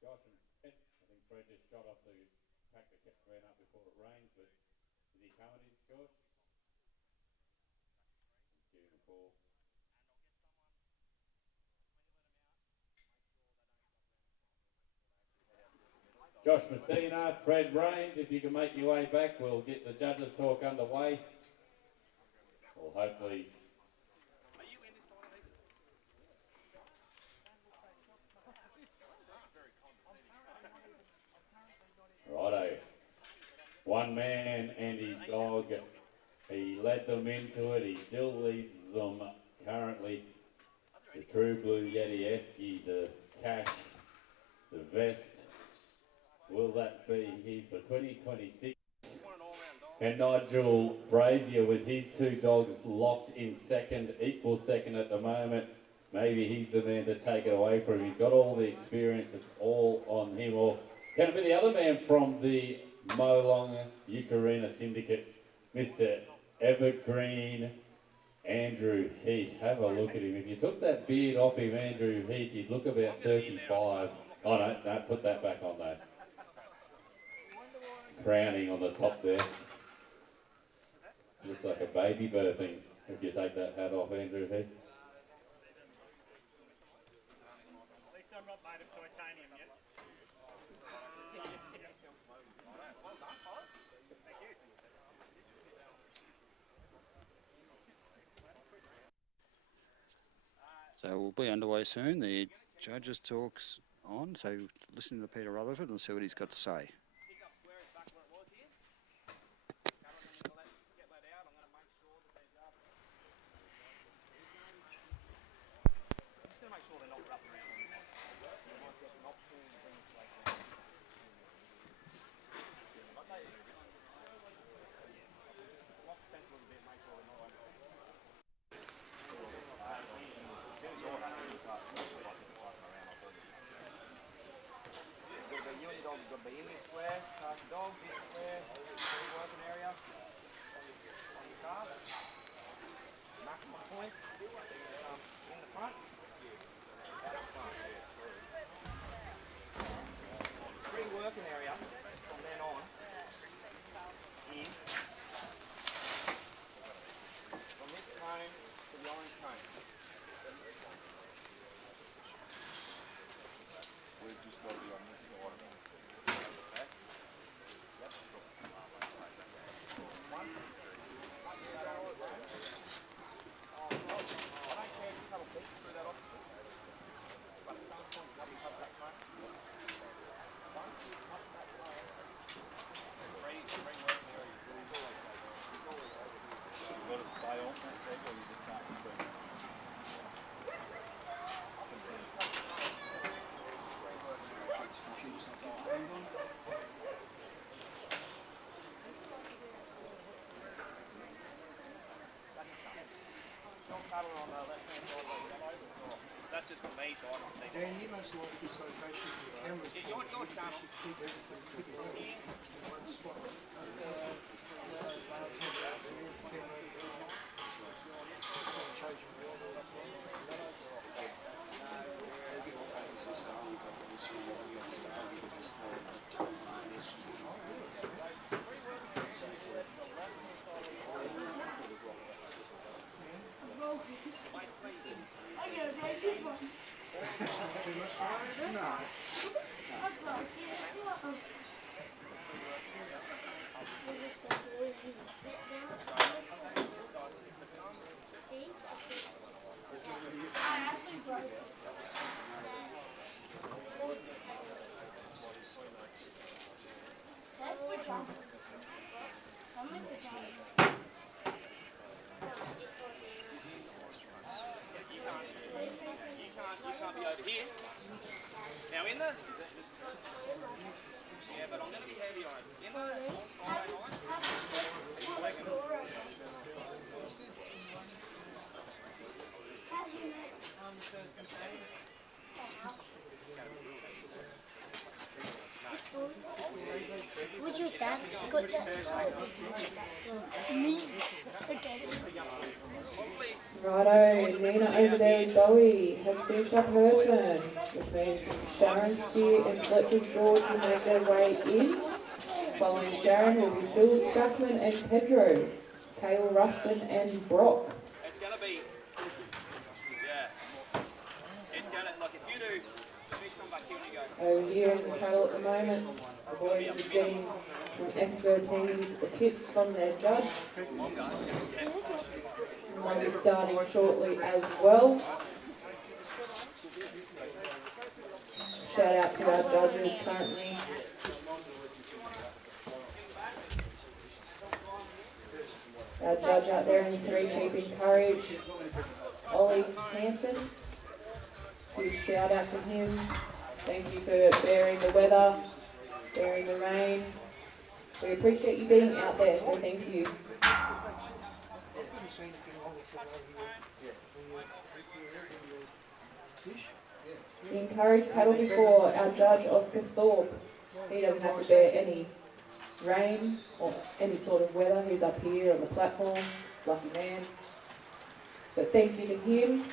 Josh and Fred, I think Fred just shot off to pack the caravan up before it rains, but is he coming in, Josh? Give him a call. Josh Messina, Fred Rains, if you can make your way back, we'll get the judges' talk underway. Well, hopefully. Righto. One man and his dog. He led them into it. He still leads them currently. The True Blue Yeti-esky, the Cash, the Vest. Will that be his for 2026? And Nigel Brazier with his two dogs locked in second, equal second at the moment. Maybe he's the man to take it away from him. He's got all the experience. It's all on him. Or can it be the other man from the Molong Eucarina Syndicate, Mr. Evergreen Andrew Heath? Have a look at him. If you took that beard off him, Andrew Heath, he'd look about 35. Oh, no, put that back on that. Crowning on the top there. Looks like a baby birthing if you take that hat off, Andrew Heath. At least I'm not made of titanium yet. So we'll be underway soon. The judges' talk's on, so listen to Peter Rutherford and see what he's got to say. That's just for me, so I can see. Dan, you must like this location with the cameras. Yeah, your channel. Keep everything in one spot. Would your dad got that? Me. Okay. Righto, Nina over there with Geurie has finished up her turn, which means Sharon, Steer and Fletcher George will make their way in. Following Sharon will be Phil Strackman and Pedro, Cale Rushton and Brock. It's going to be, yeah, it's going to, like if you do, next time back here when you go. Over here in the cattle at the moment, the boys are getting some expertise, tips from their judge. And they'll be starting shortly as well. Shout out to our judges currently. Our judge out there in the 3 sheep in courage, Ollie Hansen. Huge shout out to him. Thank you for bearing the weather, bearing the rain. We appreciate you being out there, so thank you. The encouraged cattle before our judge Oscar Thorpe. He doesn't have to bear any rain or any sort of weather. He's up here on the platform, lucky man. But thank you to him,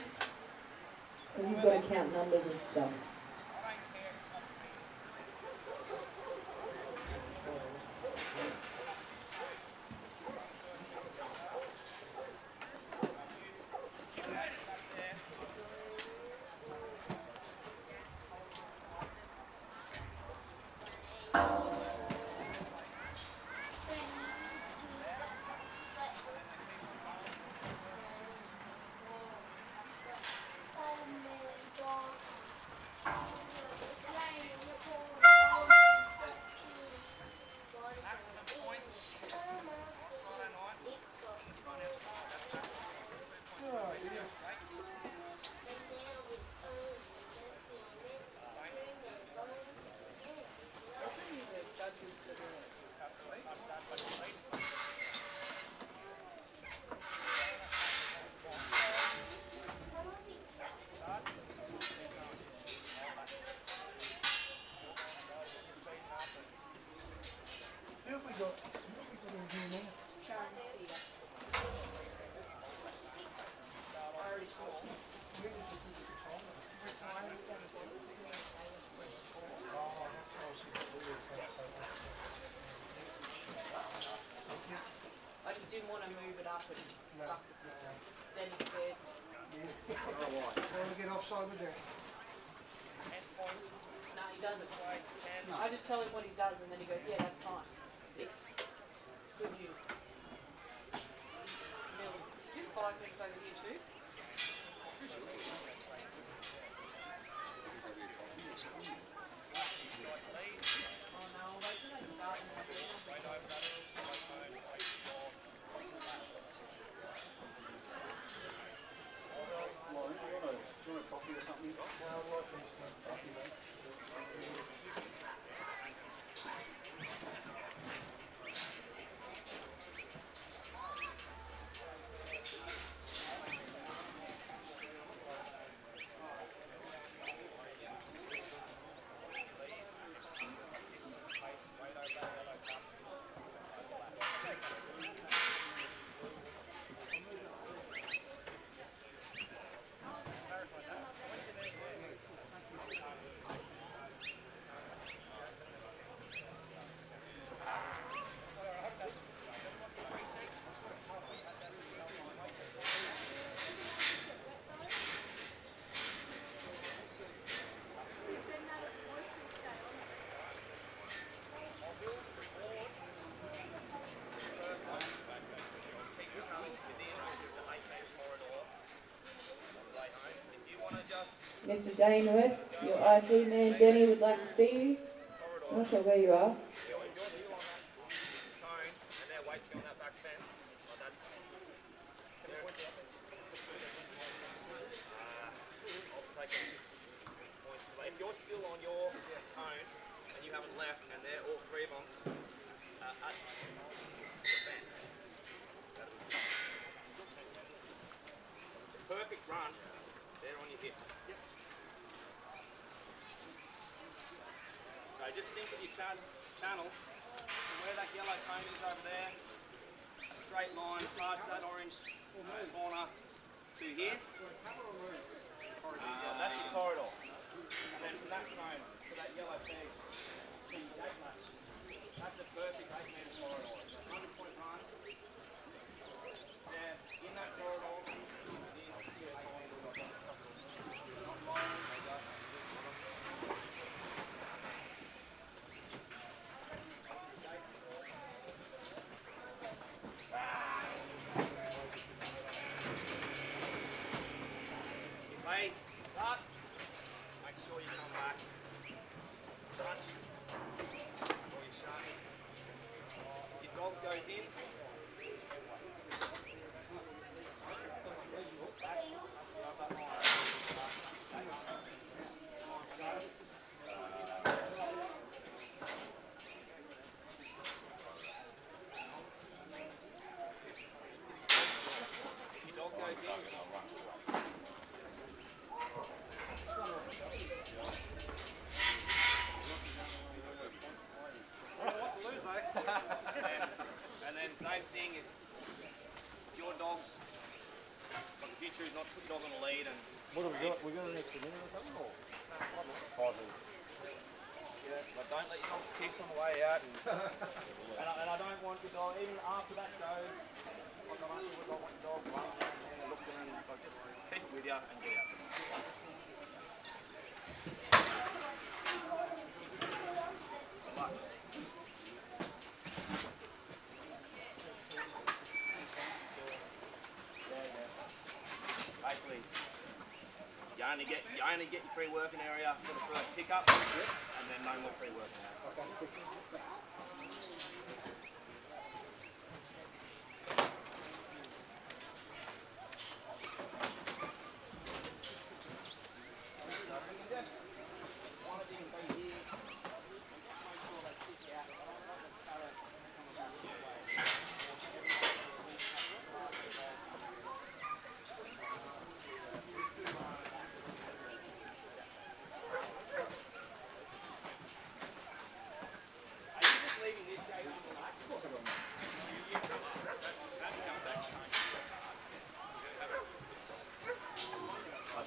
because he's got to count numbers and stuff. I just didn't want to move it up and fuck the system. Then he scares me. Want to get offside with that? No, he doesn't. I just tell him what he does and then he goes, yeah, that's fine. Sick. Good news. Millie. Is this 5 minutes over here too? Oh no, wait till they start. Mr. Dane West, your IC man Denny would like to see you. I'm not sure where you are. If you're still on your cone and you haven't left, and they're all 3 of them at the fence, the perfect run, they're on your hip. So just think of your channel, and where that yellow cone is over there, a straight line past that orange corner to making sure he's not put your dog on the lead and. What have we got? We got an extra minute or something? Or? 5 minutes. Yeah, but don't let your dog piss on the way out. And I don't want your dog, even after that goes, like I'm asking what I want your dog running around there and looking and like just keep it with you and get out. Good luck. Basically, you only get your free working area for the first pickup, and then no more free working area.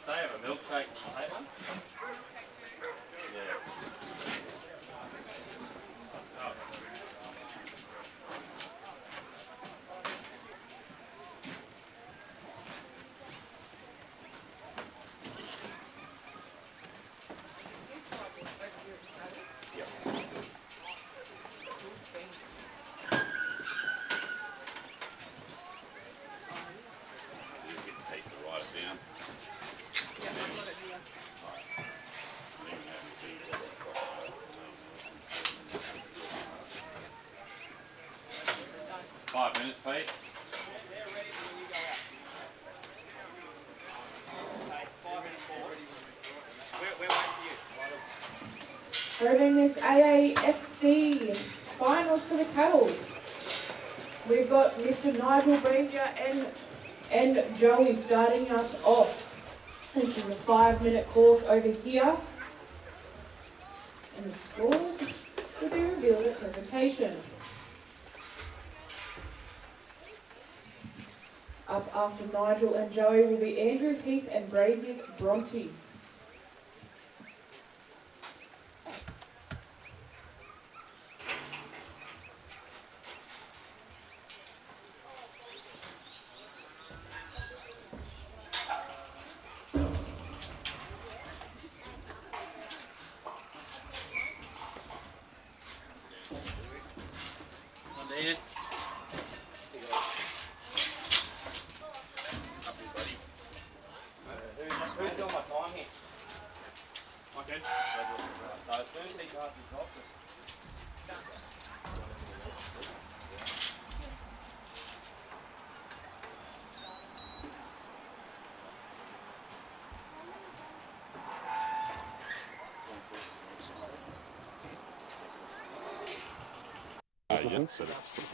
They have a milkshake table. Yeah. 5 minutes, Pete. They're ready for when you go out. Okay, 5 minutes forward. We're waiting for you. Serving this AASD finals for the cattle. We've got Mr. Nigel Brazier and Joey starting us off. This is a 5-minute course over here. And the scores will be revealed at presentation. Up after Nigel and Joey will be Andrew Heath and Brazier's Bronte. Who's doing my time here? Okay. So as soon as he passes his off, just...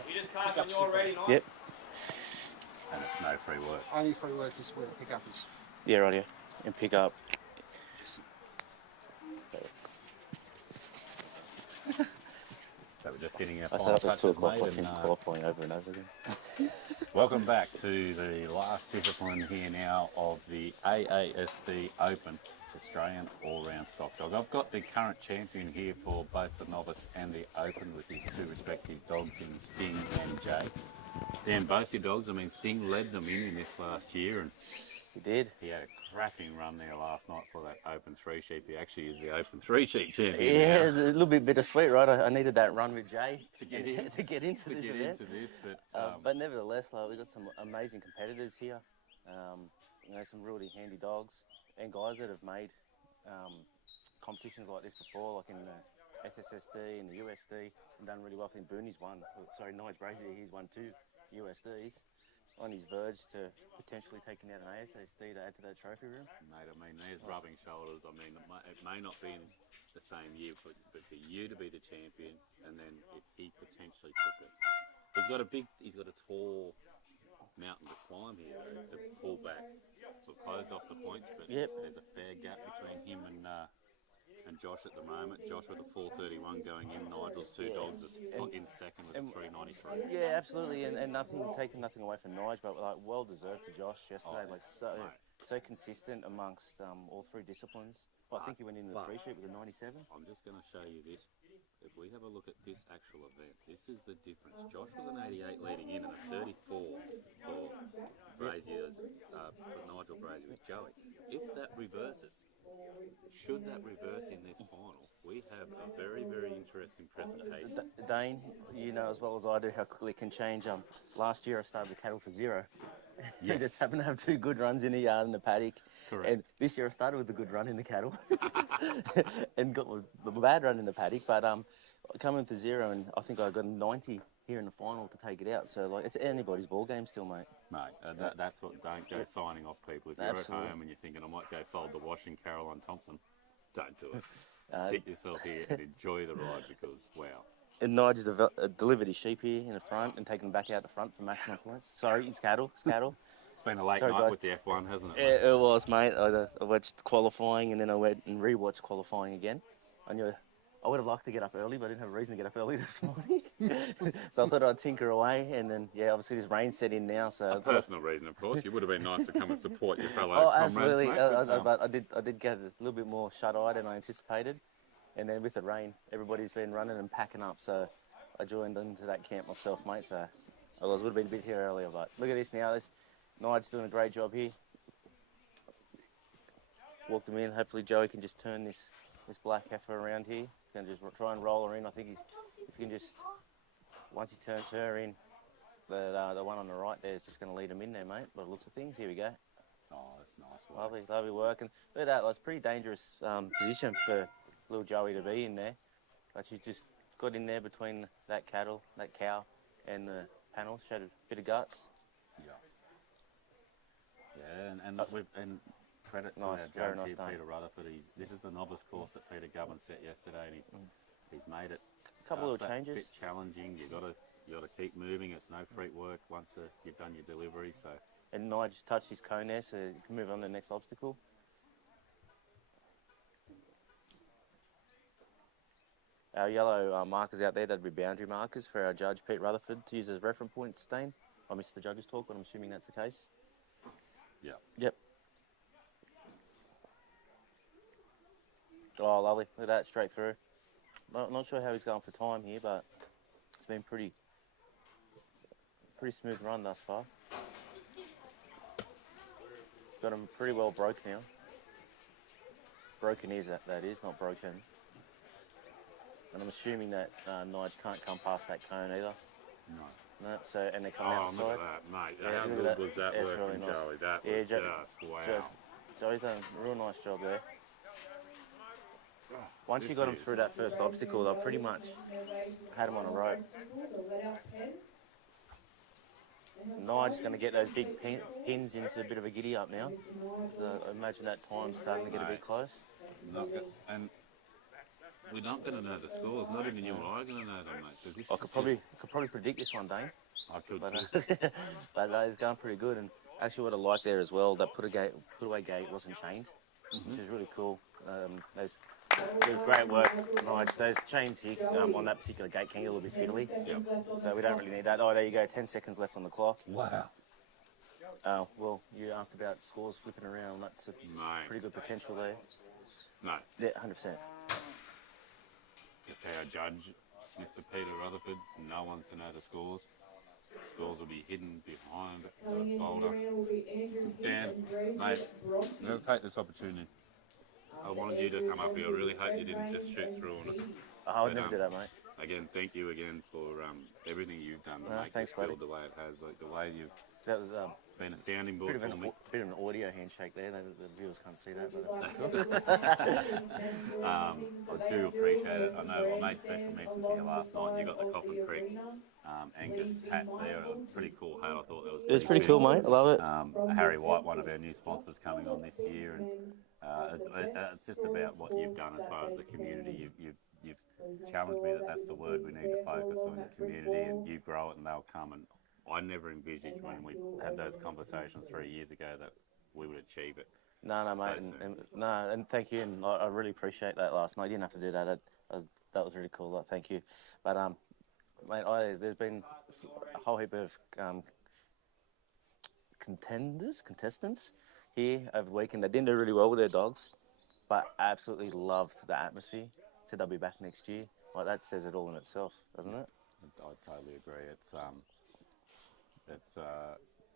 You just pass when you're ready, Nigel? Yep. And it's no free work. Only free work is where the pickup is. Yeah, right here. And pick up. So we're just getting our I set final up at 2 touches o'clock, made. watching qualifying over and over again. Welcome back to the last discipline here now of the AASD Open Australian All-Round Stockdog. I've got the current champion here for both the novice and the open with his two respective dogs in Sting and Jay. Dan, both your dogs, I mean, Sting led them in this last year, and He did. he had a cracking run there last night for that open three sheep. He actually is the open three sheep champion. Yeah, now. it's a little bit bittersweet, right? I needed that run with Jay To get in, to get into this event. But nevertheless, like, we've got some amazing competitors here. You know, some really handy dogs and guys that have made competitions like this before, like in the SSSD and the USD, and done really well. I think Booney's won. Sorry, Nigel Brazier, he's won 2 USDs. On his verge to potentially taking out an ASSD to add to that trophy room. Mate, I mean, there's rubbing shoulders. I mean, it may not be in the same year, but for you to be the champion, and then if he potentially took it. He's got a tall mountain to climb here to pull back. We've closed off the points, but there's a fair gap between him and Josh at the moment. Josh with a 431 going in. Nigel's two dogs are in second with a 393. Yeah, absolutely, and taking nothing away from Nige, but like well deserved to Josh yesterday. Like so consistent amongst all three disciplines. I think he went in the free shoot with a 97. I'm just going to show you this. If we have a look at this actual event, this is the difference. Josh was an 88 leading in and a 34 for Brazier's, for Nigel Brazier with Joey. If that reverses, should that reverse in this final, we have a very, very interesting presentation. Dane, you know as well as I do how quickly it can change. Last year I started the cattle for 0. Yes. Just happened to have 2 good runs in the yard in the paddock. Correct. And this year I started with a good run in the cattle and got a bad run in the paddock. But coming to 0, and I think I got a 90 here in the final to take it out. So like it's anybody's ball game still, mate. Mate, that's what, don't go signing off people. If you're Absolutely. at home and you're thinking, I might go fold the washing Caroline Thompson, don't do it. Sit yourself here and enjoy the ride because, wow. And Nigel's delivered his sheep here in the front and taken them back out the front for maximum points. Sorry, it's cattle. It's cattle. It's been a late Sorry, night guys. with the F1, hasn't it? It was, mate. I watched qualifying and then I went and re-watched qualifying again. I knew I would have liked to get up early, but I didn't have a reason to get up early this morning. So I thought I'd tinker away, and then, yeah, obviously this rain set in now. So A personal reason, of course. You would have been nice to come and support your fellow oh, comrades, absolutely. mate, But I did get a little bit more shut-eyed than I anticipated. And then with the rain, everybody's been running and packing up. So I joined into that camp myself, mate. So I would have been a bit here earlier. But look at this now. Nigel's doing a great job here. Walked him in. Hopefully Joey can just turn this black heifer around here. He's going to just try and roll her in. I think if he can just, once he turns her in, the one on the right there is just going to lead him in there, mate. By the looks of things. Here we go. Oh, that's nice work. Lovely work. And look at that. It's a pretty dangerous position for little Joey to be in there. But she's just got in there between that cow, and the panel. Showed a bit of guts. Yeah. Yeah, and credit to Nice, our very judge nice here, day. Peter Rutherford. This is the novice course that Peter Gubbin set yesterday, and he's made it. A couple just little that changes. Bit challenging. You got to keep moving. It's no freak work once you've done your delivery. So. And Nige just touched his cone there, so you can move on to the next obstacle. Our yellow markers out there, that'd be boundary markers for our judge, Pete Rutherford, to use as reference points, Dane. I missed the judge's talk, but I'm assuming that's the case. Yeah. Yep. Oh, lovely. Look at that, straight through. Not sure how he's going for time here, but it's been pretty smooth run thus far. Got him pretty well broke now. Broken is that is, not broken. And I'm assuming that Nige can't come past that cone either. No. No, so, and they're coming Oh, outside. look at that, mate. Yeah, How look good at that. was that Yeah, it's working, really nice. Joey? That Yeah, was just wow. Joey's done a real nice job there. Once you got him through that first obstacle, they pretty much had him on a rope. So Nigel's going to get those big pins into a bit of a giddy up now. So I imagine that time's starting to get a bit close. And we're not going to know the scores. Not even you or I are going to know them, mate. So this I is could probably predict this one, Dane. I could But, too. but it's going pretty good. And actually what I like there as well, that put away gate wasn't chained, which is really cool. Those great work, Nige. Those chains here on that particular gate can get a little bit fiddly. Yep. So we don't really need that. Oh, there you go, 10 seconds left on the clock. Wow. Well, you asked about scores flipping around. That's a pretty good potential there. No. Yeah, 100%. Just our judge, Mr. Peter Rutherford. No one's to know the scores. Scores will be hidden behind the folder. Dan, mate, I'm going to take this opportunity. I wanted you to come up here. I really hope you didn't just shoot through on us. I would never do that, mate. Again, thank you again for everything you've done to make thanks, this build buddy. the way it has. Like the way you've That was been a sounding board for me. bit of an audio handshake there. The viewers can't see that, but that's cool. I do appreciate it. I know I made special mention to you last night. You got the Coffin Creek Angus hat there. A pretty cool hat. I thought that was. It was pretty cool, mate. I love it. Harry White, one of our new sponsors, coming on this year, and it's just about what you've done as far as the community. You've challenged me that that's the word we need to focus on, the community, and you grow it and they'll come. And I never envisaged when we had those conversations 3 years ago that we would achieve it. No, mate, So and thank you, and I really appreciate that last night. You didn't have to do that. That was really cool. Like, thank you, but mate, there's been a whole heap of contestants here over the weekend. They didn't do really well with their dogs, but absolutely loved the atmosphere. Said they'll be back next year. Like, that says it all in itself, doesn't it? I totally agree. It's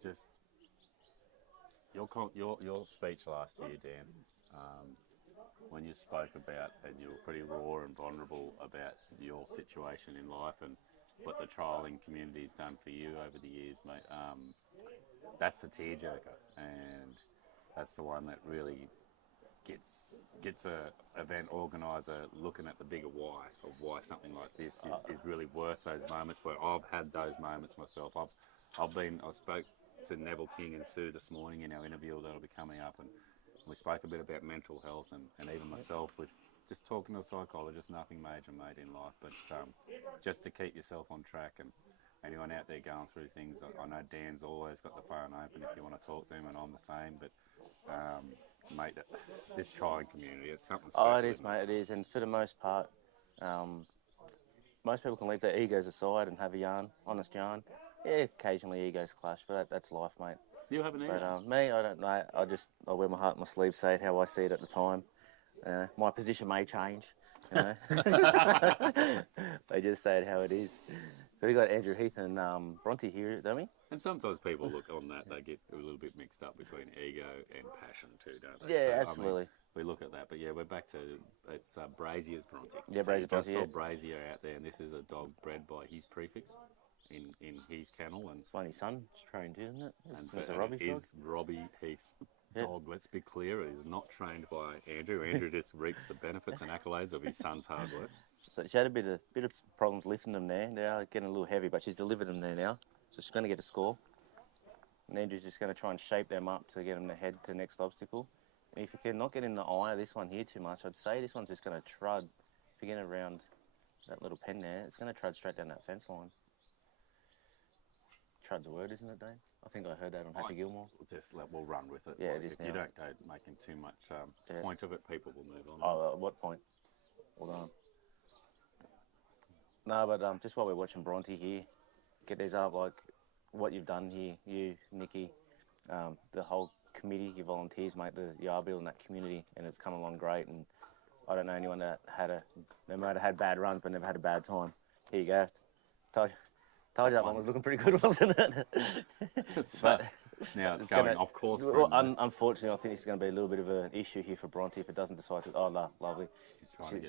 just your speech last year, Dan, when you spoke about, and you were pretty raw and vulnerable about your situation in life and what the trialling community's done for you over the years, mate. That's the tearjerker, and that's the one that really gets a event organizer looking at the bigger why of why something like this is really worth those moments. Where I've had those moments myself. I spoke to Neville King and Sue this morning in our interview that'll be coming up, and we spoke a bit about mental health and even myself with just talking to a psychologist. Nothing major, mate, in life, but just to keep yourself on track. And anyone out there going through things, I know Dan's always got the phone open if you want to talk to him, and I'm the same. But mate, this trialling community, it's something special. Oh, it is, mate. It is, and for the most part, most people can leave their egos aside and have a yarn, honest yarn. Yeah, occasionally egos clash, but that's life, mate. You have an ego? But me, I don't know. I wear my heart on my sleeve, say it how I see it at the time. My position may change, you know. They just say it how it is. So we got Andrew Heath and Bronte here, don't we? And sometimes people look on that, they get a little bit mixed up between ego and passion too, don't they? Yeah, So, absolutely. I mean, we look at that, but yeah, we're back to, it's Brazier's Bronte. Yeah, Brazier Bronte. Bronte, Just saw Brazier out there, and this is a dog bred by his prefix in his kennel. And It's one his son trained, isn't it? and Mr. Robbie's it dog. is Robbie Heath's Yeah. dog. Let's be clear, it is not trained by Andrew. Andrew just reaps the benefits and accolades of his son's hard work. So she had a bit of problems lifting them there. They are getting a little heavy, but she's delivered them there now. So she's going to get a score. And Andrew's just going to try and shape them up to get them to head to the next obstacle. And if you can not get in the eye of this one here too much, I'd say this one's just going to trud. If you get around that little pen there, it's going to trud straight down that fence line. Trud's a word, isn't it, Dane? I think I heard that on Happy Gilmore. We'll run with it. Yeah, Like, it is if now. you don't go making too much point of it, people will move on. Oh, at what point? Hold on. No, but just while we're watching Bronte here, get these up, like what you've done here, you, Nikki, the whole committee, your volunteers, mate, you are building that community, and it's come along great. And I don't know anyone that they might have had bad runs, but never had a bad time. Here you go. Told you that one was looking pretty good, wasn't it? But now it's going off course. Well, unfortunately, I think this is going to be a little bit of an issue here for Bronte if it doesn't decide to. Oh, no, lovely.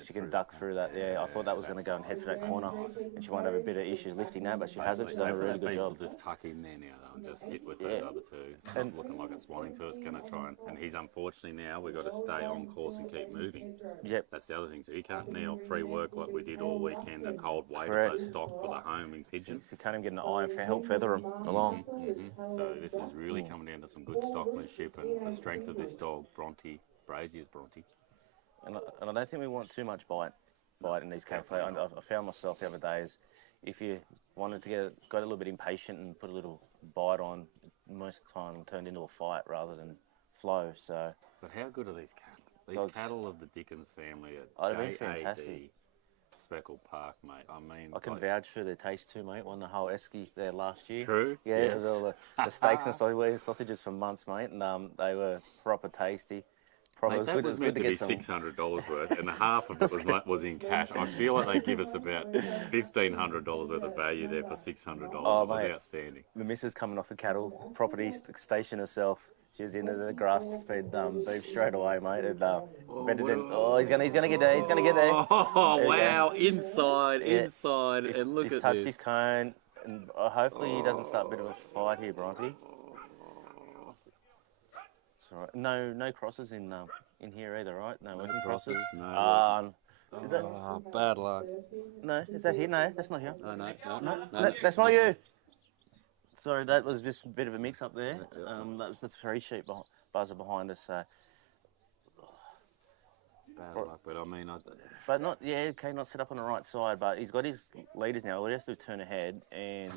She can duck through that. Yeah, I thought that was going to go and head for that corner, and she might have a bit of issues lifting that, but she hasn't. She's done a really good job. Just tuck in there now, though, and just sit with those other two. It's not looking like it's wanting to. It's going to try and he's unfortunately now we've got to stay on course and keep moving. Yep. That's the other thing. So you can't kneel free work like we did all weekend and hold weight Correct. of those stock for the home in pigeon. She can't even get an eye and help feather them along. So this is really coming down to some good stockmanship and the strength of this dog, Bronte, Brazier's Bronte. And I don't think we want too much bite in these cave play. I found myself the other days, if you wanted to got a little bit impatient and put a little bite on, most of the time it turned into a fight rather than flow. So. But how good are these cattle? These Dogs. Cattle of the Dickens family Oh, at they've been fantastic. Speckled Park, mate. I mean, I can vouch for their taste too, mate. Won the whole esky there last year. True. Yeah, Yes. all the steaks and sausages for months, mate, and they were proper tasty. Probably Mate, that was meant to be $600 worth, and half of it was in cash. I feel like they give us about $1,500 worth of value there for $600. Oh, it was mate. outstanding. The missus coming off the cattle property station herself. She was into the grass-fed beef straight away, mate. And, he's gonna get there. He's gonna get there. Oh wow! Inside, and look he's at touched this. his cone, and hopefully he doesn't start a bit of a fight here, Bronte. It's all right. No crosses in here either, right? No working crosses. No. Is that, Bad luck. no, is that here? No, that's not here. No. That's not you. Sorry, that was just a bit of a mix-up there. That was the 3 sheep buzzer behind us. So. Bad luck, but I mean, But not set up on the right side. But he's got his leaders now. All he has to do is turn ahead, and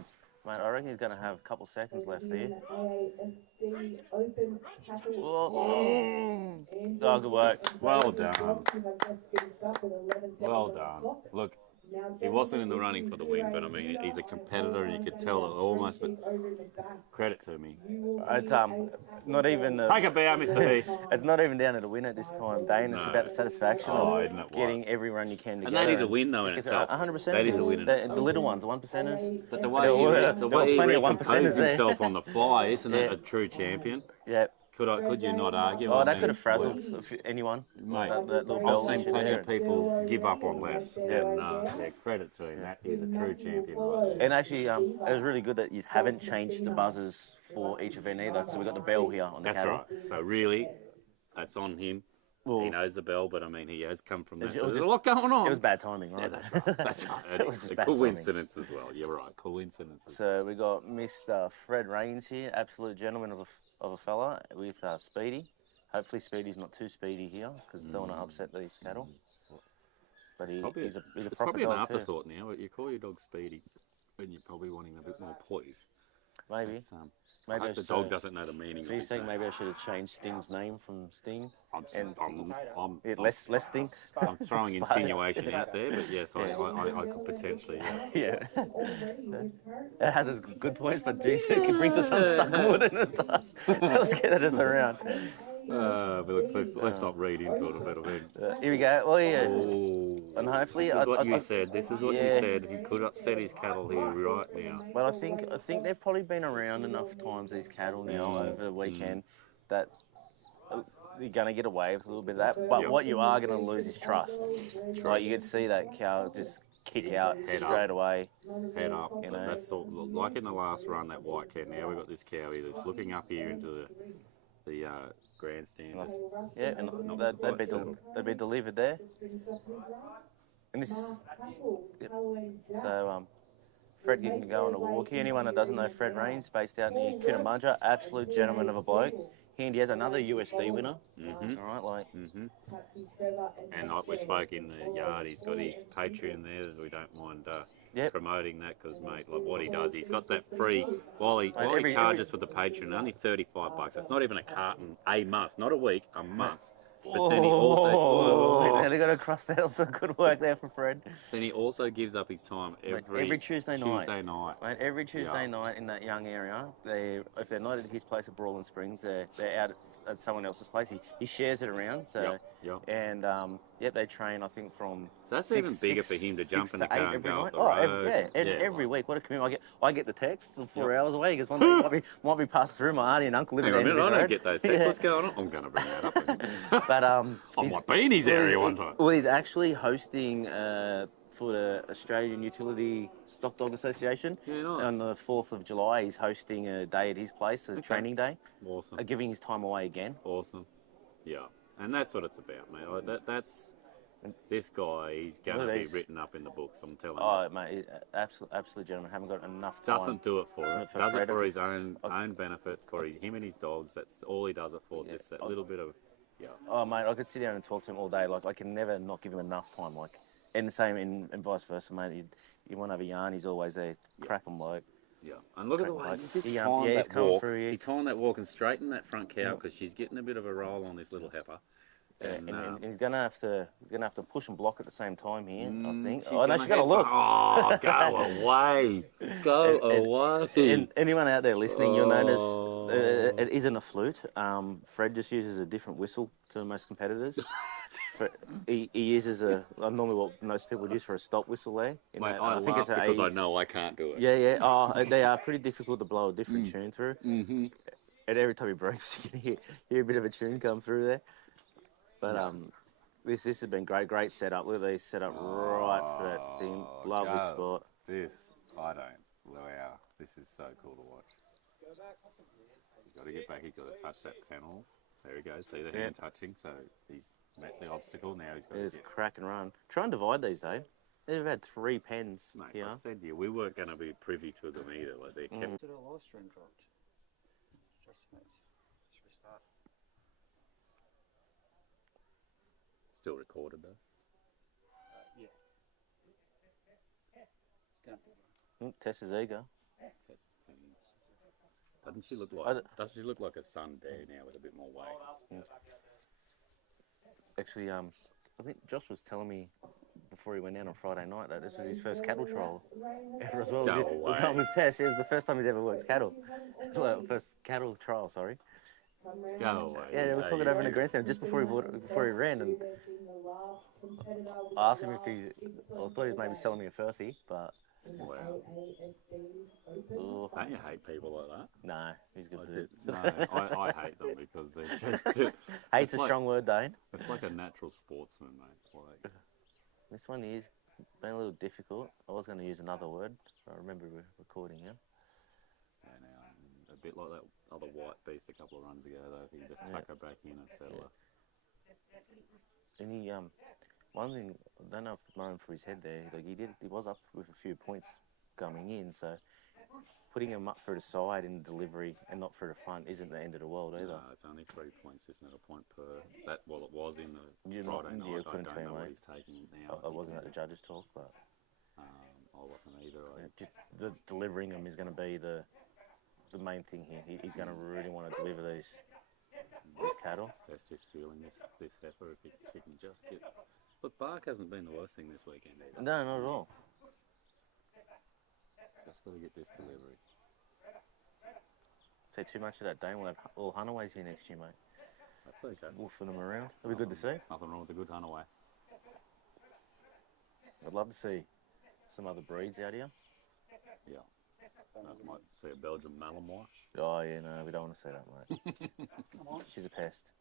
Mate, I reckon he's going to have a couple seconds left here. AASD Open Cattle. Oh, good work. Well done. Well done. Look, he wasn't in the running for the win, but I mean, he's a competitor, and you could tell it almost. But credit to me. It's not even. Take a bow, Mr. B. It's not even down to the win at this time, Dane. It's No. about the satisfaction Oh, of isn't it getting every run you can together. And that is a win, though, in itself. 100%. That is a win in the itself. little ones, the 1%ers. But the way There he, were- the there way were he plenty of 1%ers recomposed there. himself on the fly, isn't it Yeah. a true champion? Yeah. Could you not argue? Oh, I that mean, could have frazzled anyone. Mate, that little I've bell seen shit plenty there. of people give up on less, and yeah, credit to him. That is a true champion right there. And actually, it was really good that you haven't changed the buzzers for each event either, because we got the bell here on the That's cattle. right. So really, that's on him. Well, He knows the bell, but I mean, he has come from that. It So was there's a just- lot going on. It was bad timing, right? Yeah, that's right. That's right. It was It's just a bad timing. coincidence as well. You're right. Coincidence. So we got Mr. Fred Rains here, absolute gentleman of a fella with Speedy. Hopefully Speedy's not too speedy here, because don't want to upset these cattle. But he's a It's proper probably an dog too. afterthought now, but you call your dog Speedy, and you're probably wanting a bit more poise. Maybe. It's, Maybe I I hope the should- dog doesn't know the meaning. So you're saying maybe I should have changed Sting's name from Sting? Less Sting? I'm throwing Spider. insinuation out there, but yes, I could potentially. Yeah. It has its good points, but geez, it brings us unstuck more than it does. Let's get us around. But look, let's not read into it a little bit. Here we go. Oh yeah. Oh, And hopefully, this is what you I- said. This is what you yeah. said. He could upset his cattle here right now. Well, I think they've probably been around enough times, these cattle now over the weekend, that you're going to get away with a little bit of that. But what you are going to lose is trust. Like, you could see that cow just kick out Head straight up. away. Head up. You know. That's all, like in the last run, that white cow. Now we've got this cow here that's looking up here into the grandstand. Yeah, and they'd be delivered there. And this, yep. So Fred can go on a walk here. Anyone that doesn't know Fred Rains, based out near Coonamunga, absolute gentleman of a bloke. He has another USD winner. All right, like. And like we spoke in the yard, he's got his Patreon there. We don't mind promoting that because, mate, like what he does, he's got that free. While he charges for the Patreon, only $35. It's not even a carton a month, not a week, a month. But then he also They got across there. Some good work there for Fred. then he also gives up his time every Tuesday night. Mate, Every Tuesday night in that young area, if they're not at his place at Brawling Springs, they're out at someone else's place. He shares it around. So and they train. I think from. So that's even bigger for him to jump in the car and go up the road. Every week. What a commitment! I get the text 4 hours away. He goes, one day might be passed through my auntie and uncle living Hang on a there. minute, I don't get those texts. What's going on? I'm going to bring that up. But I might be in his area one time. Well, he's actually hosting for the Australian Utility Stockdog Association. Yeah, nice. On the 4th of July, he's hosting a day at his place, a training day. Awesome. Giving his time away again. Awesome. Yeah, and that's what it's about, mate. Like that's this guy. He's going to be written up in the books. I'm telling you. Oh, mate, absolute gentleman. Haven't got enough time. Doesn't do it for it. for Does it Fred. for his own benefit, for him and his dogs. That's all he does it for. Just that little bit of. Yeah. Oh, mate, I could sit down and talk to him all day. Like, I can never not give him enough time. Like, and the same and vice versa, mate. You want to have a yarn, he's always there. Crack him, bloke. Yeah, and look at the way he just he's timed that coming walk. through here. He timed that walk and straightened that front cow because she's getting a bit of a roll on this little heifer. And he's gonna have to push and block at the same time here. I think. She's Oh no, she's got to look. Oh, go away! Go away! And anyone out there listening, you'll notice it isn't a flute. Fred just uses a different whistle to most competitors. He uses normally what most people use for a stop whistle there. Mate, I think it's because I know I can't do it. Yeah. Oh, they are pretty difficult to blow a different tune through. Mm-hmm. And every time he breathes, you can hear a bit of a tune come through there. But this has been great setup. Look at these set up right for that thing. Lovely spot. I don't. Wow, this is so cool to watch. He's got to get back. He's got to touch that panel. There he goes. See the hand touching. So he's met the obstacle. Now he's got to get... crack and run. Try and divide these, Dave. They've had 3 pens. Mate, here. I said to you, we weren't going to be privy to them either. Like they kept... Did our live stream dropped? Just a minute. Just restart. Still recorded though. Yeah. Tess is eager. Tess is turning. Doesn't she look like a sun bear now with a bit more weight? Actually, I think Josh was telling me before he went down on Friday night that this was his first cattle trial ever as well. Go We're away. going with Tess. It was the first time he's ever worked cattle. Like, first cattle trial, sorry. Go away. Yeah, they were talking over in the grandstand just before he ran, and I asked him if I thought he was maybe selling me a furthy, but Wow. oh, Don't you hate people like that? no, he's good. No, I hate them because they're just... Hate's a strong word, Dane. It's like a natural sportsman, mate. Like, This one is been a little difficult. I was going to use another word, but I remember we're recording now. yeah, now, a bit like that other white beast a couple of runs ago, though. If you just tuck her back in and settle her. And he, one thing, I don't know if it's known for his head there, like he was up with a few points coming in, so putting him up for the side in delivery and not for the front isn't the end of the world either. No, it's only 3 points, isn't it? A point per. Well, it was in the You're Friday not, night. I couldn't I tell don't you, know what mate. he's taking now. I wasn't at the judges' talk, but I wasn't either. just the delivering them is going to be the main thing here. He's going to really want to deliver these cattle. That's just feeling this heifer. If he can just get. But bark hasn't been the worst thing this weekend either. No, not at all. Just got to get this delivery. Say too much of that, Dane. We'll have all Hunaways here next year, mate. That's okay. Wolfing them around. It'll be good to see. Nothing wrong with a good Hunaway. I'd love to see some other breeds out here. Yeah. Might see a Belgian Malinois. Oh, yeah, no, we don't want to see that, mate. She's a pest.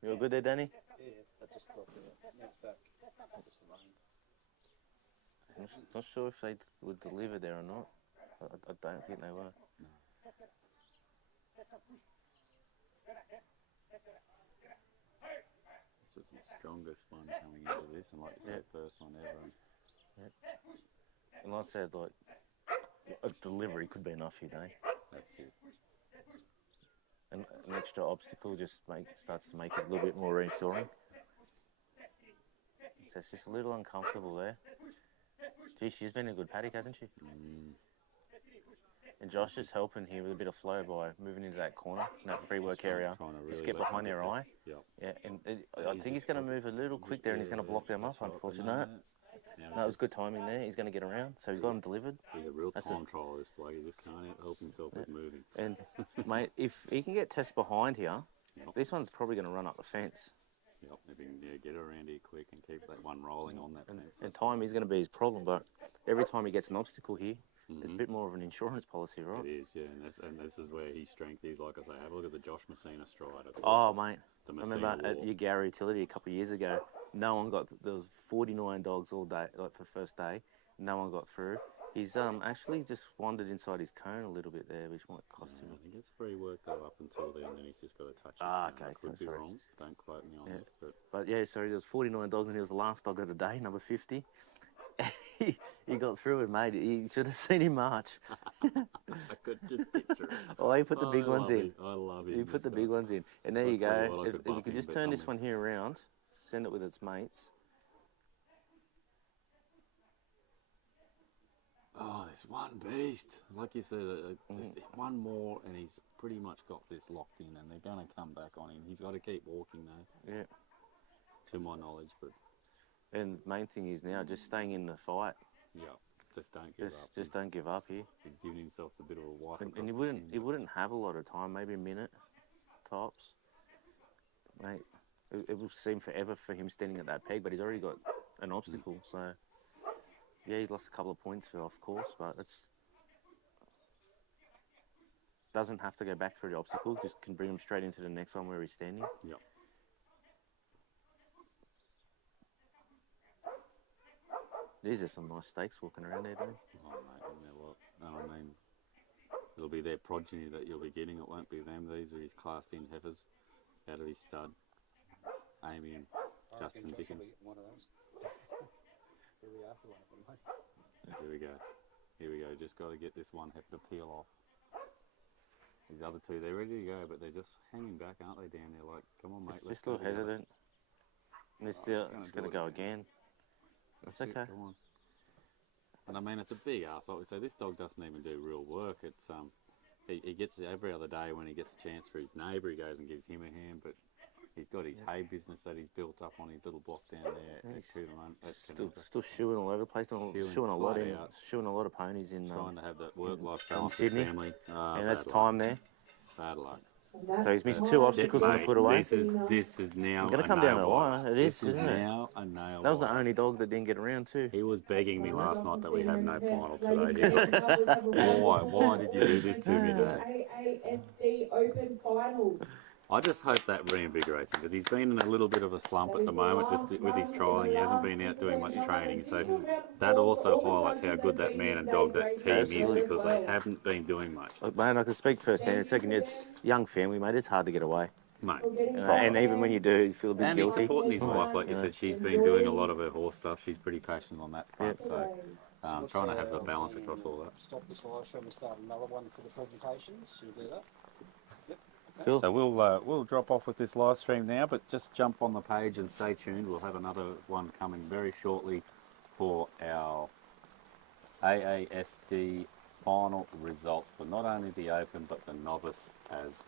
You all good there, Danny? Yeah, I just got the next back. Just the rain. I'm not sure if they would deliver there or not. I don't think they were. This is the strongest one coming into this, and like you said, first one ever. And like I said, like, a delivery could be enough here, Dane. That's it. And an extra obstacle just starts to make it a little bit more reassuring. So it's just a little uncomfortable there. Gee, she's been in a good paddock, hasn't she? And Josh is helping here with a bit of flow by moving into that corner, in that free work area. Just get behind their eye. Yep. Yeah, and I think he's going to move a little quick there and he's going to block them up, unfortunately. No, it was good timing there. He's going to get around, so he's got him delivered. He's a real time trial, this bloke. He just can't help himself with moving. And, mate, if he can get Tess behind here, this one's probably going to run up the fence. Yep, if he can get around here quick and keep that one rolling on that fence. And time is going to be his problem, but every time he gets an obstacle here, it's a bit more of an insurance policy, right? It is, yeah, and this is where his strength is. Like I say, have a look at the Josh Messina stride. Oh, mate, I remember at your Geurie utility a couple of years ago, there was 49 dogs all day, like for the first day. No one got through. He's actually just wandered inside his cone a little bit there, which might cost him. I think it's free work though up until then he's just got to touch his okay. I could be wrong. Don't quote me on it. But yeah, sorry, there was 49 dogs and he was the last dog of the day, number 50. He got through it, mate. You should have seen him march. I could just picture it. Oh, he put the big ones in. I love him. He put the big ones in. And there you tell you go. what, If you could just turn this one here around, send it with its mates. Oh, there's one beast. Like you said, just one more and he's pretty much got this locked in and they're going to come back on him. He's got to keep walking though. Yeah. To my knowledge, but... And main thing is now just staying in the fight. Yeah, just don't give up. Just don't give up here. He's giving himself a bit of a wipe. And he wouldn't have a lot of time, maybe a minute, tops. Mate, it will seem forever for him standing at that peg, but he's already got an obstacle, so... Yeah, he's lost a couple of points off course, but it's... Doesn't have to go back through the obstacle, just can bring him straight into the next one where he's standing. Yep. These are some nice stakes walking around there, Dane. Oh, mate, you know what? I mean, it'll be their progeny that you'll be getting. It won't be them. These are his classed-in heifers out of his stud. Amy and Justin Dickens. One of those. Really after one of them, mate. Here we go. Here we go. Just got to get this one heifer to peel off. These other two, they're ready to go, but they're just hanging back, aren't they, down there? Like, come on, mate. Just a little hesitant. And it's going to go again. It's okay. And I mean, it's a big ass. So this dog doesn't even do real work. It's he gets it every other day when he gets a chance for his neighbour. He goes and gives him a hand, but he's got his hay business that he's built up on his little block down there at Coomera. Still shoeing all over the place, shoeing a lot in, shoeing a lot of ponies in. Trying to have that work-life in balance Sydney, with family. and that's time there. Bad luck. So he's missed 2 obstacles in the put away. This is now. Going to come down to the wire. It is, isn't it? Now a nail. That was the only dog that didn't get around too. He was begging me last night that we have no final today. He's like, why did you do this to me today? AASD Open Finals. I just hope that reinvigorates him because he's been in a little bit of a slump at the moment just with his trialling. He hasn't been out doing much training. So that also highlights how good that man and dog, that team is, because they haven't been doing much. Look, mate, I can speak firsthand. Second, it's young family, mate. It's hard to get away. Mate. And even when you do, you feel a bit and guilty. he's supporting his wife, like you said. She's been doing a lot of her horse stuff. She's pretty passionate on that front. So trying to have the balance across all that. Stop this live stream and start another one for the presentations. You do that? Cool. So we'll drop off with this live stream now, but just jump on the page and stay tuned. We'll have another one coming very shortly for our AASD final results for not only the Open but the novice as